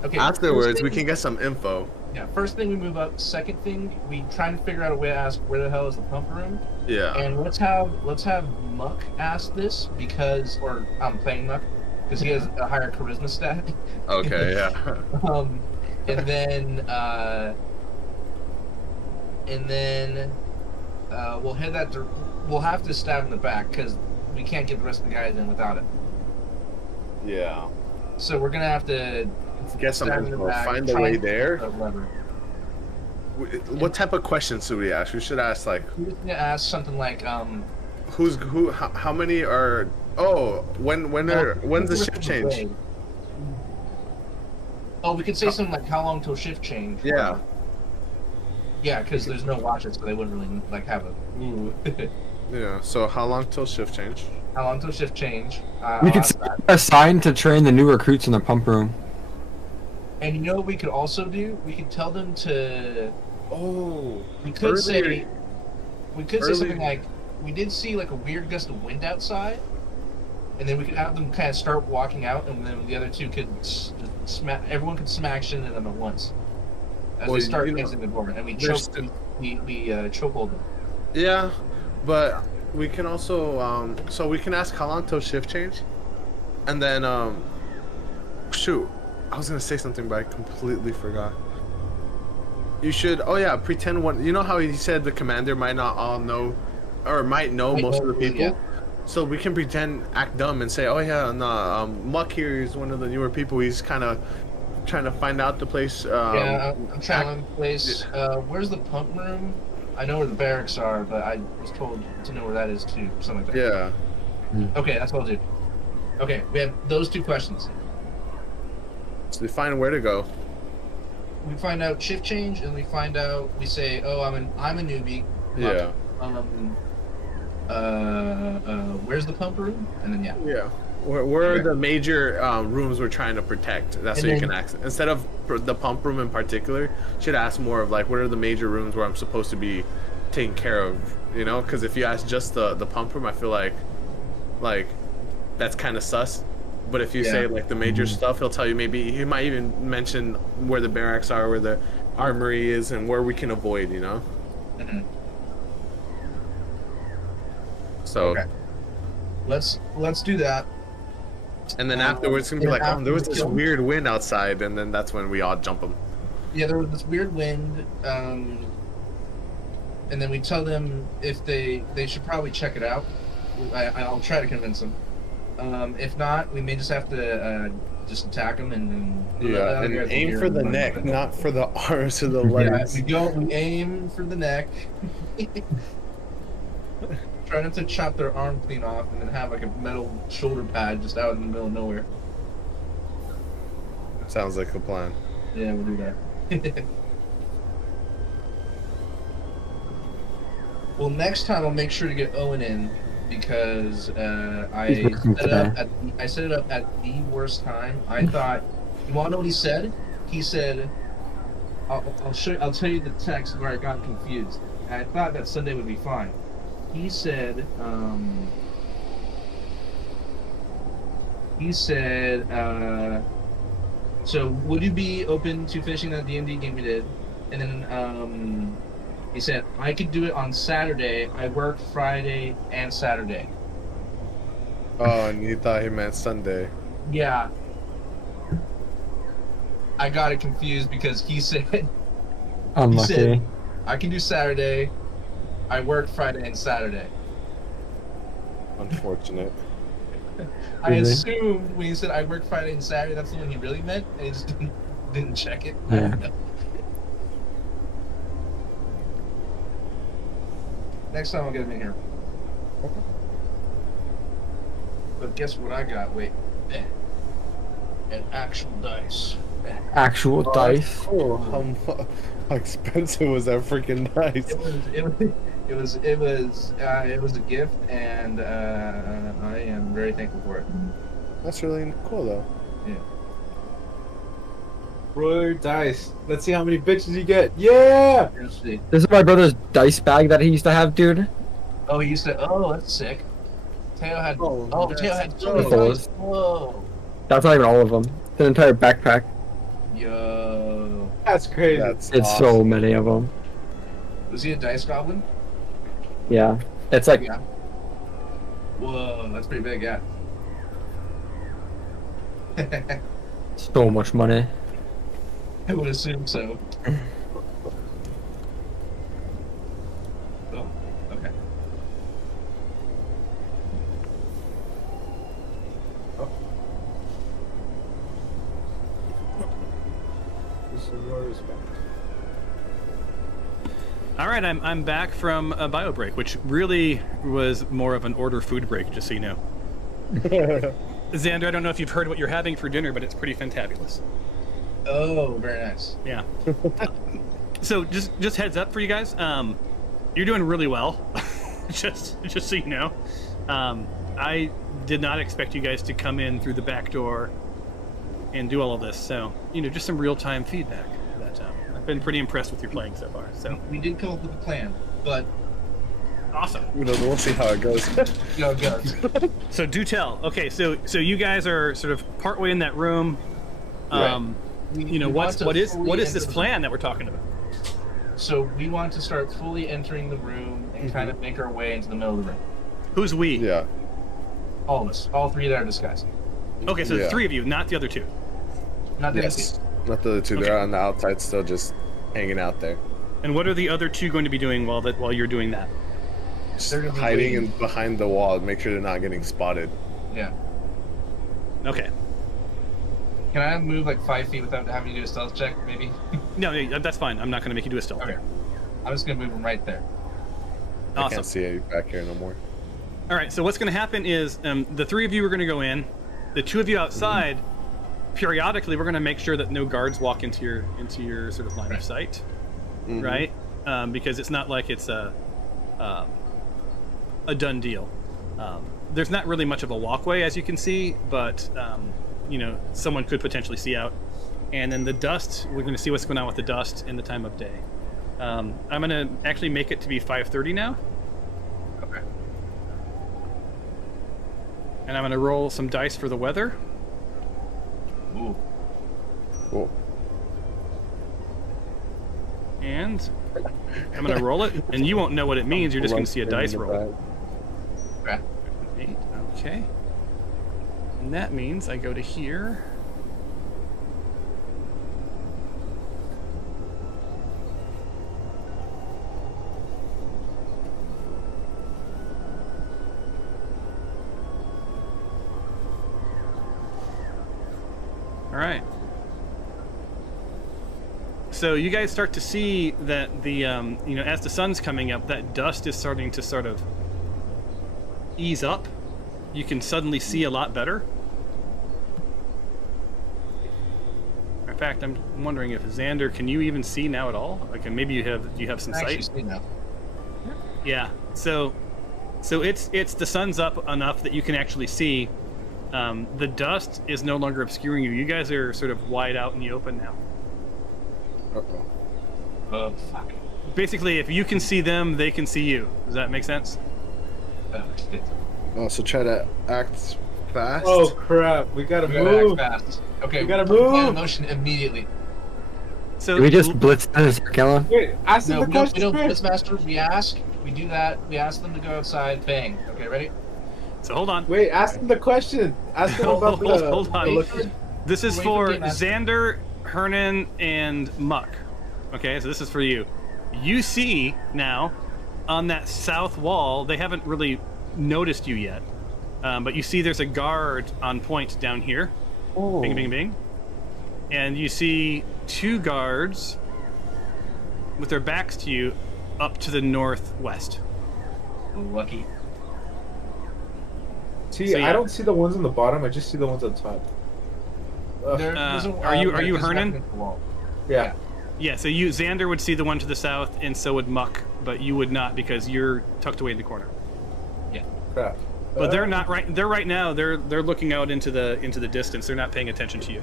Okay. Afterwards, first we thing- can get some info. Yeah. First thing we move up. Second thing, we try and figure out a way to ask where the hell is the pump room. Yeah. And let's have Muck ask this because, or I'm playing Muck because he has a higher charisma stat. Okay. Yeah. And then we'll head that. We'll have to stab in the back because we can't get the rest of the guys in without it. Yeah. So we're gonna have to Get some Stab in the info. back, Find the try way and there. pull the lever. What type of questions should we ask? We should ask like, We're just gonna ask something like, who? How many are? Oh, when's the shift change? Oh, we could say something like, how long till shift change? Yeah. Yeah, because there's no watches, so they wouldn't really like have a. Ooh. Yeah. So how long till shift change? How long till shift change? We I'll could ask that. assign to train the new recruits in the pump room. And you know what we could also do? We could tell them to. Oh. We could say. We could say earlier- something like, we did see like a weird gust of wind outside, and then we could have them kind of start walking out, and then the other two could smack. Everyone could smash into them at once as Well, they start you know, facing the door, and we there's choke. We chokehold them. Yeah, but we can also so we can ask how long till shift change, and then shoot, I was gonna say something but I completely forgot. You should pretend one. You know how he said the commander might not all know, or might know most of the people. Yeah. So we can pretend, act dumb, and say, "Oh yeah, no, Muck here is one of the newer people. He's kind of trying to find out the place." Yeah, I'm trying to place. Where's the pump room? I know where the barracks are, but I was told to know where that is too. Something like that. Yeah. Okay, that's what I'll do. Okay, we have those two questions. So we find where to go. We find out shift change, and we find out. We say, "Oh, I'm a newbie." Yeah. Where's the pump room? And then Yeah. Where are the major rooms we're trying to protect? That's And what you then- can ask. Instead of the pump room in particular, you should ask more of like, what are the major rooms where I'm supposed to be taken care of? You know, because if you ask just the pump room, I feel like that's kind of sus. But if you say like the major stuff, he'll tell you. Maybe he might even mention where the barracks are, where the armory is, and where we can avoid. You know. Mhm. So. Okay. Let's do that. And then afterwards, it's gonna be like, oh, there was this Kill 'em. weird wind outside, and then that's when we all jump them. Yeah, there was this weird wind, and then we tell them if they should probably check it out. I'll try to convince them. If not, we may just have to just attack them and Yeah, and aim for the neck, not for the arms or the Yeah, legs. we aim for the neck. Try not to chop their arm clean off, and then have like a metal shoulder pad just out in the middle of nowhere. Sounds like a plan. Yeah, we'll do that. Well, next time I'll make sure to get Owen in because He's working I set it up at the worst time. I thought. You want to know what he said? He said, "I'll tell you the text where I got confused." And I thought that Sunday would be fine. He said, so would you be open to finishing that D&D game we did? And then he said, I could do it on Saturday. I work Friday and Saturday. Oh, and you thought he meant Sunday. Yeah. I got it confused because he said, Unlucky. I can do Saturday. I work Friday and Saturday. Unfortunate. I Really? assumed when he said I work Friday and Saturday, that's the one he really meant, and he just didn't check it. I Yeah. don't know. Next time I'll get him in here. But guess what I got? Wait. An actual dice. Actual dice. Oh, how expensive was that freaking dice? It was a gift, and I am very thankful for it. That's really cool, though. Yeah. Roll your dice. Let's see how many bitches you get. Yeah! Let's see. This is my brother's dice bag that he used to have, dude. Oh, he used to. Oh, that's sick. Teo had. Oh, Teo had that's so many cool. dice. Whoa. That's not even all of them. It's an entire backpack. Yo. That's crazy. That's It's awesome. so many of them. Was he a dice goblin? Yeah. It's like, Yeah. Whoa, that's pretty big, yeah. so much money. I would assume so. Oh, okay. in your respect. All right, I'm back from a bio break, which really was more of an order food break, just so you know. Xander, I don't know if you've heard what you're having for dinner, but it's pretty fantabulous. Oh, very nice. Yeah. So just heads up for you guys. You're doing really well. just so you know. I did not expect you guys to come in through the back door and do all of this. So, just some real-time feedback. That I've been pretty impressed with your playing so far. So We did come up with a plan, but awesome. We'll see how it goes. go go. So do tell. Okay, so you guys are sort of partway in that room. Right. We what want to is fully this enter the plan that we're talking about? So we want to start fully entering the room and kind of make our way into the middle of the room. Who's we? Yeah. All of us, all three that are disguised. Okay, so the Yeah. three of you, not the other two. Not the Yes. Not the other two. Okay. They're on the outside, still just hanging out there. And what are the other two going to be doing while you're doing that? Just They're gonna be hiding waiting. behind the wall. Make sure they're not getting spotted. Yeah. Okay. Can I move like 5 feet without having to do a stealth check, maybe? No, that's fine. I'm not going to make you do a stealth. Okay. I'm just gonna move them right there. I Awesome. can't see it back here no more. All right, so what's going to happen is the three of you are going to go in. The two of you outside, periodically, we're going to make sure that no guards walk into your sort of line of sight, Mhm. right? Because it's not like it's a done deal. There's not really much of a walkway, as you can see, but someone could potentially see out. And then the dust, we're going to see what's going on with the dust in the time of day. I'm going to actually make it to be 5:30 now. Okay. And I'm going to roll some dice for the weather. Ooh. Cool. And I'm going to roll it. And you won't know what it means. You're just going to see a dice roll. Okay. 8. Okay. And that means I go to here. All right. So you guys start to see that the as the sun's coming up, that dust is starting to sort of ease up. You can suddenly see a lot better. In fact, I'm wondering if Xander, can you even see now at all? Like, maybe you have some I actually sight. see now. Yeah. So it's the sun's up enough that you can actually see. The dust is no longer obscuring you. You guys are sort of wide out in the open now. Uh-oh. Oh fuck. Basically, if you can see them, they can see you. Does that make sense? Oh shit. Oh, so try to act fast. Oh crap! We gotta We gotta move. act fast. Okay. We gotta put the plan in move. motion immediately. So Did we just blitz this, Kellen? Wait, ask them No, the we don't question first. Blitzmaster. We ask. We do that. We ask them to go outside. Bang. Okay, ready? So hold on. Wait, ask them the question. Ask them about the. Hold on. the look- This is Wait for for Game Master. Xander, Hernan, and Muck. Okay, so this is for you. You see now on that south wall, they haven't really noticed you yet, but you see there's a guard on point down here. Oh. Bing, bing, bing. And you see two guards with their backs to you up to the northwest. Lucky. See, So, yeah. I don't see the ones on the bottom. I just see the ones on top. Ugh. There's a- are you there's a Hernan? weapon at the wall. Yeah. Yeah, so Xander would see the one to the south, and so would Muck, but you would not because you're tucked away in the corner. Crap. But they're not right. They're right now. They're looking out into the distance. They're not paying attention to you.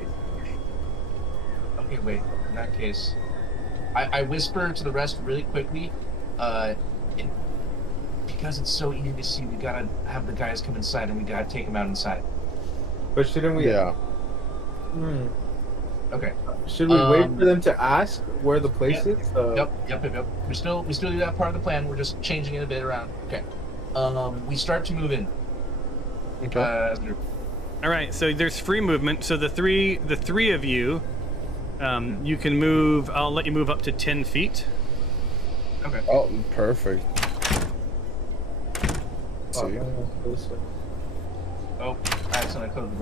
Okay, wait. In that case, I whisper to the rest really quickly. Because it's so easy to see, we gotta have the guys come inside and we gotta take them out inside. But shouldn't we? Yeah. Hmm. Okay. Should we wait for them to ask where the place is? Yep. We still do that part of the plan. We're just changing it a bit around. Okay. We start to move in. Okay. As a group. All right. So there's free movement. So the three of you, you can move. I'll let you move up to 10 feet. Okay. Oh, perfect. Oh, See? Oh, I accidentally closed the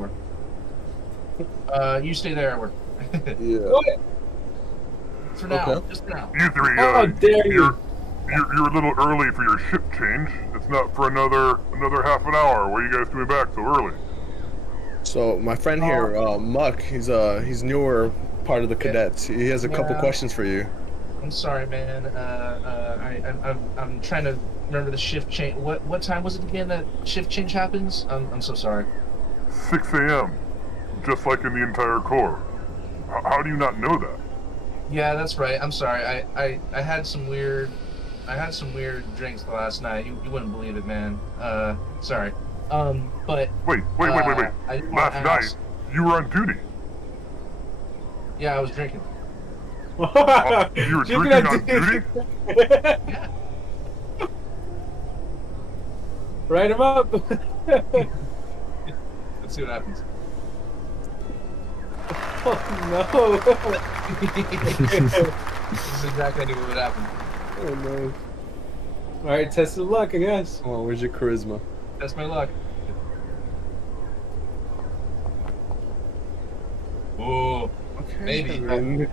door. You stay there, Edward. Yeah. For now, Okay. just for now. You three, How dare you? you're a little early for your shift change. It's not for another half an hour. What are you guys doing back so early? So my friend here, Muck, he's newer part of the cadets. He has a couple Yeah. questions for you. I'm sorry, man. I'm trying to remember the shift change. What time was it again that shift change happens? I'm so sorry. 6 a.m. Just like in the entire Corps. How do you not know that? Yeah, that's right. I'm sorry. I had some weird drinks last night. You wouldn't believe it, man. Sorry. But Wait. I didn't want Last to ask. night, you were on duty. Yeah, I was drinking. You were drinking on duty? Yeah. Write him up. Let's see what happens. Oh This is exactly what would happen. Oh no. no. All right, test of luck, I guess. Come on, where's your charisma? That's my luck. Ooh. Okay. Maybe. I mean,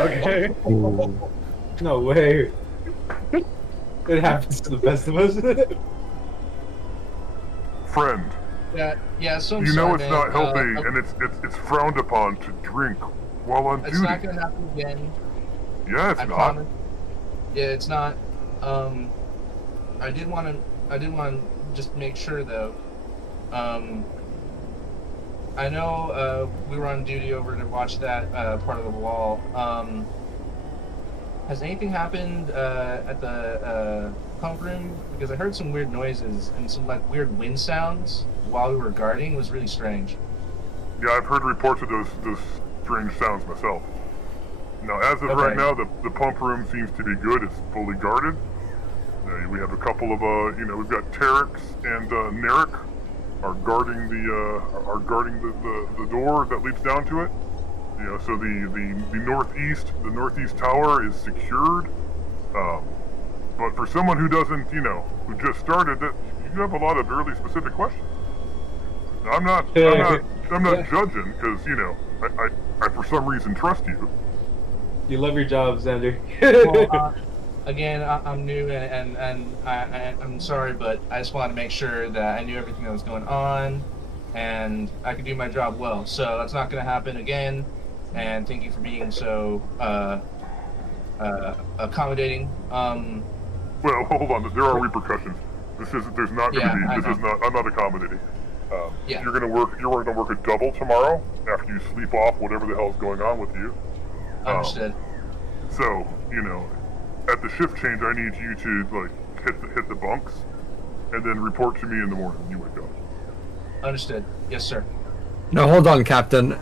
okay. No way. It happens to the best of us. Friend, Yeah. So I'm you know sorry, it's man. not healthy and it's frowned upon to drink while on It's duty. not gonna happen again. Yeah, it's I not. promise. Yeah, it's not. I did want to just make sure though. I know we were on duty over to watch that part of the wall. Has anything happened at the pump room? Because I heard some weird noises and some like weird wind sounds while we were guarding. It was really strange. Yeah, I've heard reports of those strange sounds myself. Now, as of Okay. right now, the pump room seems to be good. It's fully guarded. We have a couple of, we've got Terex and Narek are guarding the door that leads down to it. You know, so the northeast tower is secured. But for someone who doesn't, who just started, that you have a lot of really specific questions. Now, I'm not judging because I for some reason trust you. You love your job, Xander. Well, again, I'm new and I'm sorry, but I just wanted to make sure that I knew everything that was going on and I could do my job well. So that's not going to happen again. And thank you for being so accommodating. Well, hold on. There are repercussions. There's not going to Yeah, I be. I'm not accommodating. Yeah. You're going to work a double tomorrow after you sleep off whatever the hell's going on with you. Understood. So, at the shift change, I need you to hit the bunks, and then report to me in the morning when you wake up. Understood. Yes, sir. No, hold on, Captain.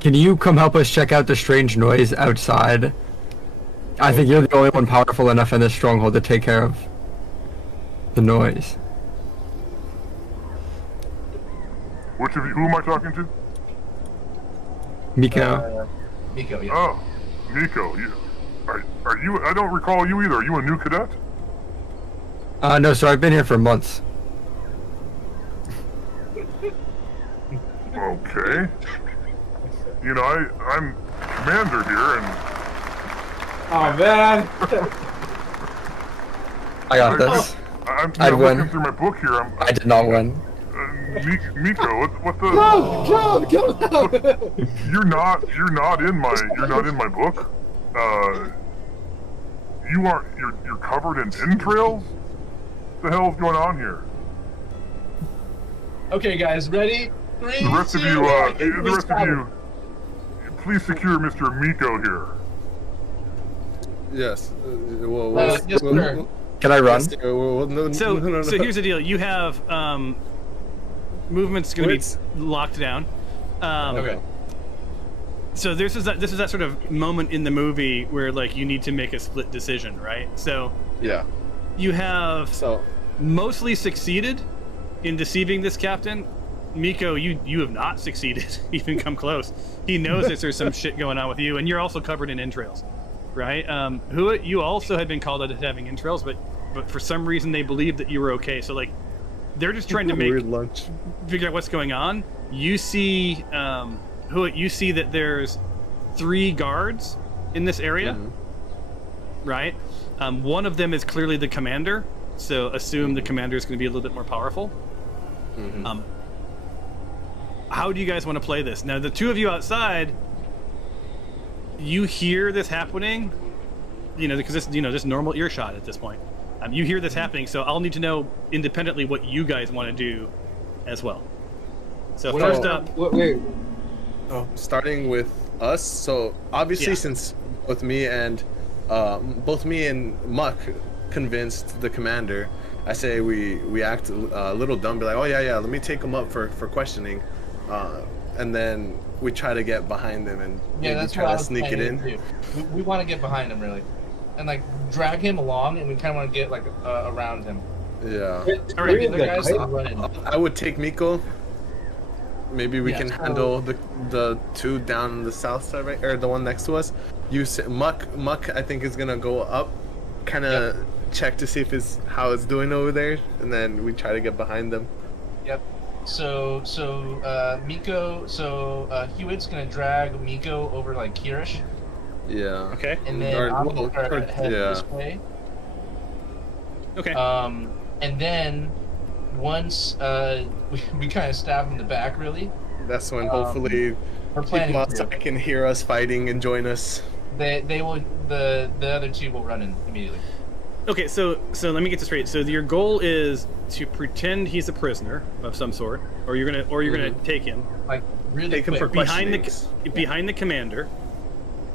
Can you come help us check out the strange noise outside? I think you're the only one powerful enough in this stronghold to take care of the noise. Which of you? Who am I talking to? Miko. Miko, yeah. Oh, Nico. Are you? I don't recall you either. Are you a new cadet? No, sir, I've been here for months. Okay. I'm commander here, and Oh man. I got this. I'm I'd looking win. through my book here. I did not win. Miko, what the? Go! You're not in my book. You're covered in entrails. What the hell's going on here? Okay, guys, ready? 3, The rest 2, of you, 1, please secure Mr. Miko here. Yes. yes, sir. Can I run? No, So here's the deal. You have movement's going to Wait. be locked down. Okay. So this is that sort of moment in the movie where you need to make a split decision, right? So Yeah. you have So mostly succeeded in deceiving this captain. Miko, you have not succeeded, even come close. He knows that there's some shit going on with you, and you're also covered in entrails, right? Who you also had been called out as having entrails, but for some reason they believed that you were okay. So they're just trying to weird lunch. figure out what's going on. You see, you see that there's 3 guards in this area, Mm-hmm. right? One of them is clearly the commander, so assume the commander is going to be a little bit more powerful. Mm-hmm. How do you guys want to play this? Now, the 2 of you outside, you hear this happening, because this, just normal earshot at this point. You hear this happening, so I'll need to know independently what you guys want to do as well. So What first are- up, Wait. Starting with us, so obviously Yeah. since both me and Muck convinced the commander, I say we act a little dumb, be like, oh yeah, let me take him up for questioning, and then we try to get behind them and Yeah, maybe that's try what I to was sneak it planning in. to do. We want to get behind him really, and like drag him along, and we kind of want to get like around him. Yeah, all right, The other guys are running. I would take Miko. Maybe we Yeah, can so- handle the 2 down the south side, right, or the one next to us. Muck, I think is gonna go up, kind of check to see if how it's doing over there, and then we try to get behind them. Yep. So Miko. Hewitt's gonna drag Miko over like Kirish, Yeah. okay, and then Or- I'm well, gonna or- head yeah. this way. okay. And then once we kind of stab him in the back, really. That's when hopefully We're planning people to. outside can hear us fighting and join us. They will. The other 2 will run in immediately. Okay, so let me get this straight. So your goal is to pretend he's a prisoner of some sort, or you're gonna take him Like really Take him quick. for behind questionings. the commander,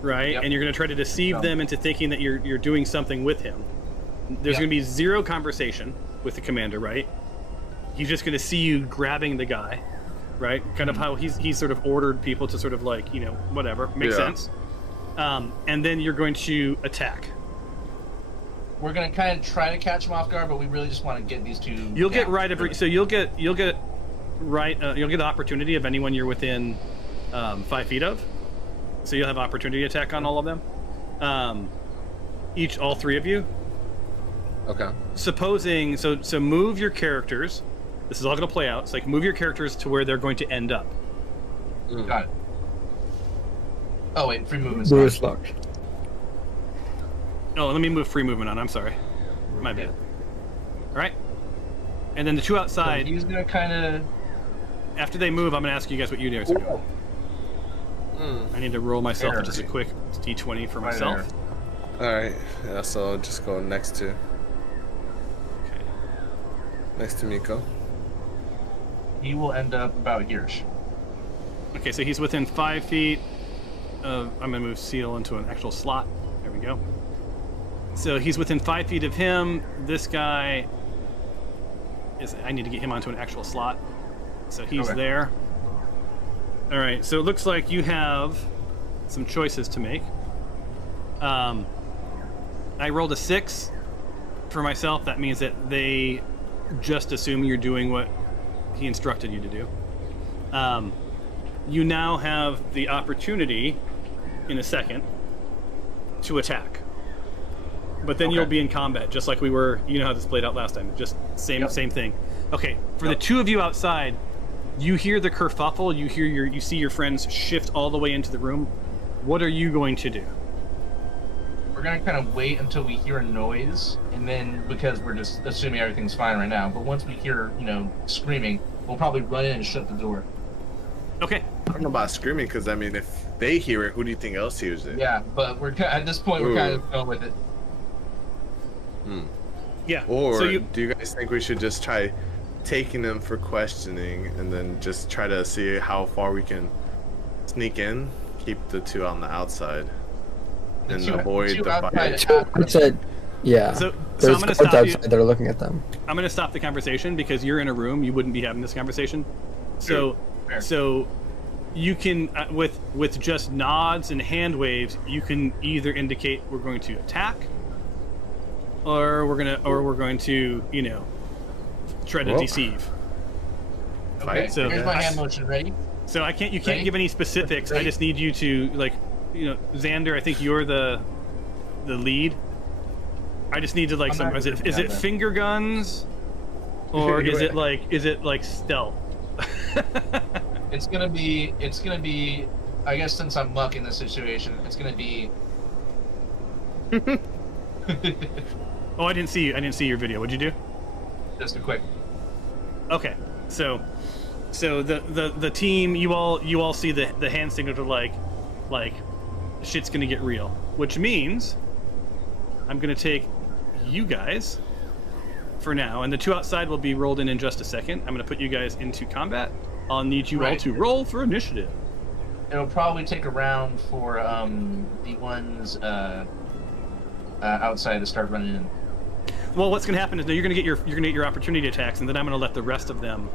right? Yep. And you're gonna try to deceive Yep. them into thinking that you're doing something with him. There's Yep. gonna be 0 conversation with the commander, right? He's just gonna see you grabbing the guy, right? Kind of how he's sort of ordered people to sort of like whatever makes Yeah. sense. And then you're going to attack. We're gonna kind of try to catch him off guard, but we really just want to get these 2. You'll get down. right of so you'll get right you'll get the opportunity of anyone you're within 5 feet of. So you'll have opportunity attack on all of them. All 3 of you. Okay. Supposing so move your characters. This is all going to play out. So like move your characters to where they're going to end up. Got it. Oh wait, free movement. Blue is locked. Oh, let me move free movement on. I'm sorry. My bad. All right. And then the 2 outside. He's gonna kind of. After they move, I'm going to ask you guys what you guys are doing. I need to roll myself There. just a quick d20 for Right myself. there. All right. Yeah. So I'll just go next to Miko. He will end up about here. Okay, so he's within 5 feet of. I'm going to move Seal into an actual slot. There we go. So he's within 5 feet of him. This guy is. I need to get him onto an actual slot. So he's Okay. there. All right, so it looks like you have some choices to make. I rolled a 6 for myself. That means that they just assume you're doing what he instructed you to do. You now have the opportunity in a second to attack. But then you'll be in combat, just like we were. You know how this played out last time. Just same thing. Okay, for the 2 of you outside, you hear the kerfuffle. You see your friends shift all the way into the room. What are you going to do? We're gonna kind of wait until we hear a noise, and then because we're just assuming everything's fine right now. But once we hear, screaming, we'll probably run in and shut the door. Okay. I don't know about screaming, because I mean, if they hear it, who do you think else hears it? Yeah, but at this point we're kind of going with it. Yeah. Or so do you guys think we should just try taking them for questioning and then just try to see how far we can sneak in, keep the 2 on the outside, and avoid the fire? I said, yeah. So There's I'm going to guards stop you. outside that are looking at them. I'm going to stop the conversation because you're in a room. You wouldn't be having this conversation. So, Fair. so you can with just nods and hand waves, you can either indicate we're going to attack, or we're going to try to Well. deceive. Okay, So- here's my hand motion. Ready? So you can't Ready? give any specifics. I Ready? just need you to Xander. I think you're the lead. I just need to I'm not is gonna it do that. finger guns, or is it like stealth? It's gonna be I guess since I'm Muck in this situation, it's gonna be. Oh, I didn't see you. I didn't see your video. What'd you do? Just a quick. Okay, so the team, you all see the hand signal to like shit's gonna get real, which means I'm gonna take you guys for now, and the two outside will be rolled in just a second. I'm gonna put you guys into combat. I'll need you all to roll for initiative. It'll probably take a round for the ones outside to start running in. Well, what's gonna happen is that you're gonna get your opportunity attacks, and then I'm gonna let the rest of them.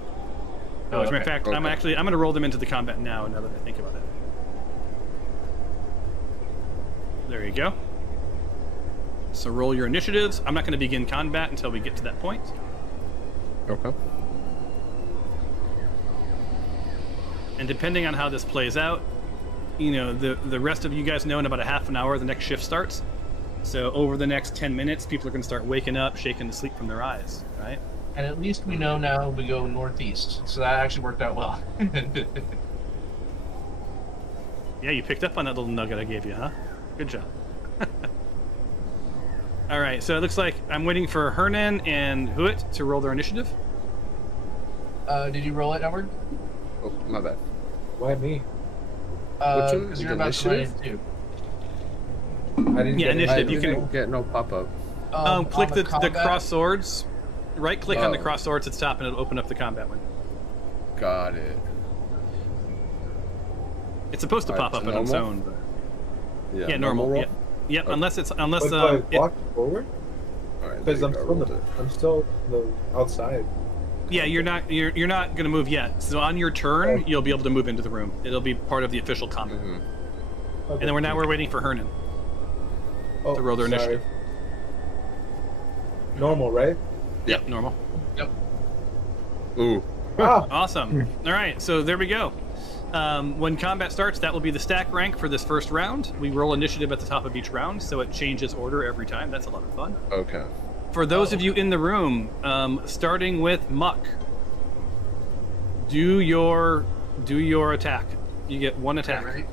Oh, As a matter of okay. fact, I'm gonna roll them into the combat now. Now that I think about it. There you go. So roll your initiatives. I'm not going to begin combat until we get to that point. Okay. And depending on how this plays out, you know, the rest of you guys know in about a half an hour the next shift starts. So over the next 10 minutes, people are going to start waking up, shaking the sleep from their eyes, right? And at least we know now we go northeast, so that actually worked out well. Yeah, you picked up on that little nugget I gave you, huh? Good job. All right, so it looks like I'm waiting for Hernan and Huit to roll their initiative. Did you roll it, Edward? Oh, my bad. Why me? Because you're about to run Initiative? in too. I didn't Yeah, get initiative. I You can didn't get no pop-up. click on the combat- cross swords. Right click on the Oh. cross swords at the top, and it'll open up the combat window. Got it. It's supposed to Alright, pop up so on its normal? own. But... Yeah, Yeah, normal. roll? Yeah. Yep. Okay. Unless But do I walk forward? Alright, Because there I'm you go, still rolled it. outside. yeah, you're not gonna move yet. So on your turn, you'll be able to move into the room. It'll be part of the official combat. Mhm. Okay. And then we're waiting for Hernan. Oh, to roll their sorry. initiative. Normal, right? Yep. Normal. Ooh. Ah, Awesome. All right. So there we go. When combat starts, that will be the stack rank for this first round. We roll initiative at the top of each round, so it changes order every time. That's a lot of fun. Okay. For those of you in the room, starting with Muck, do your attack. You get one attack, Right.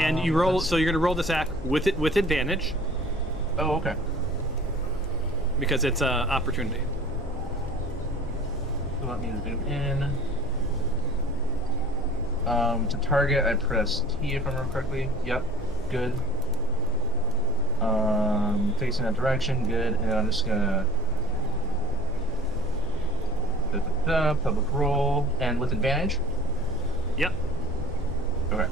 and you roll. So you're going to roll this attack with advantage Oh, okay. because it's opportunity. So let me zoom in. To target, I press T if I remember correctly. Yep, good. Facing that direction, good. And I'm just gonna public roll and with advantage. Yep. Okay.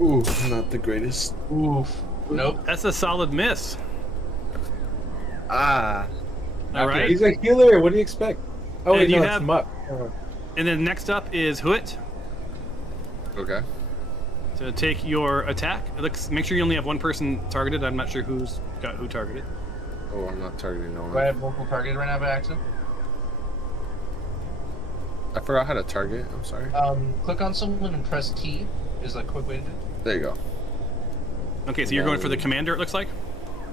Ooh, not the greatest. Oof. Nope. That's a solid miss. Ah. All right. he's a healer. What do you expect? Oh, And wait, you no, have- it's Muck. And then next up is Huit. Okay. So take your attack. Make sure you only have one person targeted. I'm not sure who's got who targeted. Oh, I'm not targeting no Do I one. have multiple targeted right now by accident? I forgot how to target. I'm sorry. Click on someone and press T is a quick way to do it. There you go. Okay, so you're going for the commander. It looks like.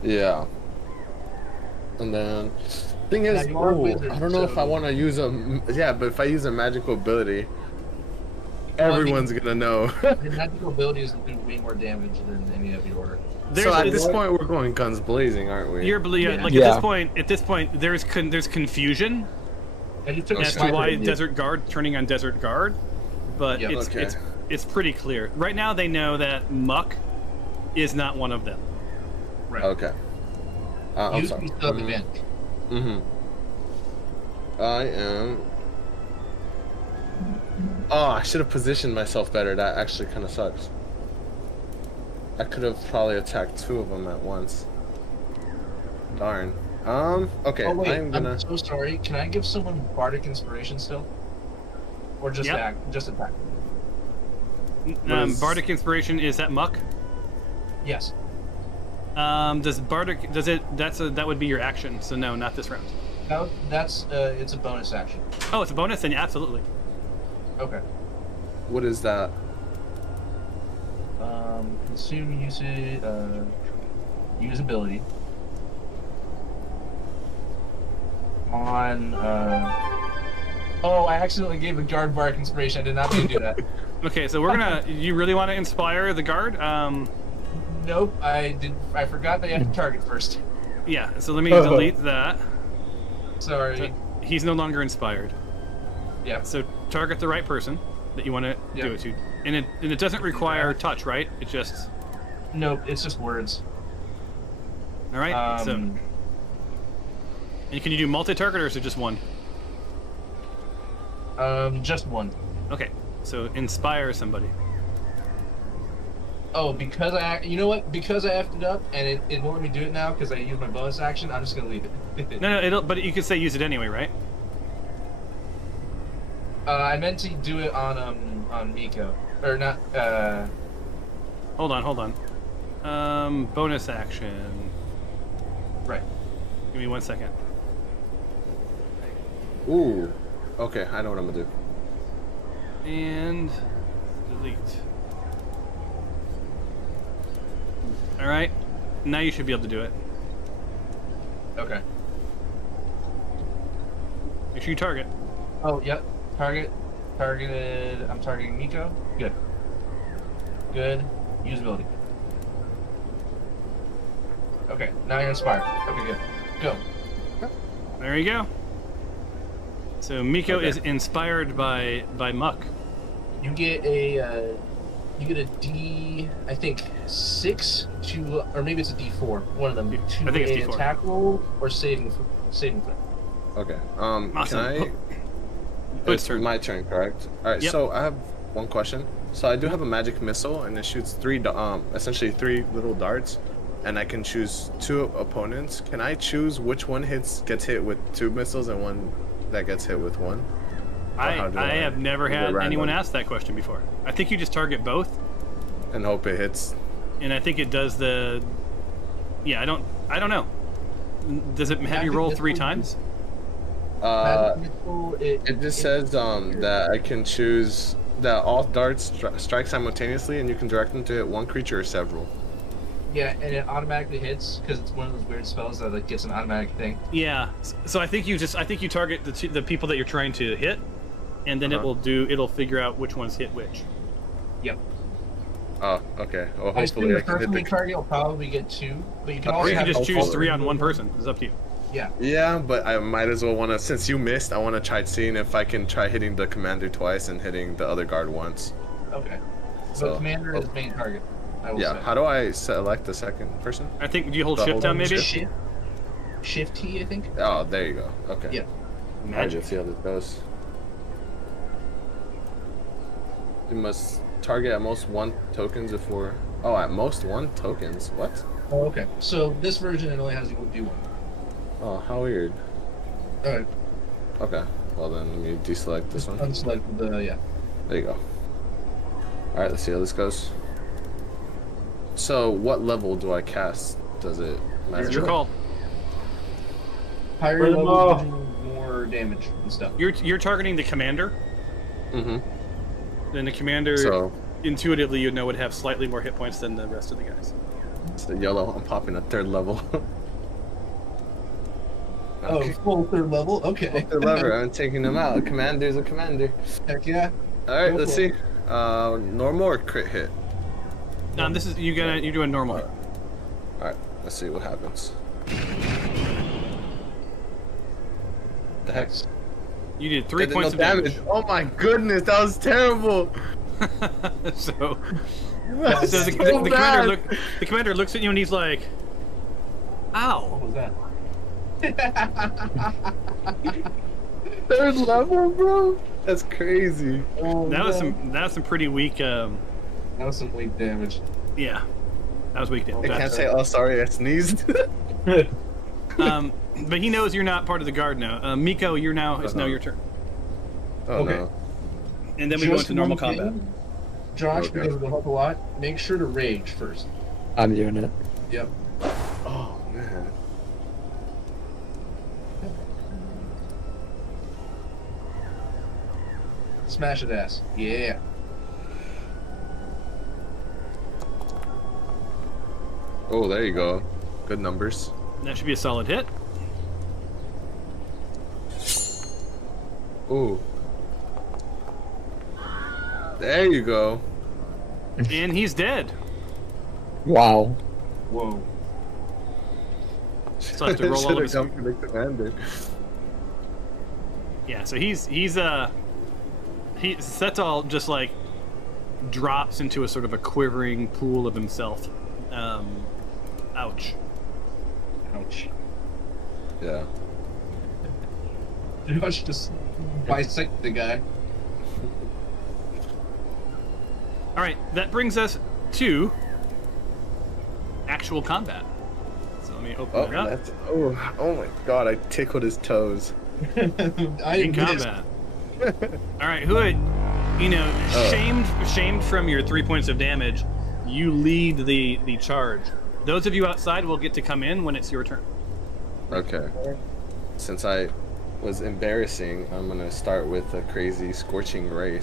Yeah. And then, thing Now, is, you are a wizard, I don't know if I so- want to use a. Yeah, but if I use a magical ability, everyone's gonna know. The magical abilities do way more damage than any of your. So at There's- this point, we're going guns blazing, aren't we? You're Yeah. like Yeah. at this point there's confusion And you took a as to sniper, why didn't you? Desert Guard turning on Desert Guard, but Yeah, it's okay. it's pretty clear right now. They know that Muck is not one of them. Right. Okay. I'm You sorry. still have advantage. Mm-hmm. I am. Oh, I should have positioned myself better. That actually kind of sucks. I could have probably attacked two of them at once. Darn. Okay. Oh wait, I'm gonna. I'm so sorry. Can I give someone bardic inspiration still, or just Yep. just attack? What is- Bardic Inspiration is that Muck. Yes. Does Bardic that would be your action? So no, not this round. No, that's it's a bonus action. Oh, it's a bonus, then absolutely. Okay. What is that? Consume usage, usability on Oh, I accidentally gave the guard bark inspiration. I did not mean to do that. Okay, so we're gonna. You really want to inspire the guard? Nope, I did. I forgot that you have to target first. Yeah. So let me delete that. Sorry. He's no longer inspired. Yeah. So target the right person that you want to do it to, and it doesn't require touch, right? It just. Nope, it's just words. All right. And can you do multi-target, or is it just one? Just one. Okay. So inspire somebody. Oh, because you know what? Because I effed it up and it won't let me do it now because I used my bonus action. I'm just gonna leave it. No, but you could say use it anyway, right? I meant to do it on Miko, or not. Hold on. Bonus action. Right. Give me 1 second. Ooh. Okay, I know what I'm gonna do. And delete. All right. Now you should be able to do it. Okay. Make sure you target. Oh, yep. Targeted. I'm targeting Miko. Good. Usability. Okay, now you're inspired. Okay, good. Go. There you go. So Miko is inspired by Muck. You get a D, I think 6 to, or maybe it's a D4. One of them. To I think it's a D4. attack roll or saving throw. Okay. Awesome. Can I? It's It's turn. my turn, correct? All right. Yep. So I have one question. So I do have a magic missile, and it shoots essentially 3 little darts, and I can choose 2 opponents. Can I choose which one gets hit with 2 missiles and one that gets hit with 1? I have never is it had anyone random? ask that question before. I think you just target both, And hope it hits. and I think it does the. Yeah, I don't know. Does it have you roll 3 times? It just says that I can choose that all darts strike simultaneously, and you can direct them to hit one creature or several. Yeah, and it automatically hits because it's one of those weird spells that like gets an automatic thing. Yeah. So I think you target the people that you're trying to hit, and then it'll figure out which ones hit which. Yep. Oh, okay. Well, I assume hopefully the I can first hit one you the. target will probably get 2, but you can Or also you can have just choose multiple- 3 on one person. It's up to you. Yeah. Yeah, but I might as well wanna. Since you missed, I wanna try seeing if I can try hitting the commander twice and hitting the other guard once. Okay. So So- commander is main target. I will Yeah. say. How do I select the second person? I think do you hold So shift hold down on, maybe? Shift T, I think. Oh, there you go. Okay. Yeah. Alright, Magic. let's see how this goes. You must target at most 1 tokens before. Oh, at most 1 tokens. What? Oh, okay. So this version it only has you do 1. Oh, how weird. All right. Okay. Well then, let me deselect this one. Unselect the yeah. There you go. Alright, let's see how this goes. So, what level do I cast? Does it matter? It's your call. Higher Put 'em level, off. do more damage and stuff. You're targeting the commander. Mm-hmm. Then the commander, So, intuitively, you know, would have slightly more hit points than the rest of the guys. it's the yellow. I'm popping a 3rd level. Oh, full 3rd level. Okay. 3rd level. I'm taking them out. A commander's a commander. Heck yeah. Alright, Go let's for see. Normal or crit hit? This is you're doing normal. Alright, let's see what happens. The heck? You did 3 Did points no of damage. Oh my goodness, that was terrible. so That's the so bad. commander looks at you and he's like, "Ow." What was that? 3rd level, bro? That's crazy. Oh, That was no. some pretty weak. That was some weak damage. Yeah, that was weak I damage. can't say, oh, sorry, I sneezed. But he knows you're not part of the guard now. Miko, it's now your turn, Oh, Okay. no. and then we go Just into normal one combat. thing, Josh, Okay. because it'll help a lot, make sure to rage first. I'm doing it. Yep. Oh, man. Smash it ass. Yeah. Oh, there you go. Good numbers. That should be a solid hit. Ooh. There you go. And he's dead. Wow. Whoa. Still have to roll all of his. Should've come for the commander. Yeah, so Setal just like drops into a sort of a quivering pool of himself. Ouch. Ouch. Yeah. Pretty much just bisect the guy. All right, that brings us to actual combat. So let me open it up. Oh my god, I tickled his toes. In combat. All right, who, shamed from your 3 points of damage, you lead the charge. Those of you outside will get to come in when it's your turn. Okay. Since I was embarrassing, I'm gonna start with a crazy scorching ray.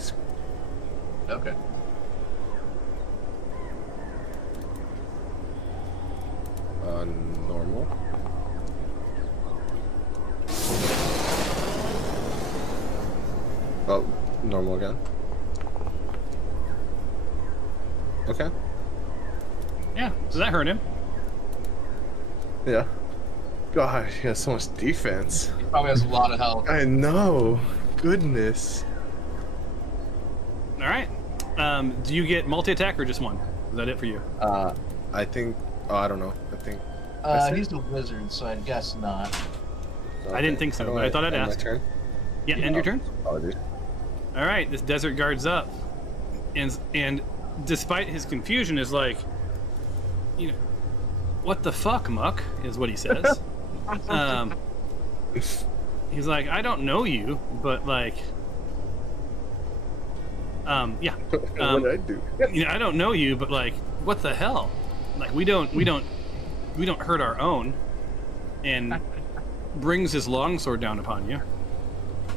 Okay. Normal. Oh, normal again. Okay. Yeah, so that hurt him. Yeah. God, he has so much defense. He probably has a lot of health. I know. Goodness. All right. Do you get multi-attack or just one? Is that it for you? I think. Oh, I don't know. I think. He's a wizard, so I guess not. I didn't think so, but I thought I'd end my ask. turn? Yeah, end your turn. Apologies. All right, this desert guard's up, and despite his confusion, is like, what the fuck, Muck, is what he says. He's like, I don't know you, but like, yeah. What did I do? I don't know you, but like, what the hell? Like, we don't hurt our own, and brings his longsword down upon you.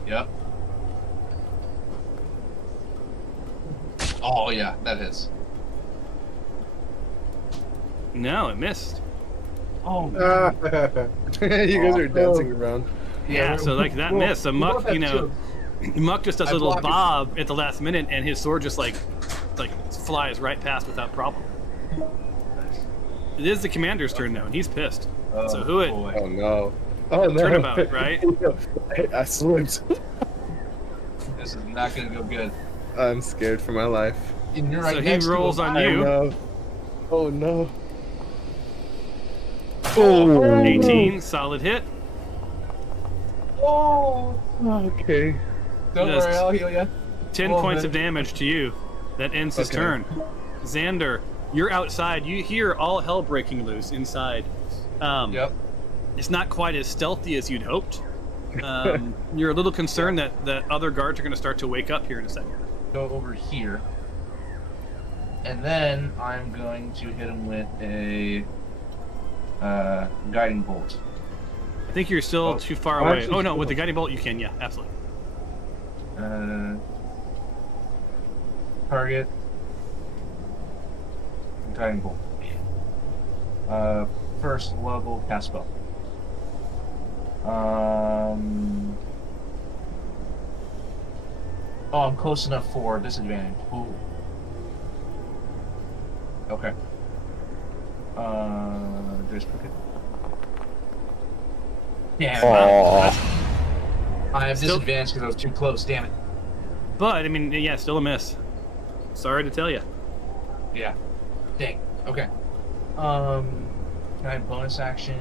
Yep. Oh yeah, that is. No, it missed. Oh. You guys are dancing around. Yeah, so like that miss. So Muck, Muck just does a little bob at the last minute, and his sword just like flies right past without problem. It is the commander's turn now, and he's pissed. So who it? Boy. Oh no. Oh no. Turnabout, right? I slipped. This is not gonna go good. I'm scared for my life. And you're right So he next to rolls him. on you. No. Oh no. Oh, 18, solid hit. Oh. Okay. Don't Just worry, I'll heal you. 10 Oh, points man. of damage to you. That ends his Okay. turn. Xander, you're outside. You hear all hell breaking loose inside. Yep. It's not quite as stealthy as you'd hoped. You're a little concerned that other guards are going to start to wake up here in a second. Go over here. And then I'm going to hit him with a guiding bolt. I think you're still too far I'm away. actually Oh no, still- with the guiding bolt you can, yeah, absolutely. Target. Guiding bolt. First level cast spell. Oh, I'm close enough for disadvantage. Ooh. Okay. Just click it. Yeah, I have Still- disadvantage because I was too close. Damn it. But I mean, yeah, still a miss. Sorry to tell you. Yeah. Dang. Okay. Can I bonus action?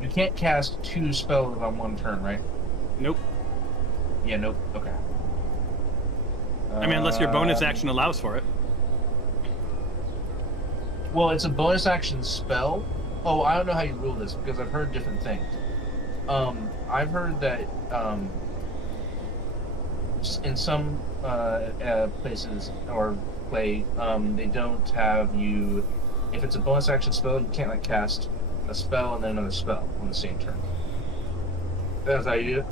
You can't cast 2 spells on one turn, right? Nope. Yeah, nope. Okay. I mean, unless your bonus action allows for it. Well, it's a bonus action spell. Oh, I don't know how you rule this because I've heard different things. I've heard that in some places or play, they don't have you. If it's a bonus action spell, you can't like cast a spell and then another spell on the same turn. That's how you do it.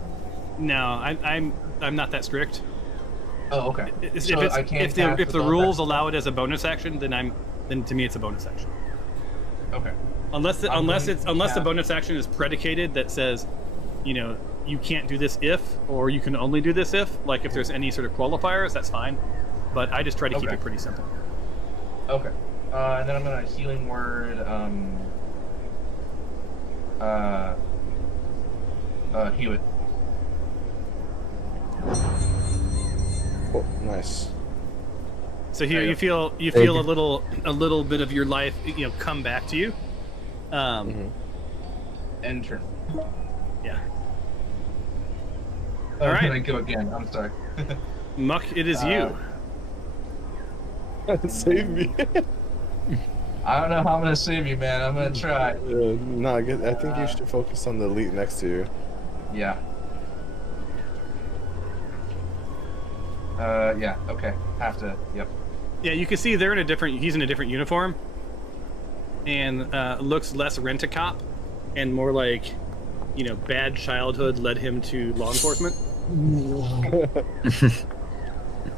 No, I'm not that strict. Oh, okay. If So I can't if cast the bonus rules action. allow it as a bonus action, then to me it's a bonus action. Okay. Unless the I'm going to bonus cast- action is predicated that says you know, you can't do this if, or you can only do this if. Like if there's any sort of qualifiers, that's fine. But I just try to keep Okay. it pretty simple. Okay. And then I'm gonna healing word. Hewitt. Oh, nice. So here There you you feel a little bit of your life, you know, come back to you. End turn. Yeah. Oh, All right. Can I go again? I'm sorry. Muck, it is you. Save me. I don't know how I'm gonna save you, man. I'm gonna try. No, I think you should focus on the elite next to you. Yeah. Yeah. Okay. Have to. Yep. Yeah, you can see they're in a different. He's in a different uniform, and looks less rent-a-cop, and more like, you know, bad childhood led him to law enforcement.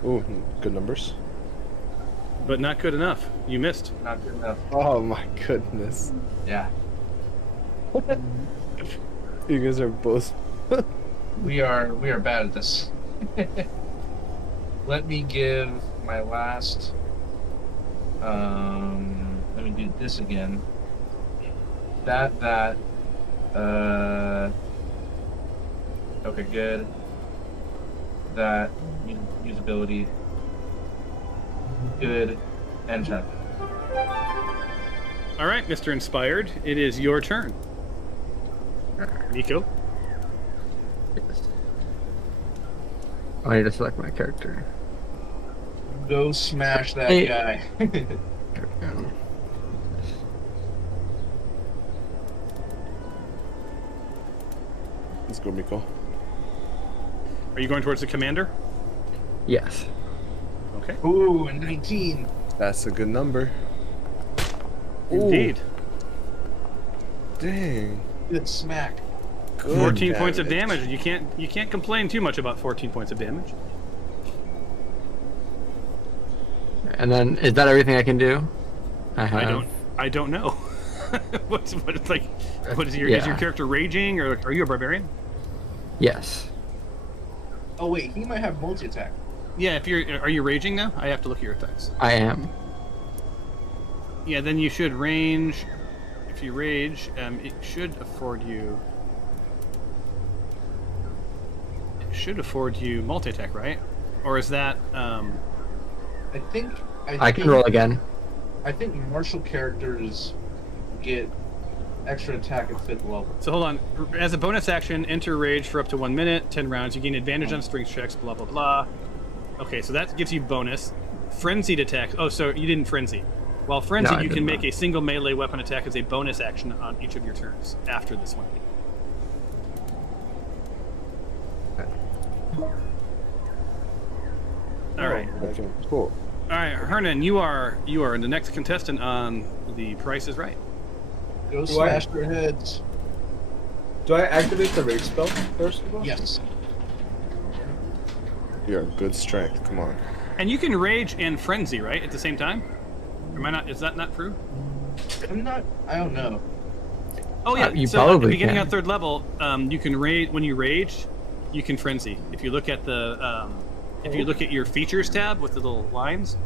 Ooh, good numbers. But not good enough. You missed. Not good enough. Oh my goodness. Yeah. You guys are both. We are bad at this. Let me give my last. Let me do this again. That. Okay, good. That usability. Good. And turn. All right, Mr. Inspired, it is your turn. Nico. I need to select my character. Go smash that Hey. guy. Let's go, Miko. Are you going towards the commander? Yes. Okay. Ooh, 19. That's a good number. Indeed. Dang. Good smack. Good 14 points of damage. You can't complain too much about 14 points of damage. And then, is that everything I can do? I don't know. What is your Yeah. character raging, or are you a barbarian? Yes. Oh wait, he might have multi attack. Yeah, are you raging now? I have to look at your effects. I am. Yeah, then you should range. If you rage, it should afford you. It should afford you multi-attack, right? Or is that? I think. I can roll again. I think martial characters get extra attack at 5th level. So hold on. As a bonus action, enter rage for up to 1 minute, 10 rounds. You gain advantage on strength checks. Blah blah blah. Okay, so that gives you bonus. Frenzied attack. Oh, so you didn't frenzy. While frenzied, No, I you did can not. make a single melee weapon attack as a bonus action on each of your turns after this one. All right. Okay, cool. All right, Hernan, you are the next contestant on The Price is Right. Go Do smash their heads. Do I activate the rage spell first of all? Yes. You're a good strength. Come on. And you can rage and frenzy, right, at the same time? Am I not? Is that not true? I don't know. Oh yeah. You so at the probably beginning can. of 3rd level, you can rage when you rage. You can frenzy. If you look at the if you look at your features tab with the little lines,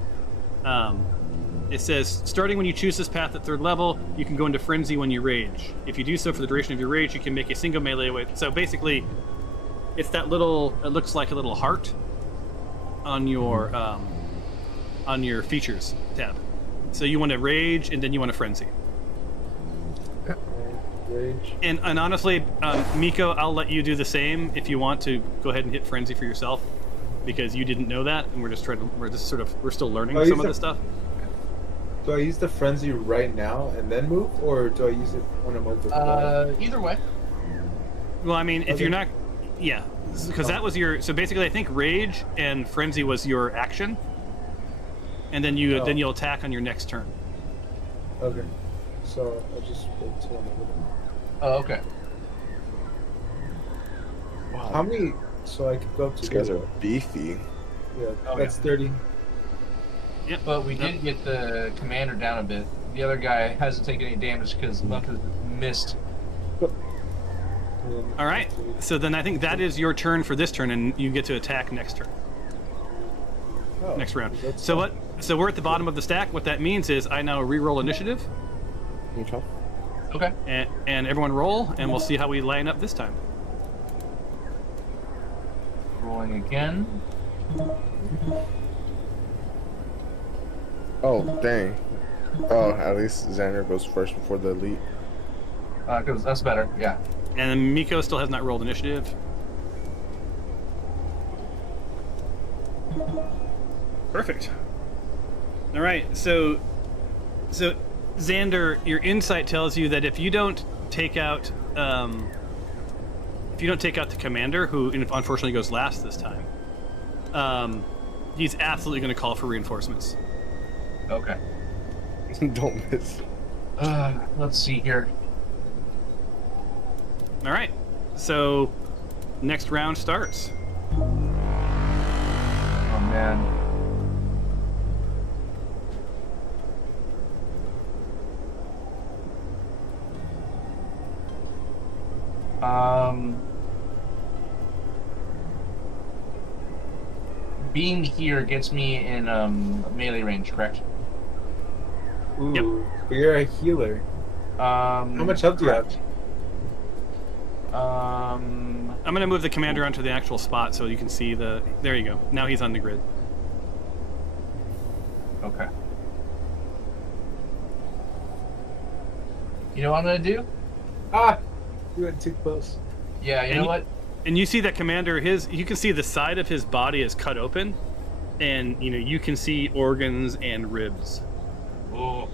it says starting when you choose this path at 3rd level, you can go into frenzy when you rage. If you do so for the duration of your rage, you can make a single melee with. So basically, it's that little. It looks like a little heart on your features tab. So you want to rage and then you want to frenzy. Rage. And honestly, Miko, I'll let you do the same if you want to go ahead and hit frenzy for yourself, because you didn't know that, and we're still learning Oh, some you of this said- stuff. Do I use the frenzy right now and then move, or do I use it when I'm over? Either way. Well, I mean, if Okay. you're not, yeah, because that was your. So basically, I think rage and frenzy was your action, and then you'll attack on your next turn. Okay. So I'll just wait till I'm over Oh, okay. Wow. How many? So I could go up to These guys are zero. beefy. Yeah, Oh, that's 30. Yep. But we did get the commander down a bit. The other guy hasn't taken any damage because Luck has missed. All right. So then I think that is your turn for this turn, and you get to attack next turn. Oh, Next round. that's So fine. what? So we're at the bottom of the stack. What that means is I now re-roll initiative, Okay. Okay. and everyone roll, and we'll see how we line up this time. Rolling again. Oh, dang. Oh, at least Xander goes first before the elite. Because that's better. Yeah. And then Miko still has not rolled initiative. Perfect. All right. So Xander, your insight tells you that if you don't take out the commander, who unfortunately goes last this time, he's absolutely going to call for reinforcements. Okay. Don't miss. Let's see here. All right. So next round starts. Oh man. Being here gets me in melee range, correct? Ooh, Yep. but you're a healer. How much health do you have? I'm going to move the commander onto the actual spot so you can see the... There you go. Now he's on the grid. Okay. You know what I'm gonna do? Ah! You went too close. Yeah, you know what? And you see that commander, you can see the side of his body is cut open, and you can see organs and ribs. Oh.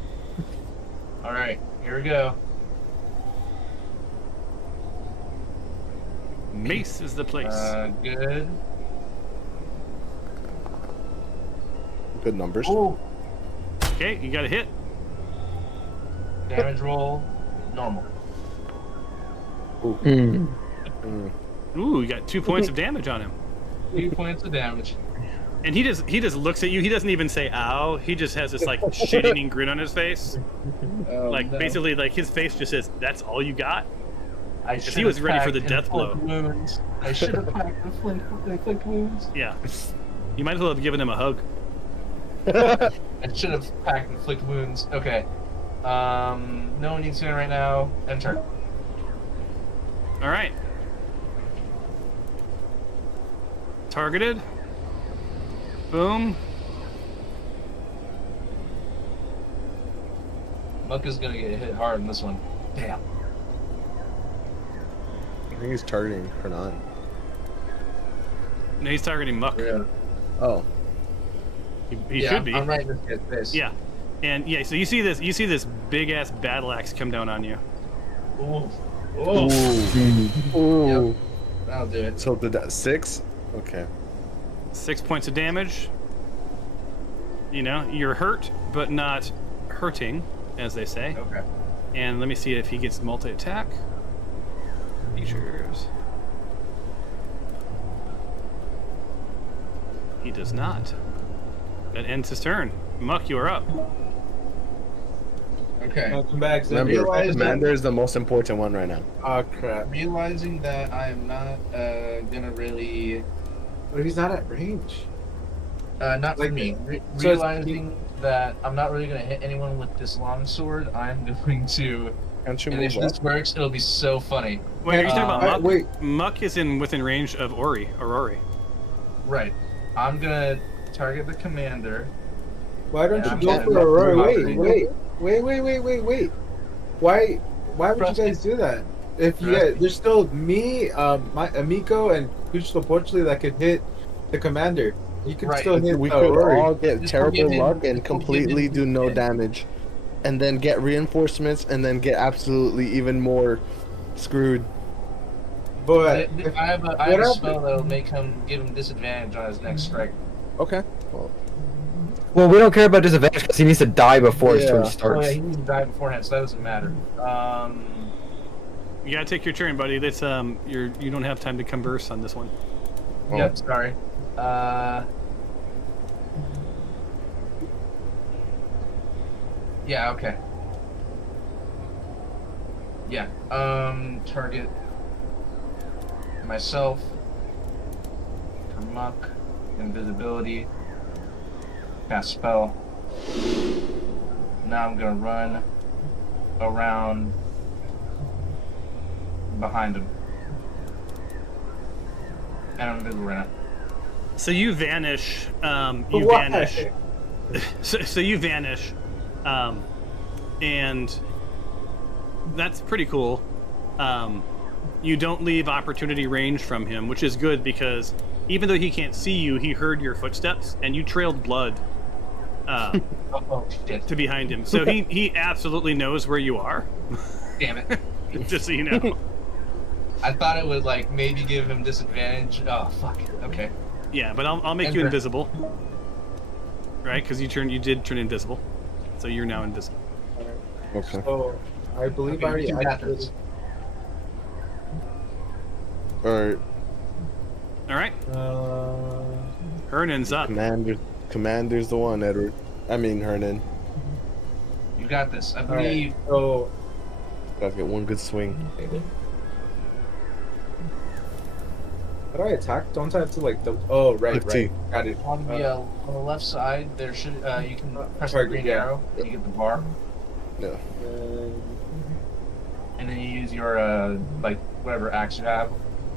Alright, here we go. Mace is the place. Good. Good numbers. Oh, Okay, you got a hit. damage roll, normal. Mm. Ooh, you got 2 points of damage on him. 2 points of damage. And he just looks at you. He doesn't even say "ow." He just has this like shit-eating grin on his face. Oh, Like no. basically, like his face just says, "That's all you got." I he should was have ready for packed the death inflict blow. Wounds. I should have packed inflict wounds. Yeah, you might as well have given him a hug. I should have packed inflict wounds. Okay. No one needs to right now. Enter. All right. Targeted. Boom. Muck is gonna get hit hard in this one. Damn. I think he's targeting Hernan. No, he's targeting Muck. Yeah. Oh. He Yeah, should be. I'm right in this guy's face. Yeah. And yeah, so you see this big ass battle axe come down on you. Ooh. Oh. Ooh. Yep. That'll do it. So did that 6? Okay. 6 points of damage. You're hurt, but not hurting, as they say. Okay. And let me see if he gets multi-attack. Features. He does not. That ends his turn. Muck, you are up. Okay. Welcome back, Xander. Remember, Commander is the most important one right now. Oh crap. Realizing that I am not gonna really, What if he's not at range? not for Like, me. so it's- Realizing that I'm not really gonna hit anyone with this longsword, I'm going to. Can't you And move if this up? works, it'll be so funny. Wait, are you talking about Muck? Wait. Muck is within range of Aurori. Right. I'm gonna target the commander. Why don't Yeah, you go I'm for not- Aurora? Wait. Why would Trust you me. guys do that? If you Trust guys, there's still me, my Amiko, and Kuchlo Portually that could hit the commander. You could Right. still hit We could Aurora. all get Just terrible forgive him. luck and Just completely forgive him. do no Yeah. damage. And then get reinforcements and then get absolutely even more screwed. But I have a what spell that'll give him disadvantage on his next strike. Okay. Well, Well, we don't care about disadvantage because he needs to die before his turn Yeah. Oh starts. yeah, he needs to die beforehand, so that doesn't matter. You gotta take your turn, buddy. That's you don't have time to converse on this one. Oh. Yep, sorry. Yeah, okay. Yeah. Target myself for muck, invisibility, cast spell. Now I'm gonna run around behind him. And I'm invisible right now. So you vanish. Why? Vanish. So you vanish, and that's pretty cool. You don't leave opportunity range from him, which is good because even though he can't see you, he heard your footsteps, and you trailed blood Oh, shit. to behind him. So he absolutely knows where you are. Damn it. Just so you know. I thought it would, like, maybe give him disadvantage. Oh, fuck. Okay. Yeah, but I'll make you Enter. invisible, right? Because you did turn invisible, so you're now invisible. Okay. So I believe Okay, I already you got activated. this. Alright. All right, Hernan's up. Commander's the one, Edward. I mean, Hernan. You got this. I All right. believe. So Gotta get one good swing. how do I attack? Don't I have to like the? Oh right, Let's see. right. Got it. On the left side, there should you can press the target, green yeah. arrow, and you get the bar, No. and then you use your like whatever axe you have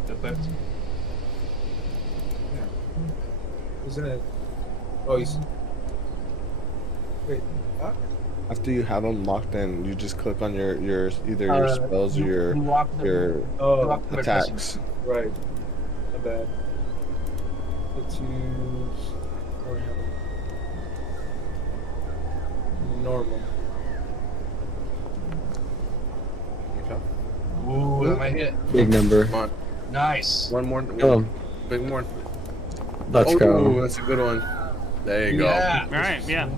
equipped. Isn't it? Oh, he's. Wait. After you have them locked in, you just click on your either your spells or you lock them, your you Oh, lock them by pressing- attacks. right. My bad. Let's use. Oh, I have it. Normal. Okay. Ooh, that might hit. Big number. Come on. Nice. One more. Oh, Big more. let's Oh, go. that's a good one. There you Yeah. All right, yeah.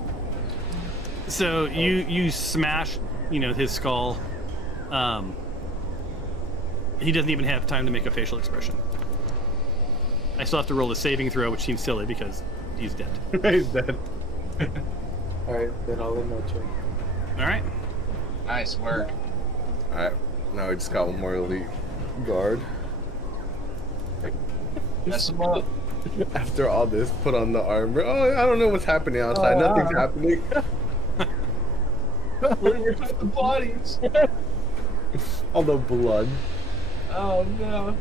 So you smash, his skull. He doesn't even have time to make a facial expression. I still have to roll a saving throw, which seems silly because he's dead. He's dead. Alright, then I'll end my turn. All right. Nice work. Alright. Now we just got one more elite guard. Mess him up. After all this, put on the armor. Oh, I don't know what's happening outside. Nothing's happening. Where are the bodies? All the blood. Oh no.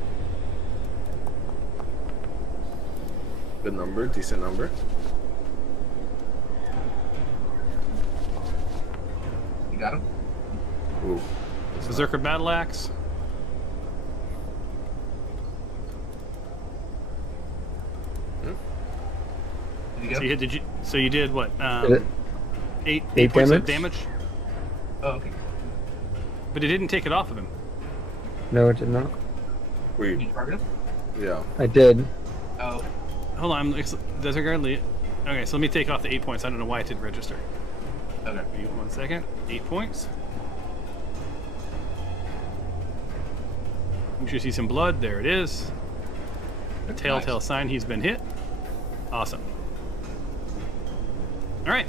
Good number. Decent number. You got him? Ooh. Berserker battle axe. Did you So get him? you did what? Did it- 8 8 points of damage? damage, Oh, okay. but it didn't take it off of him. No, it did not. Did Wait. you target him? Yeah. I did. Oh. Hold on, Desert Guard lead. Okay, so let me take off the 8 points. I don't know why it didn't register. Okay. Give me 1 second. 8 points. You should see some blood. There it is. A telltale Nice. sign he's been hit. Awesome. All right.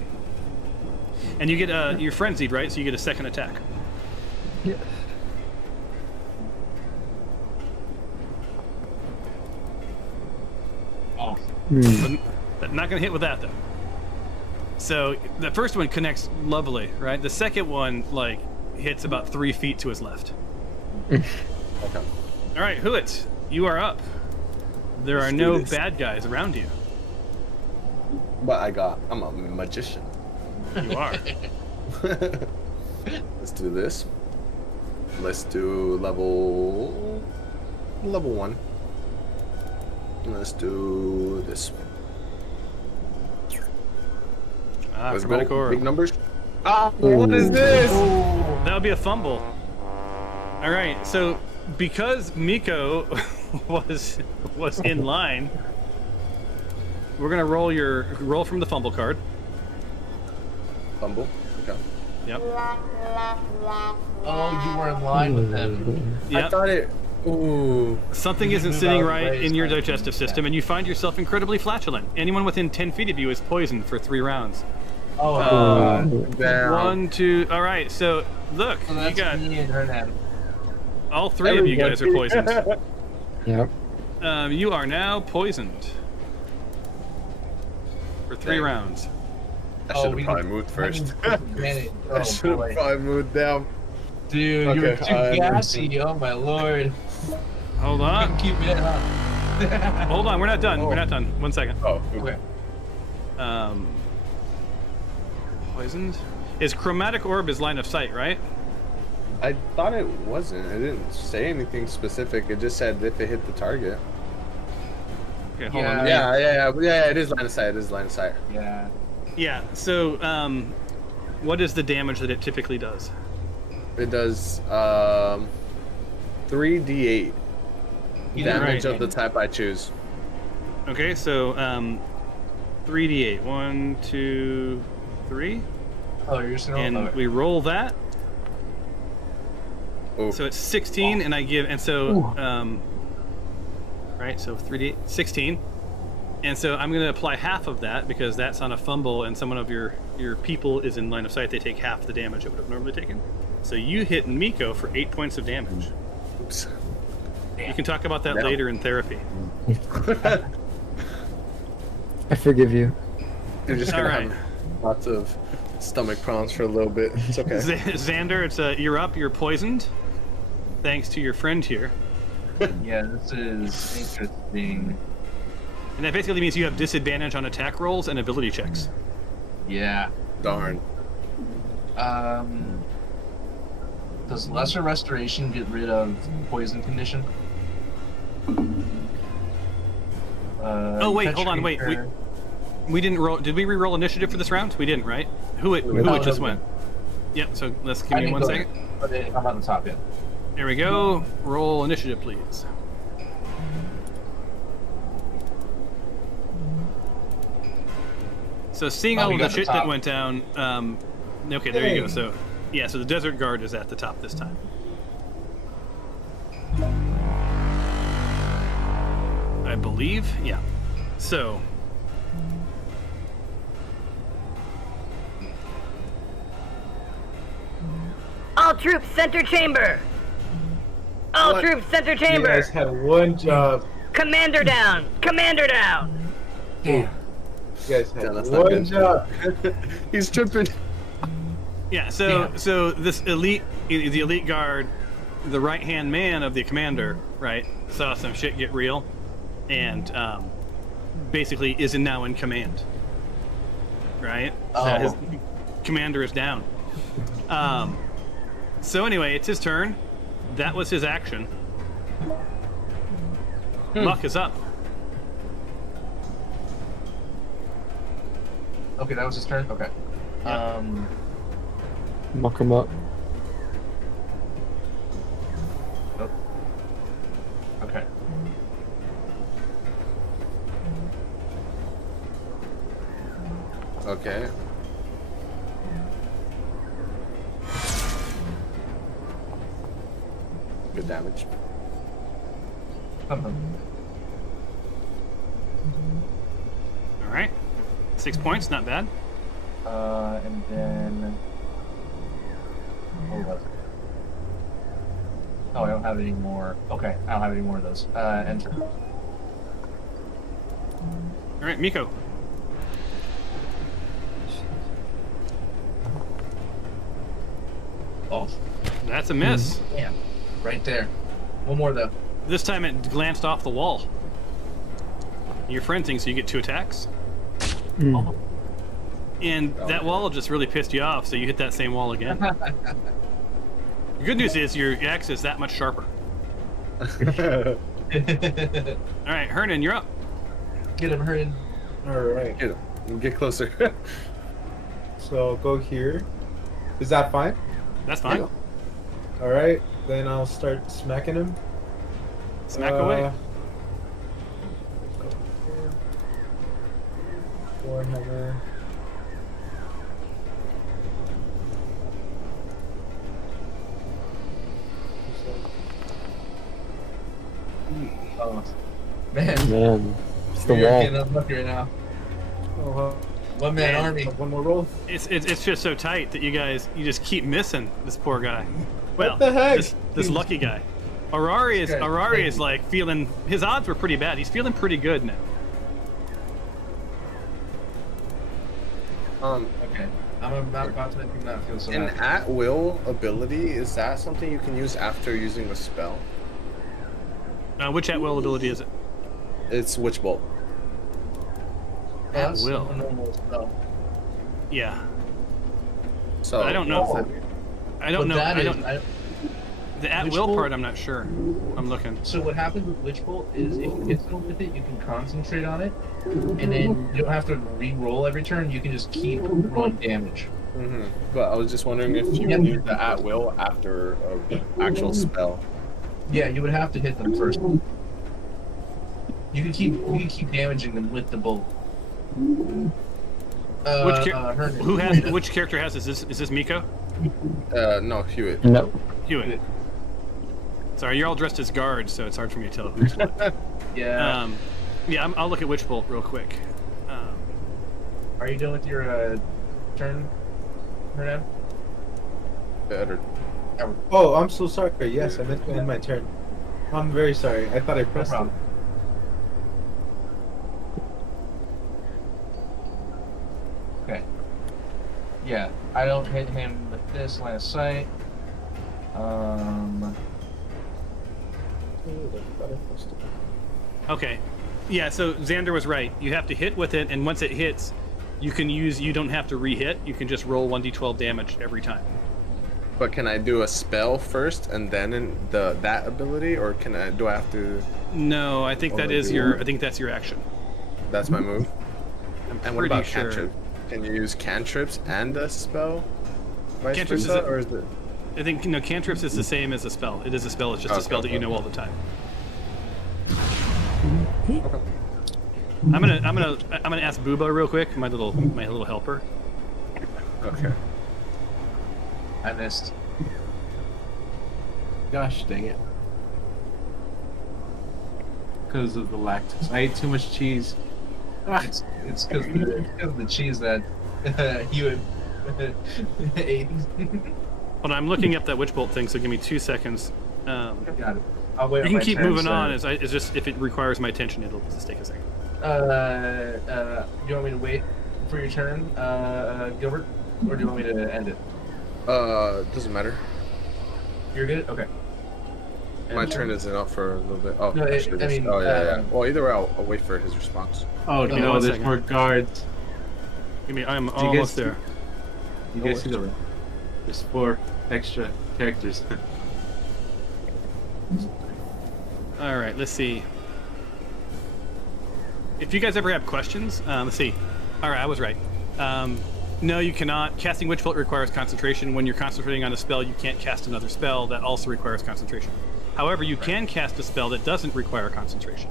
And you get you're frenzied, right? So you get a second attack. Yes. Oh. Hmm. But not gonna hit with that though. So the first one connects lovely, right? The second one hits about 3 feet to his left. Okay. All right, Huit, you are up. There Let's are do no this. bad guys around you. But I'm a magician. You are. Let's do this. Let's do level 1. Let's do this. Let's go. Chromatic Big numbers. What is this? That would be a fumble. All right, so because Miko was in line, we're gonna roll from the fumble card. Fumble. Okay. Yep. Oh, you were in line with him. I Yep. thought it. Ooh. Something You isn't move sitting out of the right way, in your it's not- digestive system, and you find yourself incredibly flatulent. Anyone within 10 feet of you is poisoned for 3 rounds. Oh, Damn. 1, 2. All right, so look, so you that's got me and Hernan. all 3 of you guys are poisoned. Yep. You are now poisoned for 3 Dang. rounds. I should we have probably didn't- moved first. Advantage. I Oh, should boy. have probably moved down. Dude, you were Okay, too I gassy. Oh my lord. Hold on. Keep it up. Hold on. We're not done. We're Oh. not done. 1 second. Oh, Okay. Poisoned. Is chromatic orb is line of sight, right? I thought it wasn't. It didn't say anything specific. It just said if it hit the target. Okay, hold Yeah. on. Yeah. It is line of sight. It is line of sight. Yeah. Yeah. So, what is the damage that it typically does? It does 3d8 damage Right. of the type I choose. Okay, so 3d8. 1, 2, 3. Oh, you're just gonna And roll. Okay. we roll that. Oh, So it's 16, and I give, and so, right, so 3d8, 16. And so I'm going to apply half of that because that's on a fumble, and someone of your people is in line of sight. They take half the damage it would have normally taken. So you hit Miko for 8 points of damage. oops. You can talk about that No. later in therapy. I forgive you. You're just All gonna right. have lots of stomach problems for a little bit. It's okay. Xander, it's you're up. You're poisoned, thanks to your friend here. Yeah, this is interesting. And that basically means you have disadvantage on attack rolls and ability checks. Yeah. Darn. Does lesser restoration get rid of poison condition? Oh, wait, catch hold on, wait, creature- We didn't roll. Did we re-roll initiative for this round? We didn't, right? Who it just went? Yep. So let's give I me didn't 1 go second. there, but I'm on the top yet. There we go. Roll initiative, please. So seeing Oh, all we of the got the shit that top. went down, okay, there you go. Hey. So, yeah, so the desert guard is at the top this time. I believe, yeah. So, All troops, center chamber. All What? troops, center You chamber. guys had one job. Commander down. Commander down. Damn. You guys had Yeah, that's not one good. job. He's tripping. yeah, so this elite, the elite guard, the right-hand man of the commander, right, saw some shit get real, and basically is now in command, right? So Oh. his commander is down. So anyway, it's his turn. That was his action. Luck is up. Okay, that was his turn? Okay. Muck him up. Oh. Okay. Okay. Good damage. All right, 6 points, not bad. And then... What was it? Oh, I don't have any more. Okay, I don't have any more of those. Enter. All right, Miko. Oh, That's a miss. damn. Right there. One more, though. This time it glanced off the wall. Your friend thinks you get 2 attacks. Mm. And that wall just really pissed you off, so you hit that same wall again. The good news is your axe is that much sharper. All right, Hernan, you're up. Get him, Hernan. Alright. Get closer. So I'll go here. Is that fine? That's fine. Alright. Then I'll start smacking him. Smack away. Warhammer. Oh, man. Man, it's the You're wall. getting unlucky right now. Oh, One man army. one more roll. It's just so tight that you just keep missing this poor guy. Well, What the heck? this lucky guy. Arari is like feeling. His odds were pretty bad. He's feeling pretty good now. Okay. I'm about to make him not feel so An bad. at-will ability, is that something you can use after using a spell? Which at will ability is it? It's Witch Bolt. At That's will. a normal spell. Yeah. So I don't know. Oh, I don't but know. that I is- don't. The at Witch will Bolt- part, I'm not sure. I'm looking. So what happens with Witch Bolt is if you hit someone with it, you can concentrate on it, and then you don't have to re-roll every turn. You can just keep rolling damage. But I was just wondering if you Yep. use the at-will after an actual spell. Yeah, you would have to hit them first. You can keep damaging them with the bolt. Which character has this? Is this Miko? No, Hewitt. No. Hewitt. Sorry, you're all dressed as guards, so it's hard for me to tell who's what. Yeah. I'll look at Witch Bolt real quick. Are you done with your turn, Hernan? Better. Oh, I'm so sorry. Yes, I meant to end my turn. I'm very sorry. I thought I No pressed it. problem. Okay. Yeah, I don't hit him with this line of sight. Okay. Yeah, so Xander was right. You have to hit with it, and once it hits, you don't have to re-hit. You can just roll 1d12 damage every time. But can I do a spell first and then that ability, or do I have to? No, I think that's your action. That's my move. I'm And what pretty about sure. cantrips? Can you use cantrips and a spell? Vice Cantrips versa, is or is it? I think cantrips is the same as a spell. It is a spell. It's just a spell that you know all the time. I'm gonna ask Booba real quick, my little helper. Okay. I missed. Gosh dang it. Because of the lactose. I ate too much cheese. It's because of the cheese that you ate. Hold on, I'm looking up that Witch Bolt thing, so give me 2 seconds. Got it. I'll wait. You on can my keep turn, moving so- on. It's just if it requires my attention, it'll just take a second. You want me to wait for your turn, Gilbert, or do you want me to end it? Doesn't matter. You're good. Okay. My turn isn't up for a little bit. Oh, No, actually, I it is. mean, Oh yeah. Well, either way, I'll wait for his response. Oh me no, one there's second. more guards. I'm guys- almost there. You guys see there's 4 extra characters. All right, let's see. If you guys ever have questions, let's see. All right, I was right. No, you cannot. Casting Witch Bolt requires concentration. When you're concentrating on a spell, you can't cast another spell that also requires concentration. However, you can cast a spell that doesn't require concentration.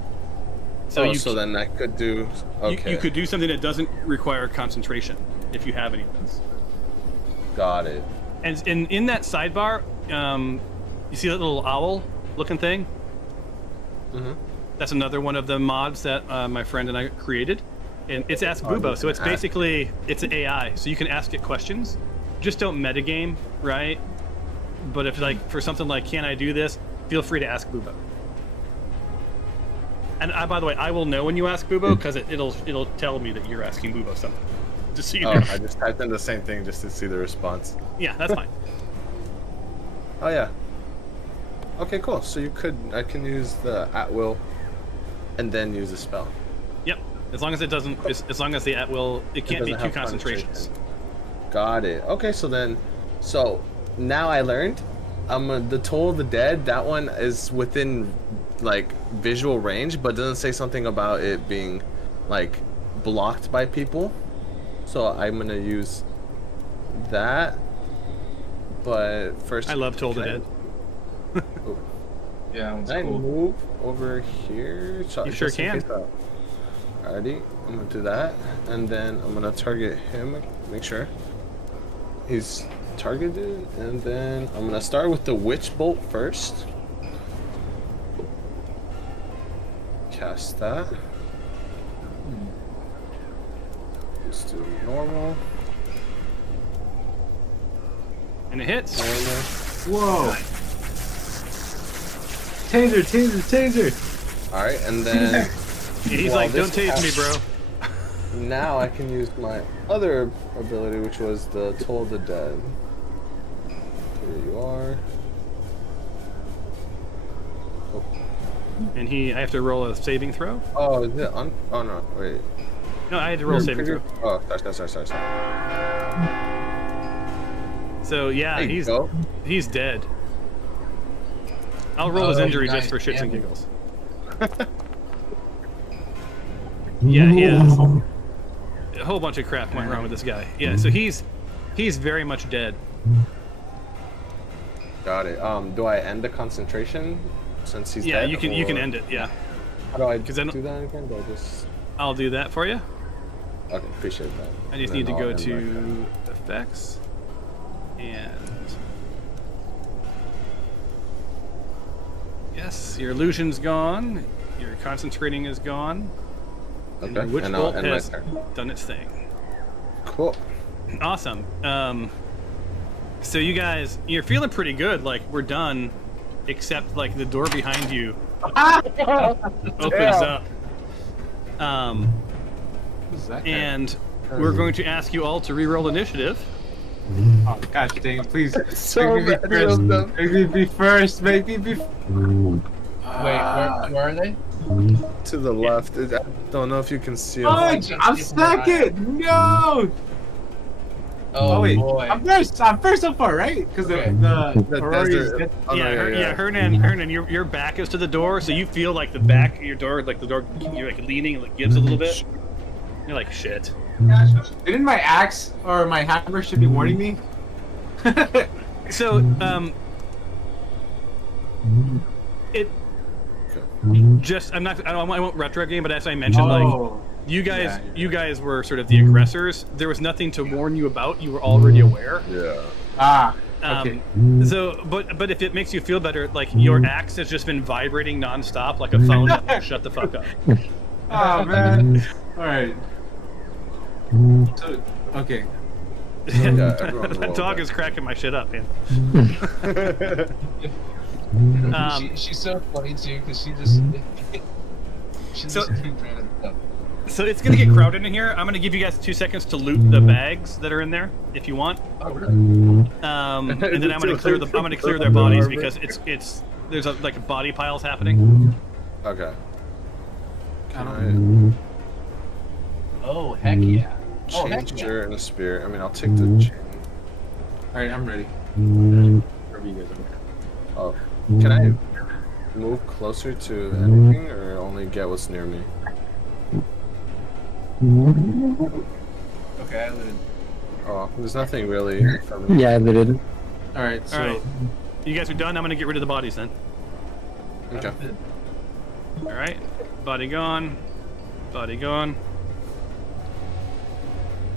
So then I could do. Okay. You could do something that doesn't require concentration if you have any of those. Got it. And in that sidebar, you see that little owl-looking thing? Mm-hmm. That's another one of the mods that my friend and I created. And it's Ask Bubo, so it's basically, it's an AI, so you can ask it questions. Just don't metagame, right? But if like, for something like, can I do this? Feel free to ask Bubo. And by the way, I will know when you ask Bubo, because it'll tell me that you're asking Bubo something. Just so you know. I just typed in the same thing just to see the response. Yeah, that's fine. Oh yeah. Okay, cool. So I can use the at will, and then use a spell. Yep. As long as it doesn't, as long as the at will, it can't be doesn't two have concentrations. Got it. Okay, so now I learned. The Toll of the Dead. That one is within like visual range, but doesn't say something about it being like blocked by people. So I'm gonna use that. But first, I love Toll the can I- Dead. Yeah, that one's Can I cool. move over here? So You sure just in can. case Alrighty, I'm gonna do that, and then I'm gonna target him. Make sure he's targeted, and then I'm gonna start with the Witch Bolt first. Cast that. Let's do normal. And it hits. Normal. Whoa! Taser. All right, and then He's Well, like, don't this tase me, bro. now I can use my other ability, which was the Toll the Dead. Here you are. And I have to roll a saving throw? Oh, is it on? Oh no, wait. No, I had to roll a saving throw. Oh, sorry. So yeah, There you go. he's dead. I'll roll his Oh, injury nice. just for shits and Damn. giggles. Yeah, he is. A whole bunch of crap went wrong with this guy. Yeah, so he's very much dead. Got it. Do I end the concentration since he's Yeah, dead? you can end it. Yeah, How do I 'Cause I don't- do that again? Do I just? I'll do that for you. Okay, appreciate that. I just And need to then go I'll end to effects and yes, your illusion's gone. Your concentrating is gone. my- And your Okay, witch and I'll bolt end my has turn. done its thing. Cool. Awesome. So you guys, you're feeling pretty good. Like we're done, except like the door behind you opens up. Who's that guy? And we're going to ask you all to reroll initiative. Oh gosh dang it, please. So Make me be many of them. Make me be first. Make me be. Wait, where are they? To the left. I don't know if you can see Oh, them. I'm second. No. Oh, wait, boy. I'm first. I'm first so far, right? Because Okay. the The Aurora is desert. dead. Oh, no, Hernan, your back is to the door, so you feel like the back of your door, like the door, you're like leaning, it like gives a little bit. You're like, shit. Didn't my axe or my hammer should be warning me? So, it just I won't retro game, but as I mentioned, like Oh, you guys, yeah. you guys were sort of the aggressors. There was nothing to warn you about. You were already aware. Yeah. Okay. So, but if it makes you feel better, like your axe has just been vibrating nonstop, like a phone. Shut the fuck up. Oh man. All right. So, okay. Yeah, everyone That roll dog that. is cracking my shit up, man. She's so funny too, because she just So- keeps random stuff. So it's gonna get crowded in here. I'm gonna give you guys 2 seconds to loot the bags that are in there, if you want. Oh, really? And then I'm gonna clear their bodies because there's like a body piles happening. Okay. I Can Oh, heck yeah. I Oh, heck change yeah. your in a spear? I mean, I'll take the chain. All right, I'm ready. Wherever you guys are. Oh, can I move closer to anything, or only get what's near me? Okay, I looted. Oh, there's nothing really for me. Yeah, I looted. All right. So. All right, you guys are done. I'm gonna get rid of the bodies then. Okay. All right, body gone, body gone.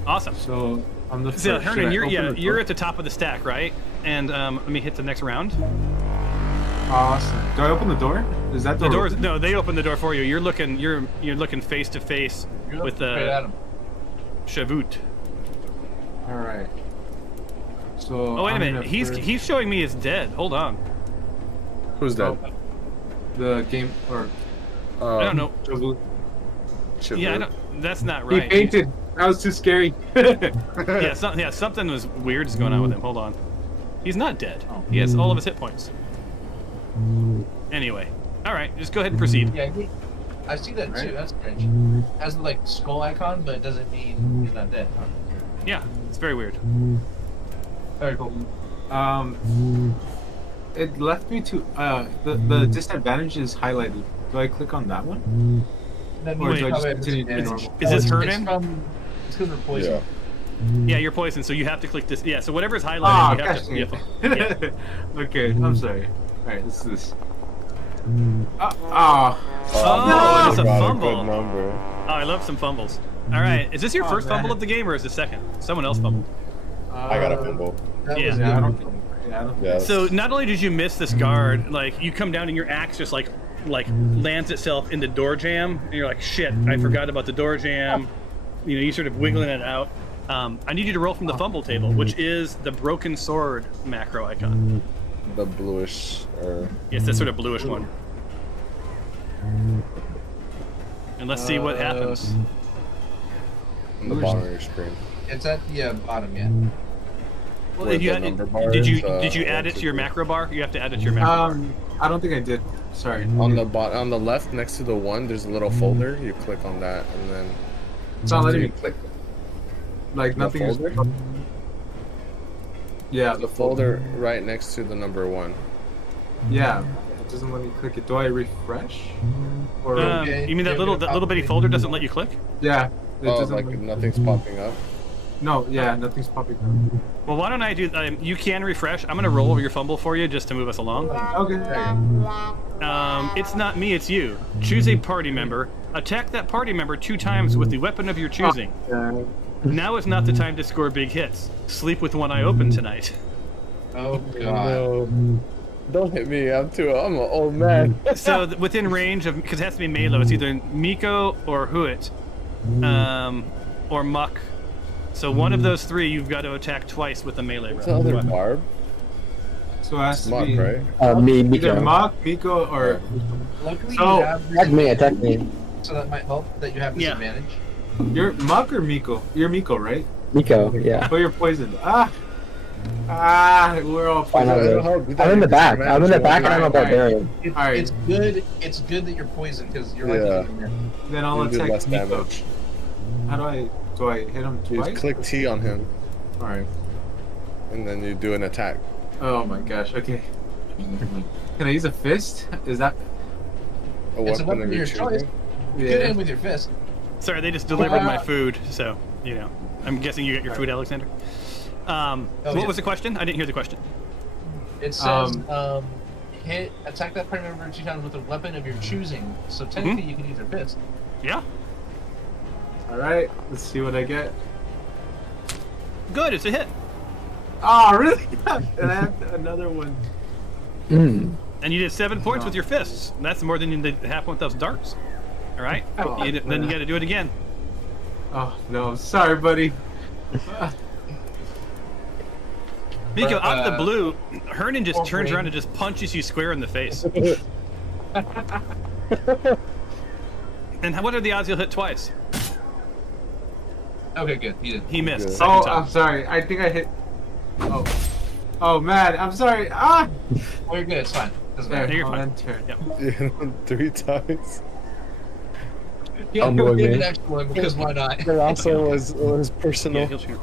Awesome. So I'm the first. So Should Hernan, I you're open the you're door? at the top of the stack, right? And let me hit the next round. Awesome. Do I open the door? Is that The doors? No, they open the door for you. You're looking face to face You're with looking straight at the him. Shavut. All right. So. Oh wait a I'm minute, gonna he's first- he's showing me as dead. Hold on. Who's that? the game or. I don't know. Shiver. Yeah, I don't. That's not He right. fainted. That was too scary. Yeah, something was weird is going on with him. Hold on. He's not dead. He has all of his hit points. Anyway, all right, just go ahead and proceed. Yeah, I see that too. That's strange. Has the like skull icon, but it doesn't mean he's not dead. Huh? Yeah, it's very weird. Very cool. It left me to the disadvantage is highlighted. Do I click on that one? That Wait, means probably continue to be it's- normal? Is this it's Hernan? It's because we're poisoned. Yeah, you're poisoned, so you have to click this. Yeah, so whatever's highlighted, Ah, you have gosh. to. You have to yeah. Okay, I'm sorry. All right, this is this. Oh, no! it's a Got fumble. good number. Oh, I love some fumbles. All right, is this your Oh, first man. fumble of the game, or is this second? Someone else fumbled. I got a fumble. That Yeah. was Yeah, I good. don't. Yeah, I don't. Yeah. So not only did you miss this guard, like you come down and your axe just like lands itself in the door jam, and you're like, shit, I forgot about the door jam. You know, you sort of wiggling it out. I need you to roll from the fumble table, which is the broken sword macro icon. The bluish or It's that sort of bluish one. And let's see what happens. on the bottom of your screen. It's at the bottom, yeah. Well, Where if you the number bar did you is, add it 1, to 2, your 3. macro bar? You have to add it to your macro bar. I don't think I did. Sorry. On the left next to the 1, there's a little folder. You click on that and then It's not letting me Dude. click. Like the nothing is. folder. Yeah, The folder right next to the number 1. Yeah, it doesn't let me click it. Do I refresh? Or You mean that little bitty folder doesn't let you click? yeah, it Oh, doesn't. like let- nothing's popping up. No, yeah, nothing's popping up. Well, why don't I do? You can refresh. I'm gonna roll over your fumble for you just to move us along. Okay. It's not me, it's you. Choose a party member. Attack that party member 2 times with the weapon of your choosing. Now is not the time to score big hits. Sleep with one eye open tonight. Oh god. No. Don't hit me. I'm an old man. So within range of, because it has to be melee, it's either Miko or Huit, or Muck. So one of those 3, you've got to attack twice with a melee What's the other weapon. barb? So it has to Mark, be right? Me, either Miko. Mach, Miko, or Luckily, So- you have Attack me, attack me. so that might help that you have Yeah. disadvantage. you're Mach or Miko? You're Miko, right? Miko, yeah. Oh, you're poisoned. We're all Fine, poisoned. I'm in the back. I'm in the back and I'm a barbarian. Alright. It's good. It's good that you're poisoned because you're like Yeah. Then I'll You do attack less Miko. damage. How do I hit him You twice? just click T on him, Alright. and then you do an attack. Oh my gosh. Okay. Can I use a fist? Is that? A It's a weapon weapon of of your your choice. choosing. You could aim with your fist. Sorry, they just delivered my food, so I'm guessing you got your food, Alexander. What yeah. was the question? I didn't hear the question. It says attack that party member 2 times with a weapon of your choosing. So technically, you can use your fist. Yeah. All right. Let's see what I get. Good, it's a hit. Oh, really? And I have another one. Mm. And you did 7 points with your fists. And that's more than you did half with those darts. All right. Oh, Then you got to do it again. Oh no, sorry, buddy. Miko, out of the blue, Hernan just turns around and just punches you square in the face. And what are the odds you'll hit twice? Okay, good. You did. He missed. Good. Second Oh, time. I'm sorry. I think I hit. Oh man, I'm sorry. Oh, you're good. It's fine. Doesn't There, matter. You're I'll fine. enter. Yep. 3 times. Yeah, I'm you going did in. an extra one because why not? It also was Yeah, personal. he'll shoot.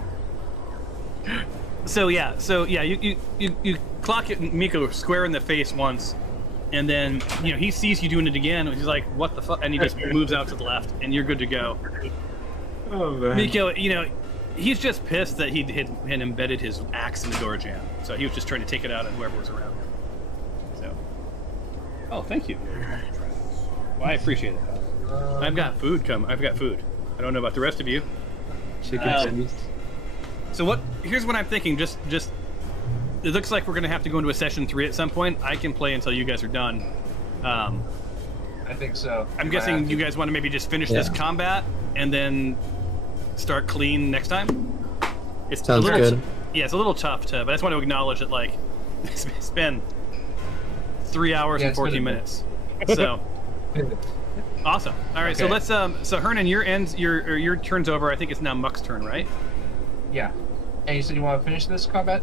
So yeah, you clock it Miko square in the face once, and then he sees you doing it again. And he's like, "What the fuck?" And he just moves out to the left, and you're good to go. Oh man. Miko, he's just pissed that he had embedded his axe in the door jamb, so he was just trying to take it out on whoever was around him. So, oh, thank you. Well, I appreciate it. I've got food. I've got food. I don't know about the rest of you. Chicken tenders. So here's what I'm thinking. Just it looks like we're gonna have to go into a session 3 at some point. I can play until you guys are done. I think so. I'm guessing you guys want to maybe just finish this combat and then start clean next time. It's Sounds a little good. Yeah, it's a little tough to, but I just want to acknowledge that it's been 3 hours and it's been 14 a bit. minutes. So awesome. All right, so Okay. let's so Hernan, your turn's over. I think it's now Muck's turn, right? Yeah. And you said you want to finish this combat?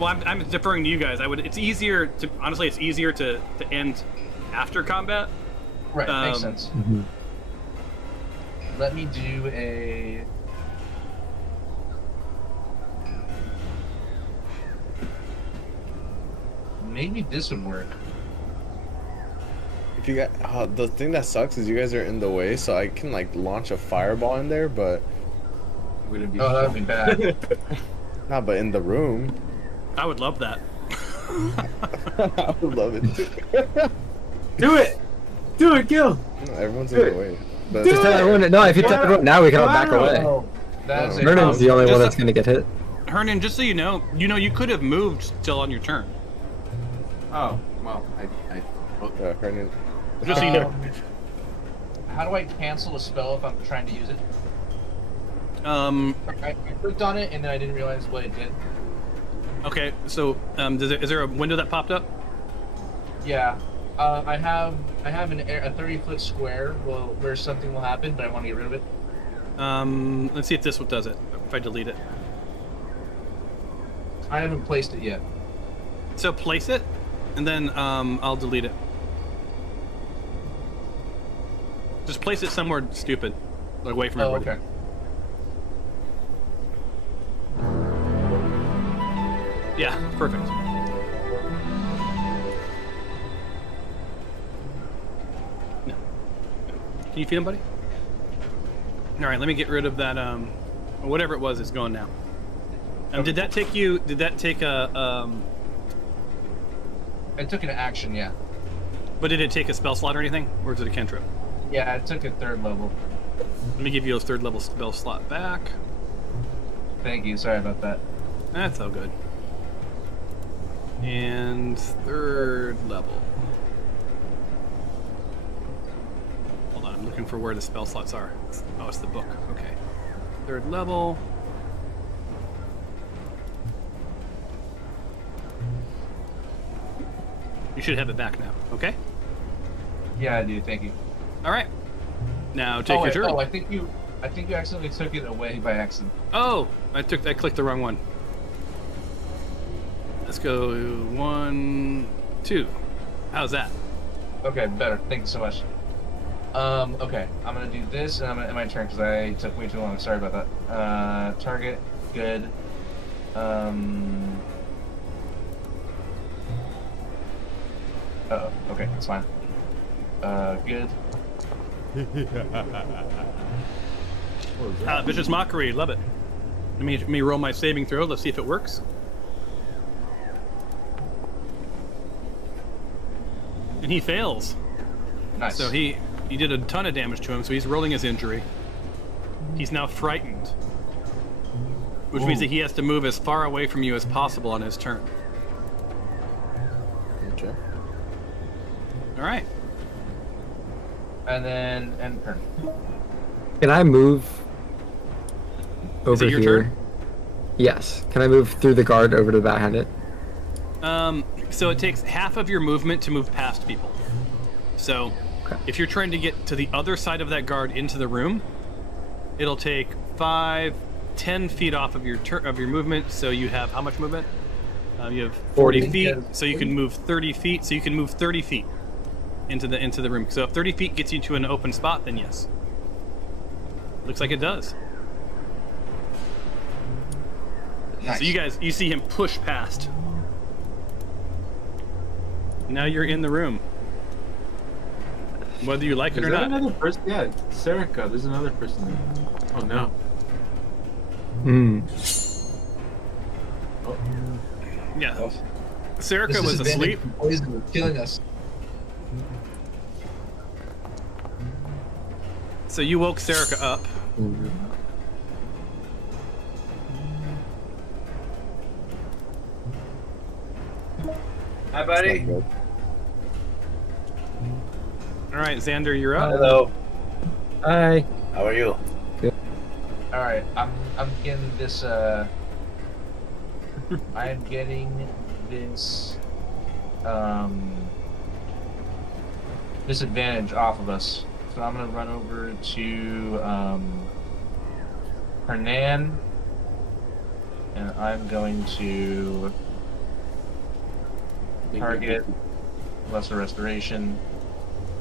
Well, I'm deferring to you guys. It's easier to end after combat. Right. Makes sense. Mm-hmm. Let me do a. Maybe this would work. If you got the thing that sucks is you guys are in the way, so I can launch a fireball in there, but Would it be? Oh, that would be bad. not. But in the room, I would love that. I would love it. Do it! Do it, Gil! No, everyone's in the way. But Just tell everyone. No, if you tell everyone now, we can all back away. Oh, that's it. Vernon's the only one just that's gonna get hit. Hernan, just so you know, you could have moved still on your turn. Oh, well, I Hernan, Just so you know. How do I cancel a spell if I'm trying to use it? Um, I clicked on it and then I didn't realize what it did. Okay, so is there a window that popped up? Yeah. I have a 30-foot square where something will happen, but I want to get rid of it. Let's see if this one does it. If I delete it. I haven't placed it yet. So place it, and then I'll delete it. Just place it somewhere stupid, like away from Oh, everybody. okay. Yeah, perfect. No. Can you feed him, buddy? All right, let me get rid of that. Whatever it was is gone now. Did that take you? Did that take a? I took an action, yeah. But did it take a spell slot or anything, or is it a cantrip? Yeah, I took a 3rd level. Let me give you a 3rd level spell slot back. Thank you. Sorry about that. That's all good. And 3rd level. Hold on, I'm looking for where the spell slots are. Oh, it's the book. Okay. 3rd level. You should have it back now, okay? Yeah, I do. Thank you. All right. Now take your turn. Oh, I think you accidentally took it away by accident. Oh, I clicked the wrong one. Let's go 1, 2. How's that? Okay, better. Thank you so much. Okay, I'm gonna do this, and I'm gonna end my turn because I took way too long. Sorry about that. Target, good. Okay, it's fine. Good. Vicious Mockery, love it. Let me roll my saving throw. Let's see if it works. And he fails. Nice. So you did a ton of damage to him, so he's rolling his injury. He's now frightened. Which means that he has to move as far away from you as possible on his turn. Okay. Alright. And then end turn. Can I move over it your here? turn? Yes. Can I move through the guard over to the back-handed? So it takes half of your movement to move past people. So Okay. if you're trying to get to the other side of that guard into the room, it'll take 5, 10 feet off of your movement. So you have how much movement? You have 40 40. feet. So you can move 30 feet. So you can move 30 feet into the room. So if 30 feet gets you to an open spot, then yes. Looks like it does. Nice. So you see him push past. Now you're in the room. Whether you like it Is or that not. another person? Yeah, Serica. There's another person there. Oh no. Hmm. Oh. Yeah. Oh. Serica was asleep. Poison was killing us. So you woke Serica up. Hi, buddy. All right, Xander, you're up. Hello. Hi. How are you? All right, I'm getting this. I am getting this. Disadvantage off of us. So I'm gonna run over to Hernan, and I'm going to target Lesser Restoration,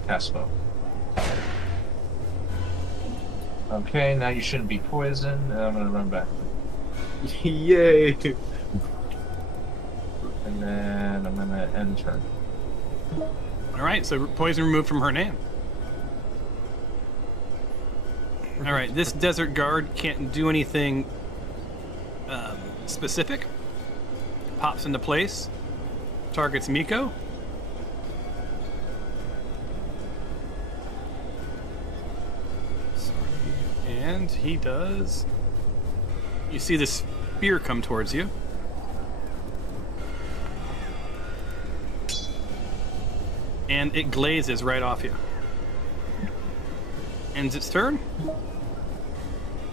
cast spell. Okay, now you shouldn't be poisoned, and I'm gonna run back. Yay! And then I'm gonna end turn. All right, so poison removed from Hernan. All right, this desert guard can't do anything specific. Pops into place. Targets Miko. And he does. You see this spear come towards you. And it glazes right off you. Ends its turn.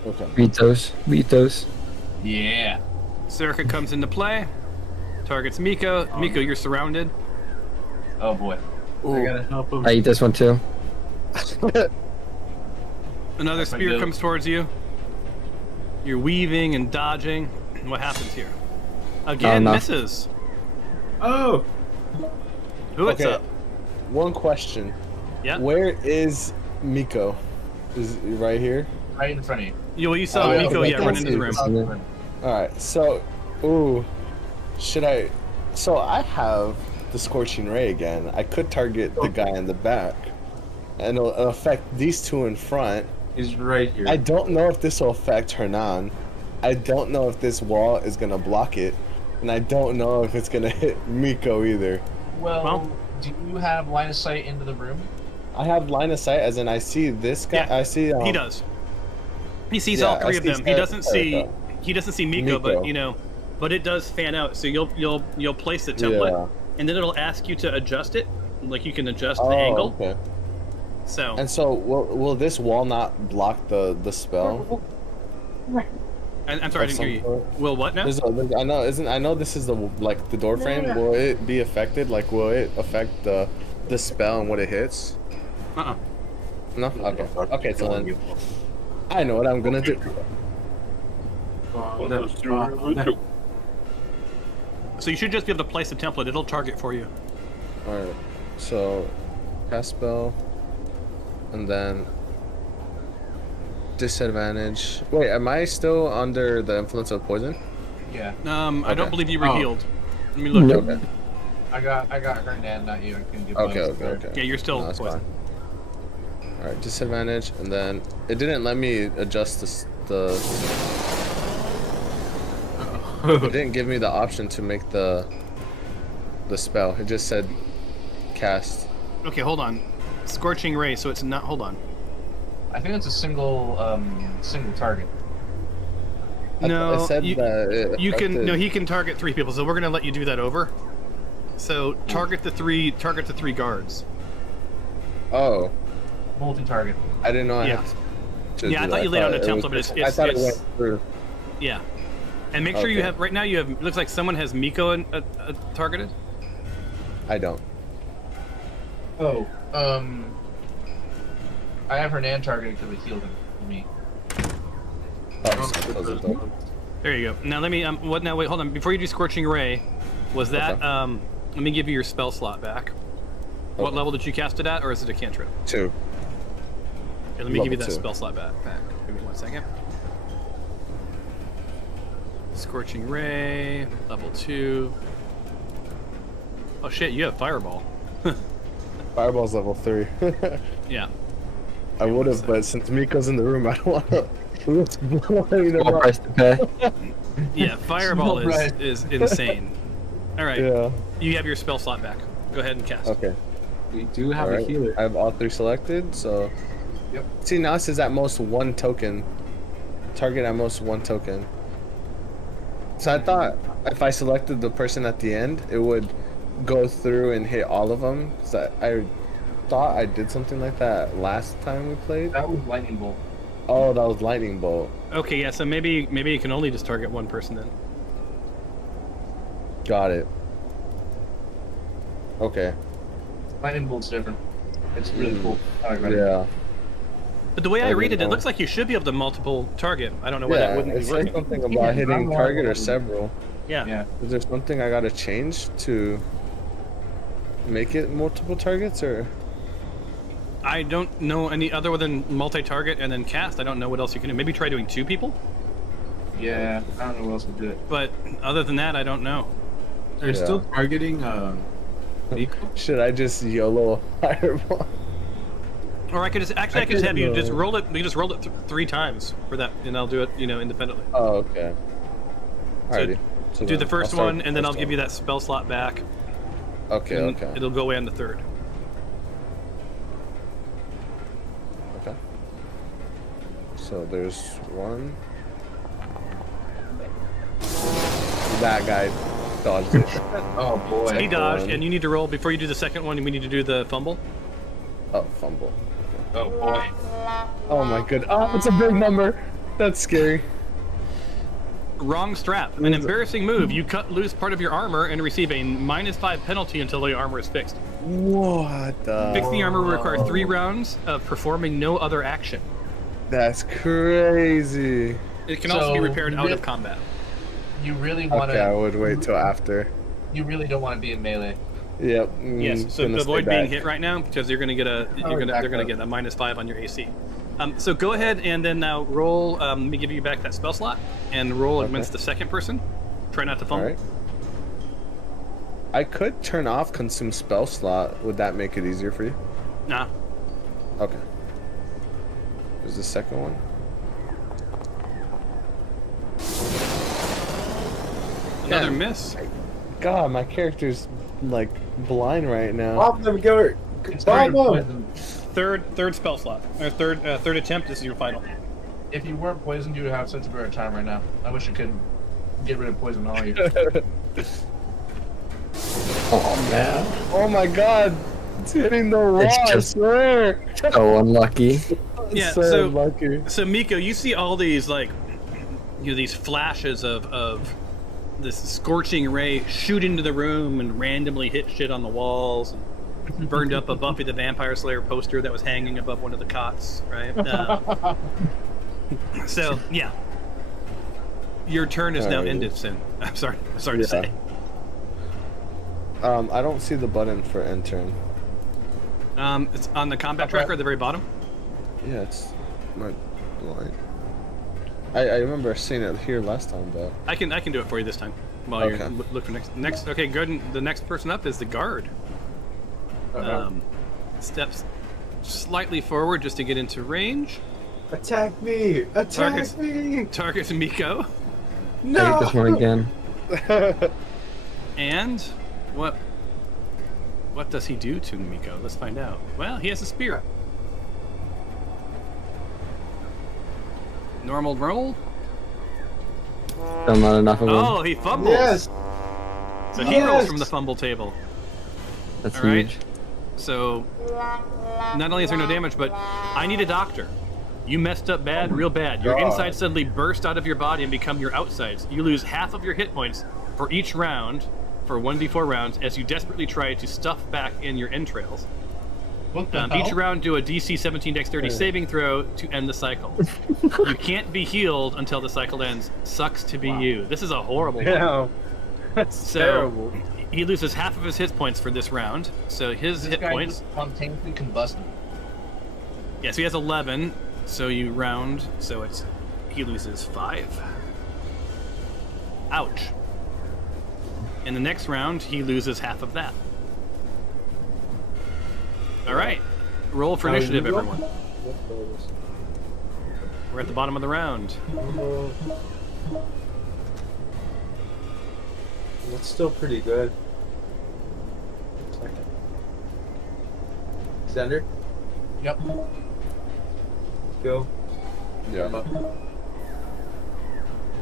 Okay. Beat those. Yeah. Serica comes into play. targets Miko. Miko, you're surrounded. Oh boy. I gotta help him. I eat this one too. Another Yes, I spear do. comes towards you. You're weaving and dodging. What happens here? Again, no. misses. Oh, Who it's Okay. up? One question. Yeah. Where is Miko? Is he right here? Right in front of you. You saw Oh, yeah, Miko, I yeah, can run into the see room. it. Alright, so, ooh, should I? So I have the Scorching Ray again. I could target the guy in the back, and it'll affect these two in front. he's right here. I don't know if this will affect Hernan. I don't know if this wall is gonna block it, and I don't know if it's gonna hit Miko either. Well, do you have line of sight into the room? I have line of sight, as in I see this guy. Yeah, I see. He does. He sees yeah, all I three of see them. He Sarah- doesn't see. Sarah. He doesn't see Miko, but but it does fan out. So you'll place the template, Yeah. and then it'll ask you to adjust it. Like you can adjust Oh, the angle. okay. So And so, will this wall not block the spell? I'm sorry, I At didn't hear you. some point? Will what now? I know this is the door frame. Will it be affected? Like, will it affect the spell and what it hits? Uh-uh. No. Okay. Okay. So then, I know what I'm gonna do. So you should just be able to place a template. It'll target for you. All right. So, cast spell, and then disadvantage. Wait, am I still under the influence of poison? Yeah. I don't Okay. believe you were Oh. healed. Let me look. Nope. Okay. I got Hernan, not you. I couldn't get Okay. both Okay. there. Okay. Yeah, you're still No, that's poisoned. fine. All right, disadvantage, and then it didn't let me adjust the. It didn't give me the option to make the spell. It just said cast. Okay, hold on. Scorching ray. So it's not. Hold on. I think it's a single target. No, it said you, that it you can. affected- No, he can target 3 people. So we're gonna let you do that over. So target the three guards. Oh, Multi-target. I didn't know I Yeah. had to Yeah, I do thought that. you laid out a it template, was but just- it's- I thought it it's- went through. Yeah. And make sure you Okay. have. Right now you have. It looks like someone has Miko targeted. I don't. Oh. I have Hernan targeted because it healed him. Me. Oh, so close it though. There you go. Now let me. What now? Wait, hold on. Before you do scorching ray, was that? Okay. Let me give you your spell slot back. What Okay. level did you cast it at, or is it a cantrip? 2. Here, let me give you Level that 2. spell slot back. Give me 1 second. Scorching ray, level 2. Oh shit! You have fireball. Fireball's level 3. Yeah. I would have, but since Miko's in the room, I don't want to. Small price to pay. Yeah. Fireball Small price. is insane. All right. Yeah. You have your spell slot back. Go ahead and cast. Okay. We do have All a right. healer. I have all 3 selected, so. Yep. See, now it says at most 1 token. Target at most 1 token. So I thought if I selected the person at the end, it would go through and hit all of them. So I thought I did something like that last time we played. That was lightning bolt. Oh, that was lightning bolt. Okay. Yeah. So maybe you can only just target one person then. Got it. Okay. Lightning bolt's different. It's really cool. I like lightning bolt. Yeah. But the way I I read it, didn't it know. looks like you should be able to multiple target. I don't know why Yeah, that wouldn't it be says working. something about hitting target or several. Yeah. Yeah. Is there something I gotta change to make it multiple targets, or? I don't know any other than multi-target and then cast. I don't know what else you can do. Maybe try doing 2 people. Yeah. I don't know what else would do it. But other than that, I don't know. They're Yeah. still targeting Miko. Should I just YOLO fireball? Or I could just I could just have you just know. roll it. We just roll it 3 times for that, and I'll do it, independently. Oh, okay. Alrighty. So Do then the first I'll start one, and then I'll first give you that spell slot back. one. Okay, And okay. It'll go away on the 3rd. Okay. So there's 1. That guy dodged it. Oh boy. He dodged, one. and you need to roll before you do the second one. We need to do the fumble. Oh, fumble. Oh boy. Oh my good. Oh, it's a big number. That's scary. Wrong strap. An embarrassing move. You cut loose part of your armor and receive a -5 penalty until the armor is fixed. What the? Fixing the armor will require 3 rounds of performing no other action. That's crazy. It can also be So, repaired out of combat. You really want Okay, I to. would wait till after. You really don't want to be in melee. Yep. Yes, so gonna avoid stay being back. hit right now because you're gonna get a they're gonna get a -5 on your AC. So go ahead and then now roll. Let me give you back that spell slot and roll against the second person. Try not to fumble. Alright. I could turn off consume spell slot. Would that make it easier for you? Nah. Okay. There's the second one. Another Yeah. miss. God, my character's like blind right now. Bomb them, Gert. It's Bomb very them. poisoned. Third spell slot or third attempt. This is your final. If you weren't poisoned, you would have such a better time right now. I wish I could get rid of poison all you. Oh man, Oh my God, it's hitting the wall. It's I just- swear. so unlucky. Yeah, so so- lucky. So Miko, you see all these these flashes of this scorching ray shoot into the room and randomly hit shit on the walls. And burned up a Buffy the Vampire Slayer poster that was hanging above one of the cots, right? So yeah, your turn is now Alright. ended, Sin. I'm sorry to say. I don't see the button for entering. It's on the combat tracker at the very bottom. Yeah, it's my blind. I remember seeing it here last time, though. I can do it for you this time. While Okay. you look for next. Okay, good. And the next person up is the guard. Steps slightly forward just to get into range. Attack me! Attack Target's- me! Targets Miko. I get this one again. And what does he do to Miko? Let's find out. Well, he has a spear. Normal roll. Still not enough of them. Oh, he fumbles. Yes! So he rolls Yes! from the fumble table. That's all right. huge. So not only is there no damage, but I need a doctor. You messed up bad, real bad. Your God. insides suddenly burst out of your body and become your outsides. You lose half of your hit points for each round, for 1d4 rounds, as you desperately try to stuff back in your entrails. What the hell? Each round, do a DC 17 Dexterity saving throw to end the cycle. You can't be healed until the cycle ends. Sucks to be you. This is a horrible one. Yeah. That's So terrible. he loses half of his hit points for this round. So his This hit guy points. just spontaneously combusted. Yeah, so he has 11. So you round. So he loses 5. Ouch. In the next round, he loses half of that. All right. Roll for initiative, you go? everyone. We're at the bottom of the round. That's still pretty good. Xander, Yep. go. Yeah.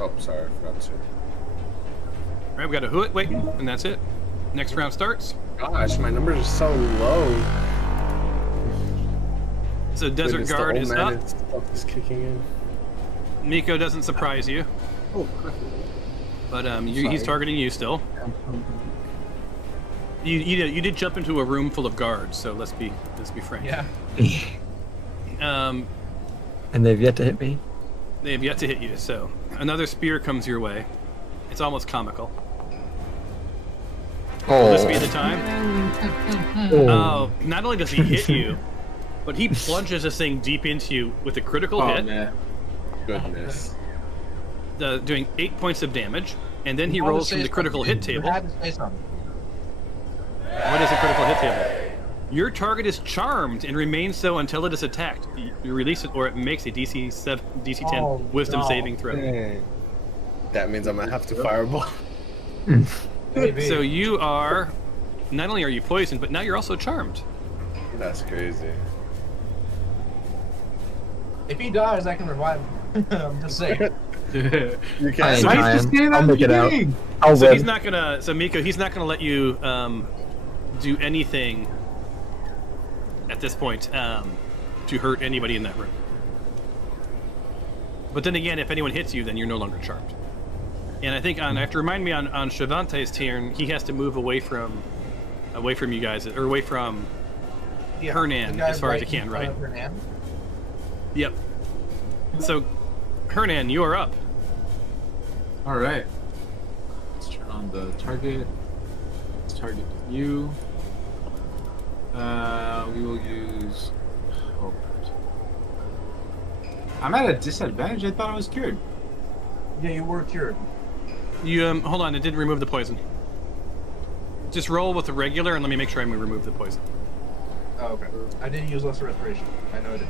Oh, sorry, I forgot to. All right, we got a hoot waiting, and that's it. Next round starts. Gosh, my numbers are so low. So Desert Goodness, the Guard old is man up. and stuff is kicking in. Miko doesn't surprise you, Oh, crap. but he's targeting you still. You did jump into a room full of guards, so let's be frank. Yeah. And they've yet to hit me. They have yet to hit you. So another spear comes your way. It's almost comical. Will this be the time? Oh, not only does he hit you, but he plunges this thing deep into you with a critical Oh hit, man. Goodness. doing 8 points of damage, and then he You had to rolls say from the critical hit something. table. You had to say something. What is a critical hit table? Your target is charmed and remains so until it is attacked. You release it, or it makes a DC 10 Oh, Wisdom no. saving throw. Dang. That means I'm gonna have to fireball. Maybe. So you are, not only are you poisoned, but now you're also charmed. That's crazy. If he dies, I can revive him. I'm just saying. You I can't. ain't So Why dying. did you say that I'll at the make it out. beginning? I'll So win. he's not gonna. So Miko, he's not gonna let you do anything at this point to hurt anybody in that room. But then again, if anyone hits you, then you're no longer charmed. And I think I have to remind me on Shavante's turn, he has to move away from you guys, or away from Hernan the guy as far as right he can, in front right? of Hernan. Yep. So, Hernan, you are up. All right. Let's turn on the target. Let's target you. We will use. Oh, I'm at a disadvantage. I thought I was cured. Yeah, you were cured. You hold on, it didn't remove the poison. Just roll with the regular, and let me make sure I remove the poison. Oh, okay. I didn't use lesser respiration. I know I didn't.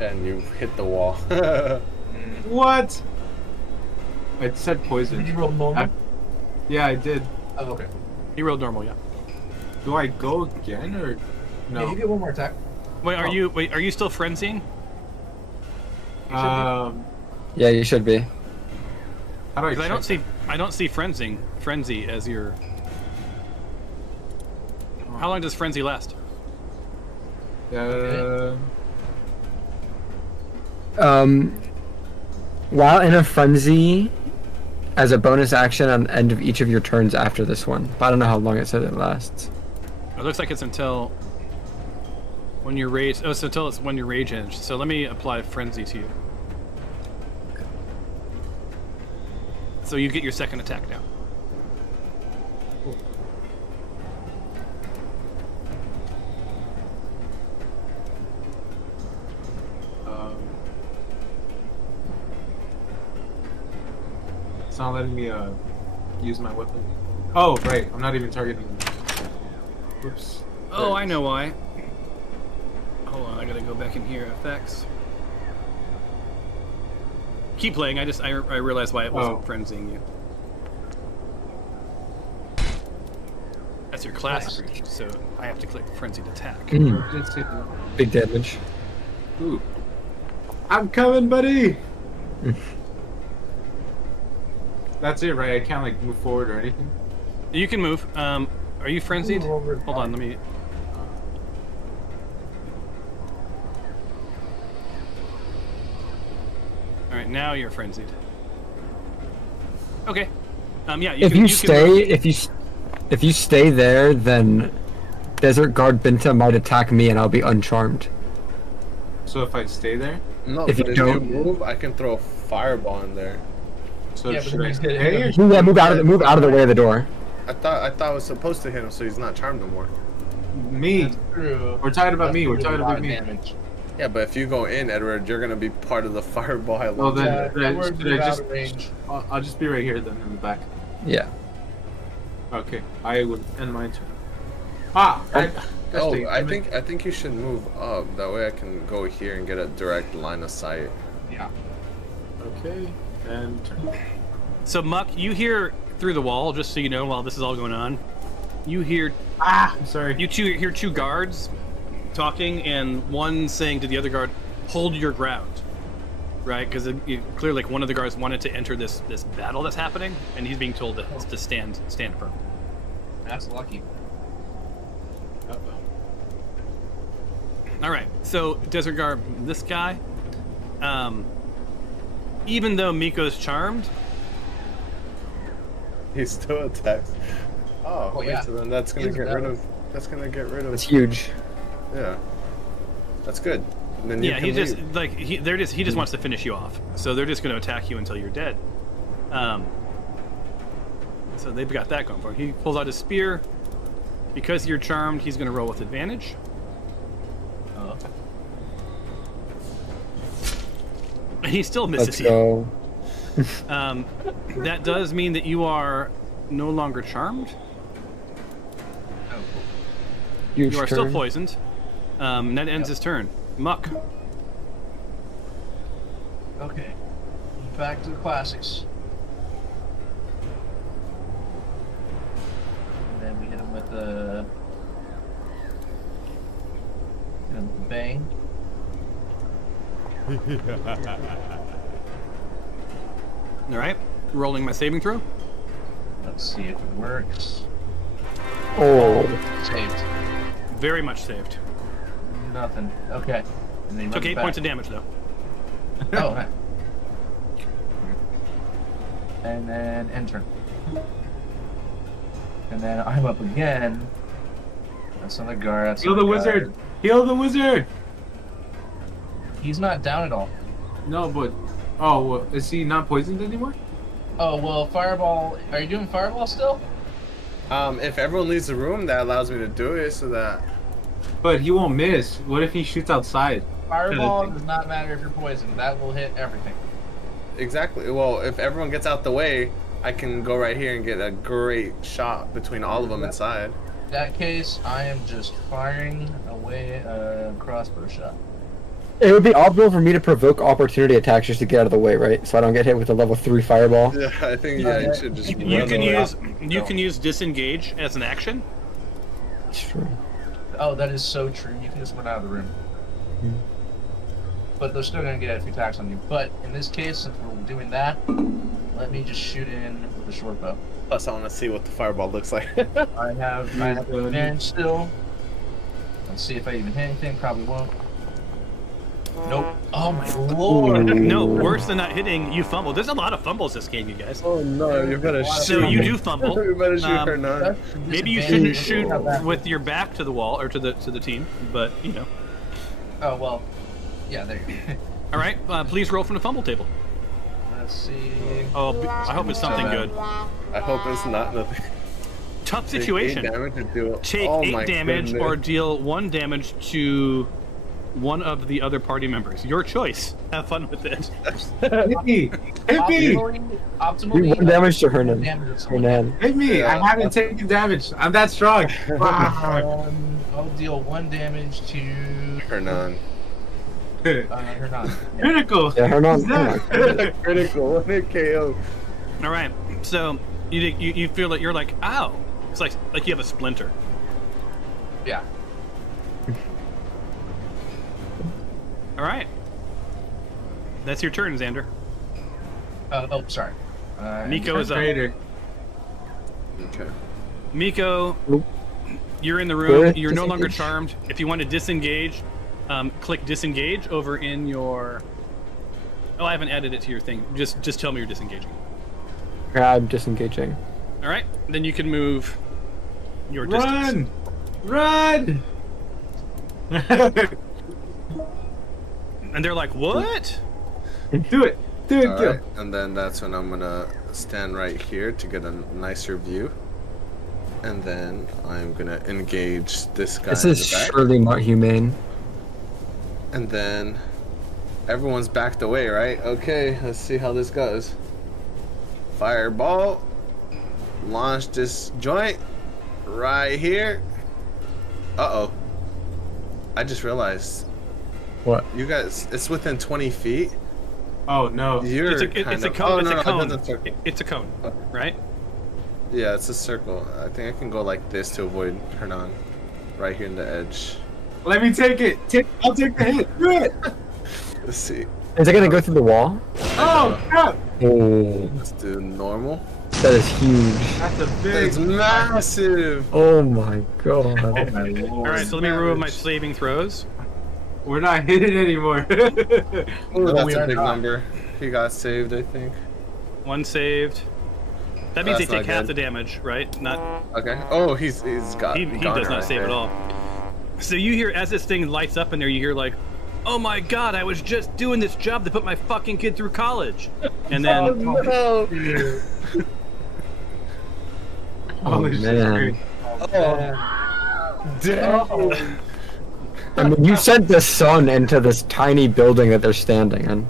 And you hit the wall. What? I said poison. Did you roll normal? Yeah, I did. Oh, okay. He rolled normal, yeah. Do I go again or no? Yeah, you get one more attack. Wait, are you still frenzying? Yeah, you should be. How do I? Because I don't see frenzy as your. How long does frenzy last? While in a frenzy, as a bonus action on the end of each of your turns after this one. But I don't know how long it said it lasts. It looks like it's until when you're rage. Oh, so until it's when you're rage edge. So let me apply frenzy to you. So you get your second attack now. It's not letting me use my weapon. Oh, right. I'm not even targeting. Oops. Oh, I know why. Hold on, I gotta go back in here. Effects. Keep playing. I realized why it wasn't frenzying you. That's your class creature, so I have to click frenzied attack. Big damage. Ooh. I'm coming, buddy. That's it, right? I can't like move forward or anything. You can move. Are you frenzied? Hold on, let me. All right, now you're frenzied. Okay. Yeah. If you stay there, then Desert Guard Binta might attack me, and I'll be uncharmed. So if I stay there? No, If but you if don't- you move, I can throw a fireball in there. So Yeah, but should I he's gonna- stay or Yeah, move out of the way of the door. I thought I was supposed to hit him, so he's not charmed no more. me? That's true. We're talking about That's me. We're really talking a lot about of me. damage. Yeah, but if you go in, Edward, you're gonna be part of the fireball. I Well, love then- that. Yeah, Edward's should I out just- of range. I'll just be right here then in the back. Yeah. Okay, I would end my turn. Ah! I think you should move up. That way I can go here and get a direct line of sight. Yeah. Okay, and turn. So Muck, you hear through the wall, just so you know, while this is all going on, you hear I'm sorry. you hear two guards talking, and one saying to the other guard, "Hold your ground," right? Because clearly, like one of the guards wanted to enter this battle that's happening, and he's being told to stand firm. That's lucky. All right, so Desert Guard, this guy, even though Miko's charmed, He still attacks. Oh, Oh, wait, yeah. so then that's gonna He's get rid better. of. That's gonna get rid of. It's huge. Yeah. That's good. And then you yeah, can he just leave. like he just wants to finish you off. So they're just going to attack you until you're dead. So they've got that going for him. He pulls out his spear. Because you're charmed, he's going to roll with advantage. And he still misses Let's you. go. That does mean that you are no longer charmed. Huge You are still turn. poisoned. And that ends his turn. Muck. Okay. Back to the classics. And then we hit him with the bang. All right. Rolling my saving throw. Let's see if it works. Oh. Saved. Very much saved. Nothing. Okay. And then he Took runs 8 back. points of damage though. Oh, nice. And then end turn. And then I'm up again. That's another guard. That's Heal the another guard. wizard! Heal the wizard! He's not down at all. No, but oh, well, is he not poisoned anymore? Oh well, fireball. Are you doing fireball still? If everyone leaves the room, that allows me to do it so that. But he won't miss. What if he shoots outside? Fireball does not matter if you're poisoned. That will hit everything. Exactly. Well, if everyone gets out the way, I can go right here and get a great shot between all of them inside. In that case, I am just firing away a crossbow shot. It would be optional for me to provoke opportunity attacks just to get out of the way, right? So I don't get hit with a level 3 fireball. Yeah, I think you should just. You can run use disengage as an action. Sure. Oh, that is so true. You can just run out of the room. But they're still going to get a few attacks on you. But in this case, since we're doing that, let me just shoot in with a short bow. Plus, I want to see what the fireball looks like. I have advantage still. Let's see if I even hit anything. Probably won't. Nope. Oh my lord. No, worse than not hitting, you fumble. There's a lot of fumbles this game, you guys. Oh no, you better shoot. So you do fumble. You better shoot her none. Maybe you shouldn't shoot with your back to the wall or to the team, but you know. Oh well. Yeah, there you go. All right, please roll from the fumble table. Let's see. Oh, I hope it's something good. I hope it's not nothing. Tough Take situation. 8 damage or deal. Take Oh 8 my damage goodness. or deal 1 damage to one of the other party members. Your choice. Have fun with it. Hit me! Hit me! Optimally, Do 1 damage to Hernan. damage of someone. Hernan. Hit me! I haven't taken damage. I'm that strong. I'll deal 1 damage to Hernan. Hernan. Critical. Yeah, Hernan. Critical. 1 hit KO. All right. So you feel that you're like, ow. It's like you have a splinter. Yeah. All right. That's your turn, Xander. Oh, sorry. Miko is up. Traitor. Okay. Miko, Oop. you're in the room. Where? You're no longer Disengage? charmed. If you want to disengage, click disengage over in your. Oh, I haven't added it to your thing. Just tell me you're disengaging. I'm disengaging. All right. Then you can move your distance. Run! And they're like, what? Do it! Do it, Alright, and then that's when I'm gonna stand right here to get a nicer view. And then I'm gonna engage this guy This in is the back. surely not humane. And then everyone's backed away, right? Okay, let's see how this goes. Fireball. Launch this joint right here. Uh-oh. I just realized. What? You guys, it's within 20 feet. Oh no. You're It's a kind of- cone. Oh, It's no, a no, cone. it doesn't circle. It's a cone, right? Yeah, it's a circle. I think I can go like this to avoid Hernan. Right here in the edge. Let me take it. I'll take the hit. Do it. Let's see. Is it gonna go through the wall? Oh crap! Oh, Let's do normal. that is huge. That's a big. It's massive. Oh my god. Oh my lord. All right. So let me remove my saving throws. We're not hitting anymore. Oh, that's we a are big not. number. He got saved, I think. 1 saved. That means That's they take not half good. the damage, right? Not Okay. Oh, he's got. he does not save at all. So you hear as this thing lights up in there, you hear like, "Oh my god, I was just doing this job to put my fucking kid through college," and then No. Oh Holy man. Damn. I mean, you sent the sun into this tiny building that they're standing in.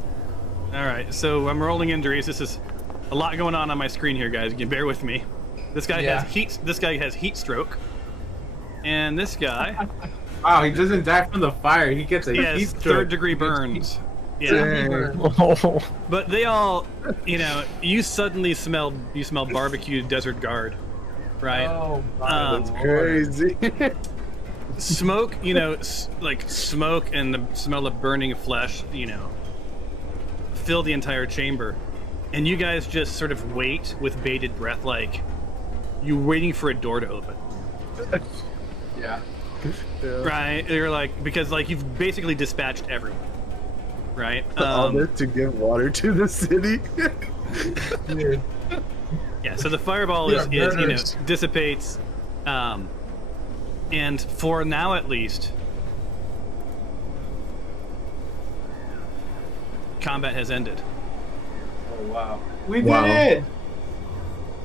all right. So I'm rolling injuries. This is a lot going on my screen here, guys. You can bear with me. This guy Yeah. has heat. This guy has heat stroke, and this guy Wow, he doesn't die from the fire. He gets a he has heat stroke. 3rd-degree burns. Yeah. Dang. Oh, But they all, you suddenly smell barbecued desert guard, right? Oh my Um, lord. Crazy. Smoke, like smoke and the smell of burning flesh, fill the entire chamber. And you guys just sort of wait with bated breath, like you're waiting for a door to open. Yeah. Right? You're like, because like you've basically dispatched everyone. Right? All this to give water to the city. Dude. Yeah, so the fireball We is are you know, murderers. dissipates, and for now at least, combat has ended. Oh wow. We did Wow. it!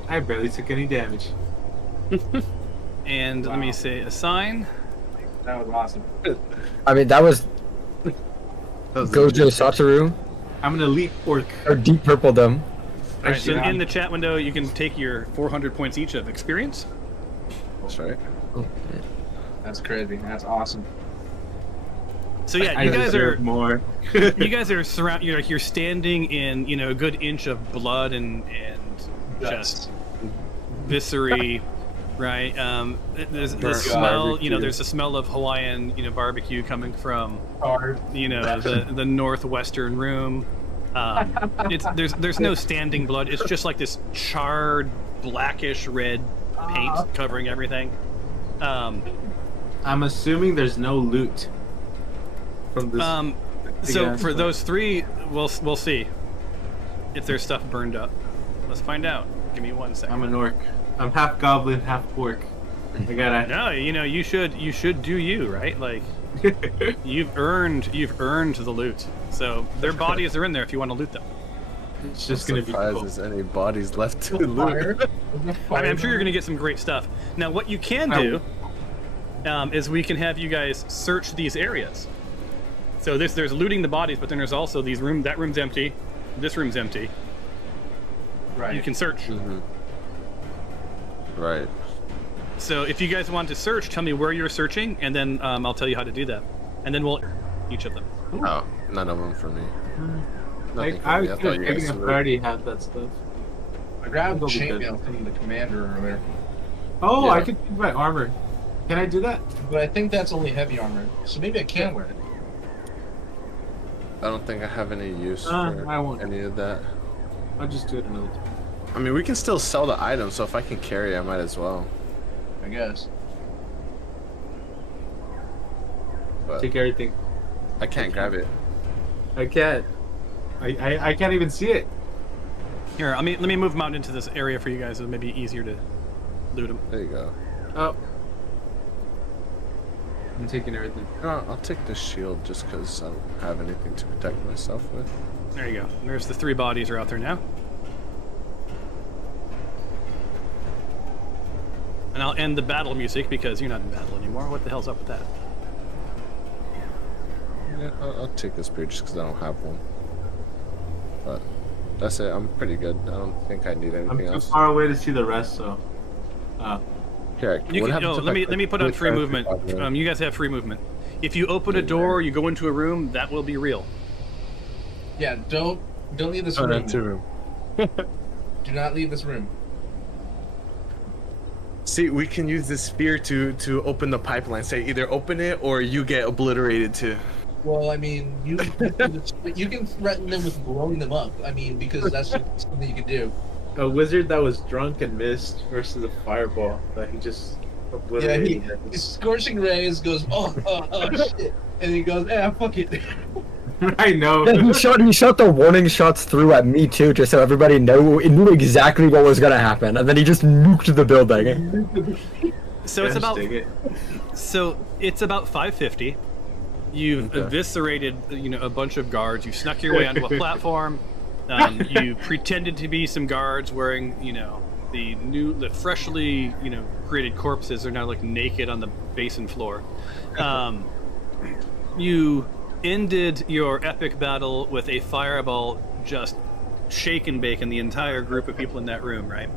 I barely took any damage. And let me Wow. say assign. That was awesome. I mean, that was That was Gojo Satoru I'm an elite orc. or Deep Purple Dome. All right, so should- in the chat window, you can take your 400 points each of experience. That's right. That's crazy. That's awesome. So yeah, I you guys deserve are more. you guys are surround. You're standing in a good inch of blood and just viscery, right? There's the Burnt smell. barbecue. There's the smell of Hawaiian barbecue coming from Hard. the northwestern room. There's no standing blood. It's just like this charred blackish red paint covering everything. I'm assuming there's no loot from this. So Yeah, for but- those three, we'll see if there's stuff burned up. Let's find out. Give me 1 second. I'm an orc. I'm half goblin, half orc. I gotta. No, you should do you, right? Like you've earned the loot. So their bodies are in there if you want to loot them. It's just gonna be surprised cool. there's any bodies left to loot. Fire. I mean, I'm sure you're gonna get some great stuff. Now, what you can do is we can have you guys search these areas. So there's looting the bodies, but then there's also these room. That room's empty. This room's empty. Right. You can search. Mhm. Right. So if you guys want to search, tell me where you're searching, and then I'll tell you how to do that. And then we'll each of them. Oh, none of them for me. Nothing Like, for I me. was I thought you thinking guys I were- already had that stuff. I grabbed That'll be good. chainmail from the commander earlier, Oh, Yeah. I could keep my armor. Can I do that? but I think that's only heavy armor, so maybe I can wear it. I don't think I have any use I for won't. any of that. I'll just do it another time. I mean, we can still sell the item, so if I can carry, I might as well. I guess. But Take everything. I can't grab it. I can't. I can't even see it. Here, let me move them out into this area for you guys. It may be easier to loot them. There you go. Oh. I'm taking everything. No, I'll take the shield just because I don't have anything to protect myself with. There you go. There's the 3 bodies are out there now. And I'll end the battle music because you're not in battle anymore. What the hell's up with that? Yeah, I'll take this spear just because I don't have one. But that's it. I'm pretty good. I don't think I need I'm anything too else. far away to see the rest, so. Here, You what can, happens if let I me put on click free on movement. the- You guys have free movement. If you open a door or you go into a room, that will be real. Yeah, don't leave this Oh, room. that's a room. Do not leave this room. See, we can use this spear to open the pipeline. Say either open it or you get obliterated too. Well, I mean, you can threaten them with blowing them up. I mean, because that's just something you can do. A wizard that was drunk and missed versus a fireball that he just Yeah, obliterated. he scorching rays goes, oh shit, and he goes, fuck it. I know. Yeah, he shot the warning shots through at me too, just so everybody knew exactly what was gonna happen, and then he just nuked the building. So it's about Dig it. it's about 5:50. You've Okay. eviscerated a bunch of guards. You snuck your way onto a platform. You pretended to be some guards wearing the freshly created corpses are now like naked on the basin floor. You ended your epic battle with a fireball just shake and bake in the entire group of people in that room, right?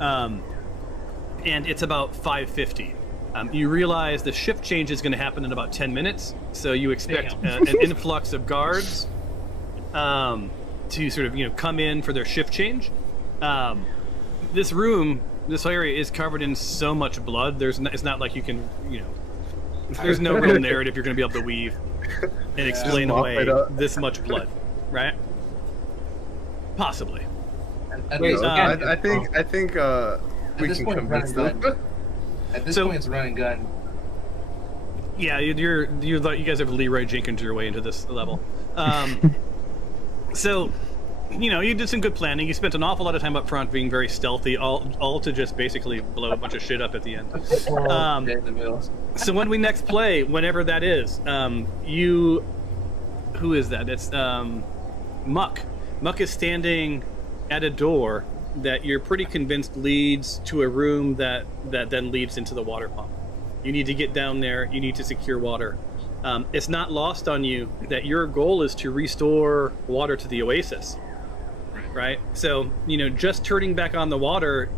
And it's about 5:50. You realize the shift change is going to happen in about 10 minutes, so you expect an influx of guards to sort of come in for their shift change. This area is covered in so much blood. It's not like you can there's no real narrative you're going to be able to weave and explain Just mop away it up. this much blood, right? Possibly. At Wait, this, I think we this can point, convince run and them. gun. At this So- point, it's run and gun. Yeah, you guys have Leroy Jenkins your way into this level. So you did some good planning. You spent an awful lot of time up front being very stealthy, all to just basically blow a bunch of shit up at the end. In the middle. So when we next play, whenever that is, who is that? It's Muck. Muck is standing at a door that you're pretty convinced leads to a room that then leads into the water pump. You need to get down there. You need to secure water. It's not lost on you that your goal is to restore water to the oasis, right? So, just turning back on the water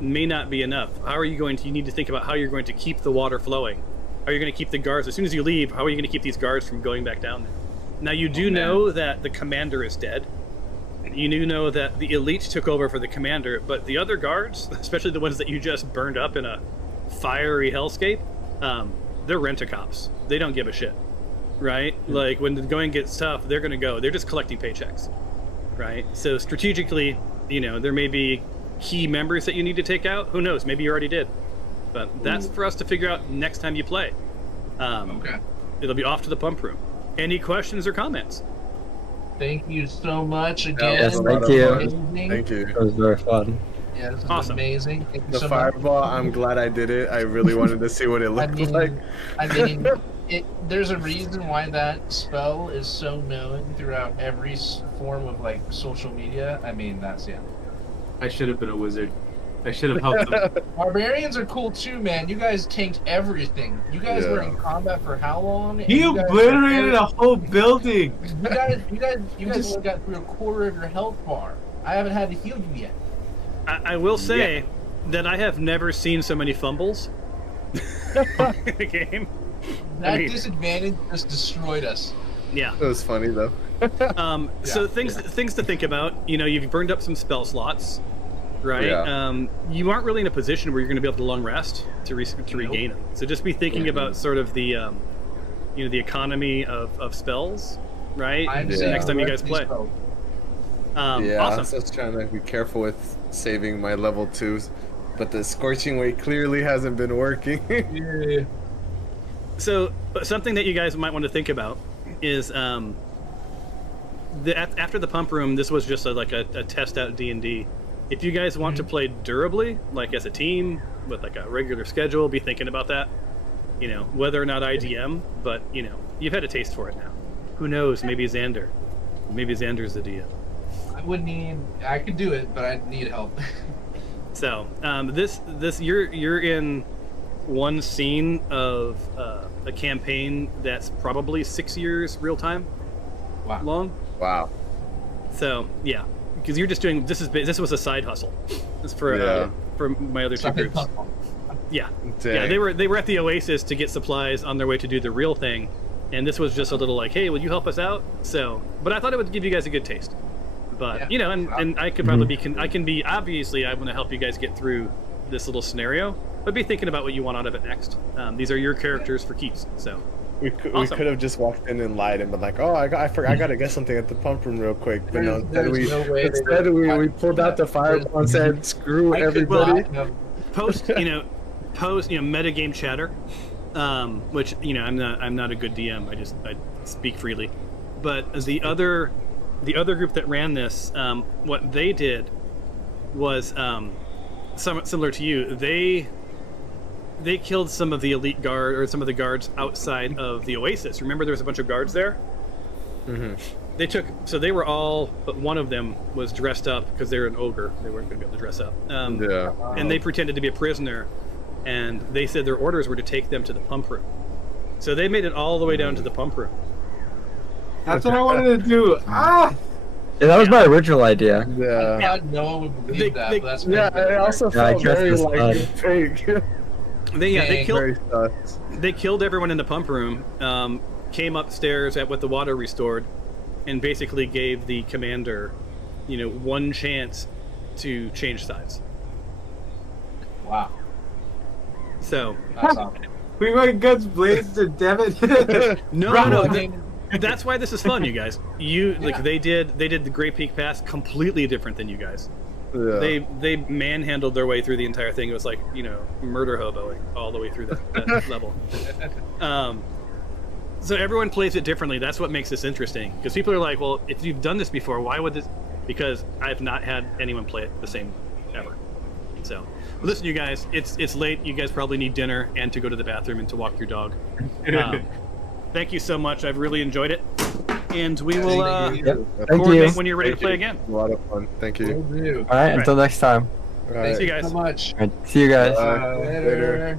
may not be enough. You need to think about how you're going to keep the water flowing. How are you going to keep the guards, as soon as you leave, how are you going to keep these guards from going back down there? Now, you do know that the commander is dead. You do know that the elite took over for the commander, but the other guards, especially the ones that you just burned up in a fiery hellscape, they're rent-a-cops. They don't give a shit, right? Like, when the going gets tough, they're going to go. They're just collecting paychecks, right? So strategically, there may be key members that you need to take out. Who knows? Maybe you already did. But that's for us to figure out next time you play. Okay. It'll be off to the pump room. Any questions or comments? Thank you so much again. Yes, thank you. Amazing. Thank you. It was very fun. Yeah, this is Awesome. amazing. Thank you The so much. fireball, I'm glad I did it. I really wanted to see what it looked like. There's a reason why that spell is so known throughout every form of social media. I should have been a wizard. I should have helped them. Barbarians are cool too, man. You guys tanked everything. You guys were in combat for how long? And He you guys obliterated a whole building. You guys got through a quarter of your health bar. I haven't had to heal you yet. I will say that I have never seen so many fumbles in the game. That disadvantage just destroyed us. Yeah. It was funny though. So things to think about. You've burned up some spell slots, right? Yeah. You aren't really in a position where you're going to be able to long rest to regain them. So just be thinking about sort of the, the economy of spells, right? Next time you guys play. I Awesome. was just trying to be careful with saving my level 2s, but the scorching weight clearly hasn't been working. Yeah. So something that you guys might want to think about is after the pump room, this was just a test out D&D. If you guys want to play durably, like as a team with a regular schedule, be thinking about that. Whether or not IDM, but you've had a taste for it now. Who knows? Maybe Xander's the DM. I could do it, but I need help. So this you're in one scene of a campaign that's probably 6 years real time long. Wow. So yeah, because you're just doing this was a side hustle. This for my other two groups. Yeah. Dang. Yeah, they were at the Oasis to get supplies on their way to do the real thing, and this was just a little hey, will you help us out? So, but I thought it would give you guys a good taste. But and I could probably I can be obviously I want to help you guys get through this little scenario, but be thinking about what you want out of it next. These are your characters for keeps. So we could have just walked in and lied and been like, oh, I forgot, I gotta get something at the pump room reil quick. But no, instead we pulled out the fireball and said, screw everybody. Post metagame chatter, which I'm not a good DM. I speak freely, but the other group that ran this, what they did was somewhat similar to you. They killed some of the elite guard or some of the guards outside of the Oasis. Remember, there was a bunch of guards there. Mm-hmm. They were all, but one of them was dressed up because they were an ogre. They weren't going to be able to dress up. And they pretended to be a prisoner, and they said their orders were to take them to the pump room. So they made it all the way down to the pump room. That's what I wanted to do. Yeah, that was my original idea. Yeah. I thought no one would believe that. But that's I also felt very fake. They Very killed. sus. They killed everyone in the pump room. Came upstairs with the water restored, and basically gave the commander, one chance to change sides. Wow. So That's awesome. We went guns blazing, damn it. no. That's why this is fun, you guys. They did the Great Peak Pass completely different than you guys. Yeah. They manhandled their way through the entire thing. It was like murder hoboing all the way through that level. So everyone plays it differently. That's what makes this interesting, because people are like, well, if you've done this before, why would this? because I've not had anyone play it the same ever. So, listen, you guys, it's late. You guys probably need dinner and to go to the bathroom and to walk your dog. Thank you so much. I've really enjoyed it, and we will Thank you. coordinate when you're ready to play again. A lot of fun. Thank you. Will do. All right, until next time. All right. See you guys. So much. All right, see you guys. Later. Later.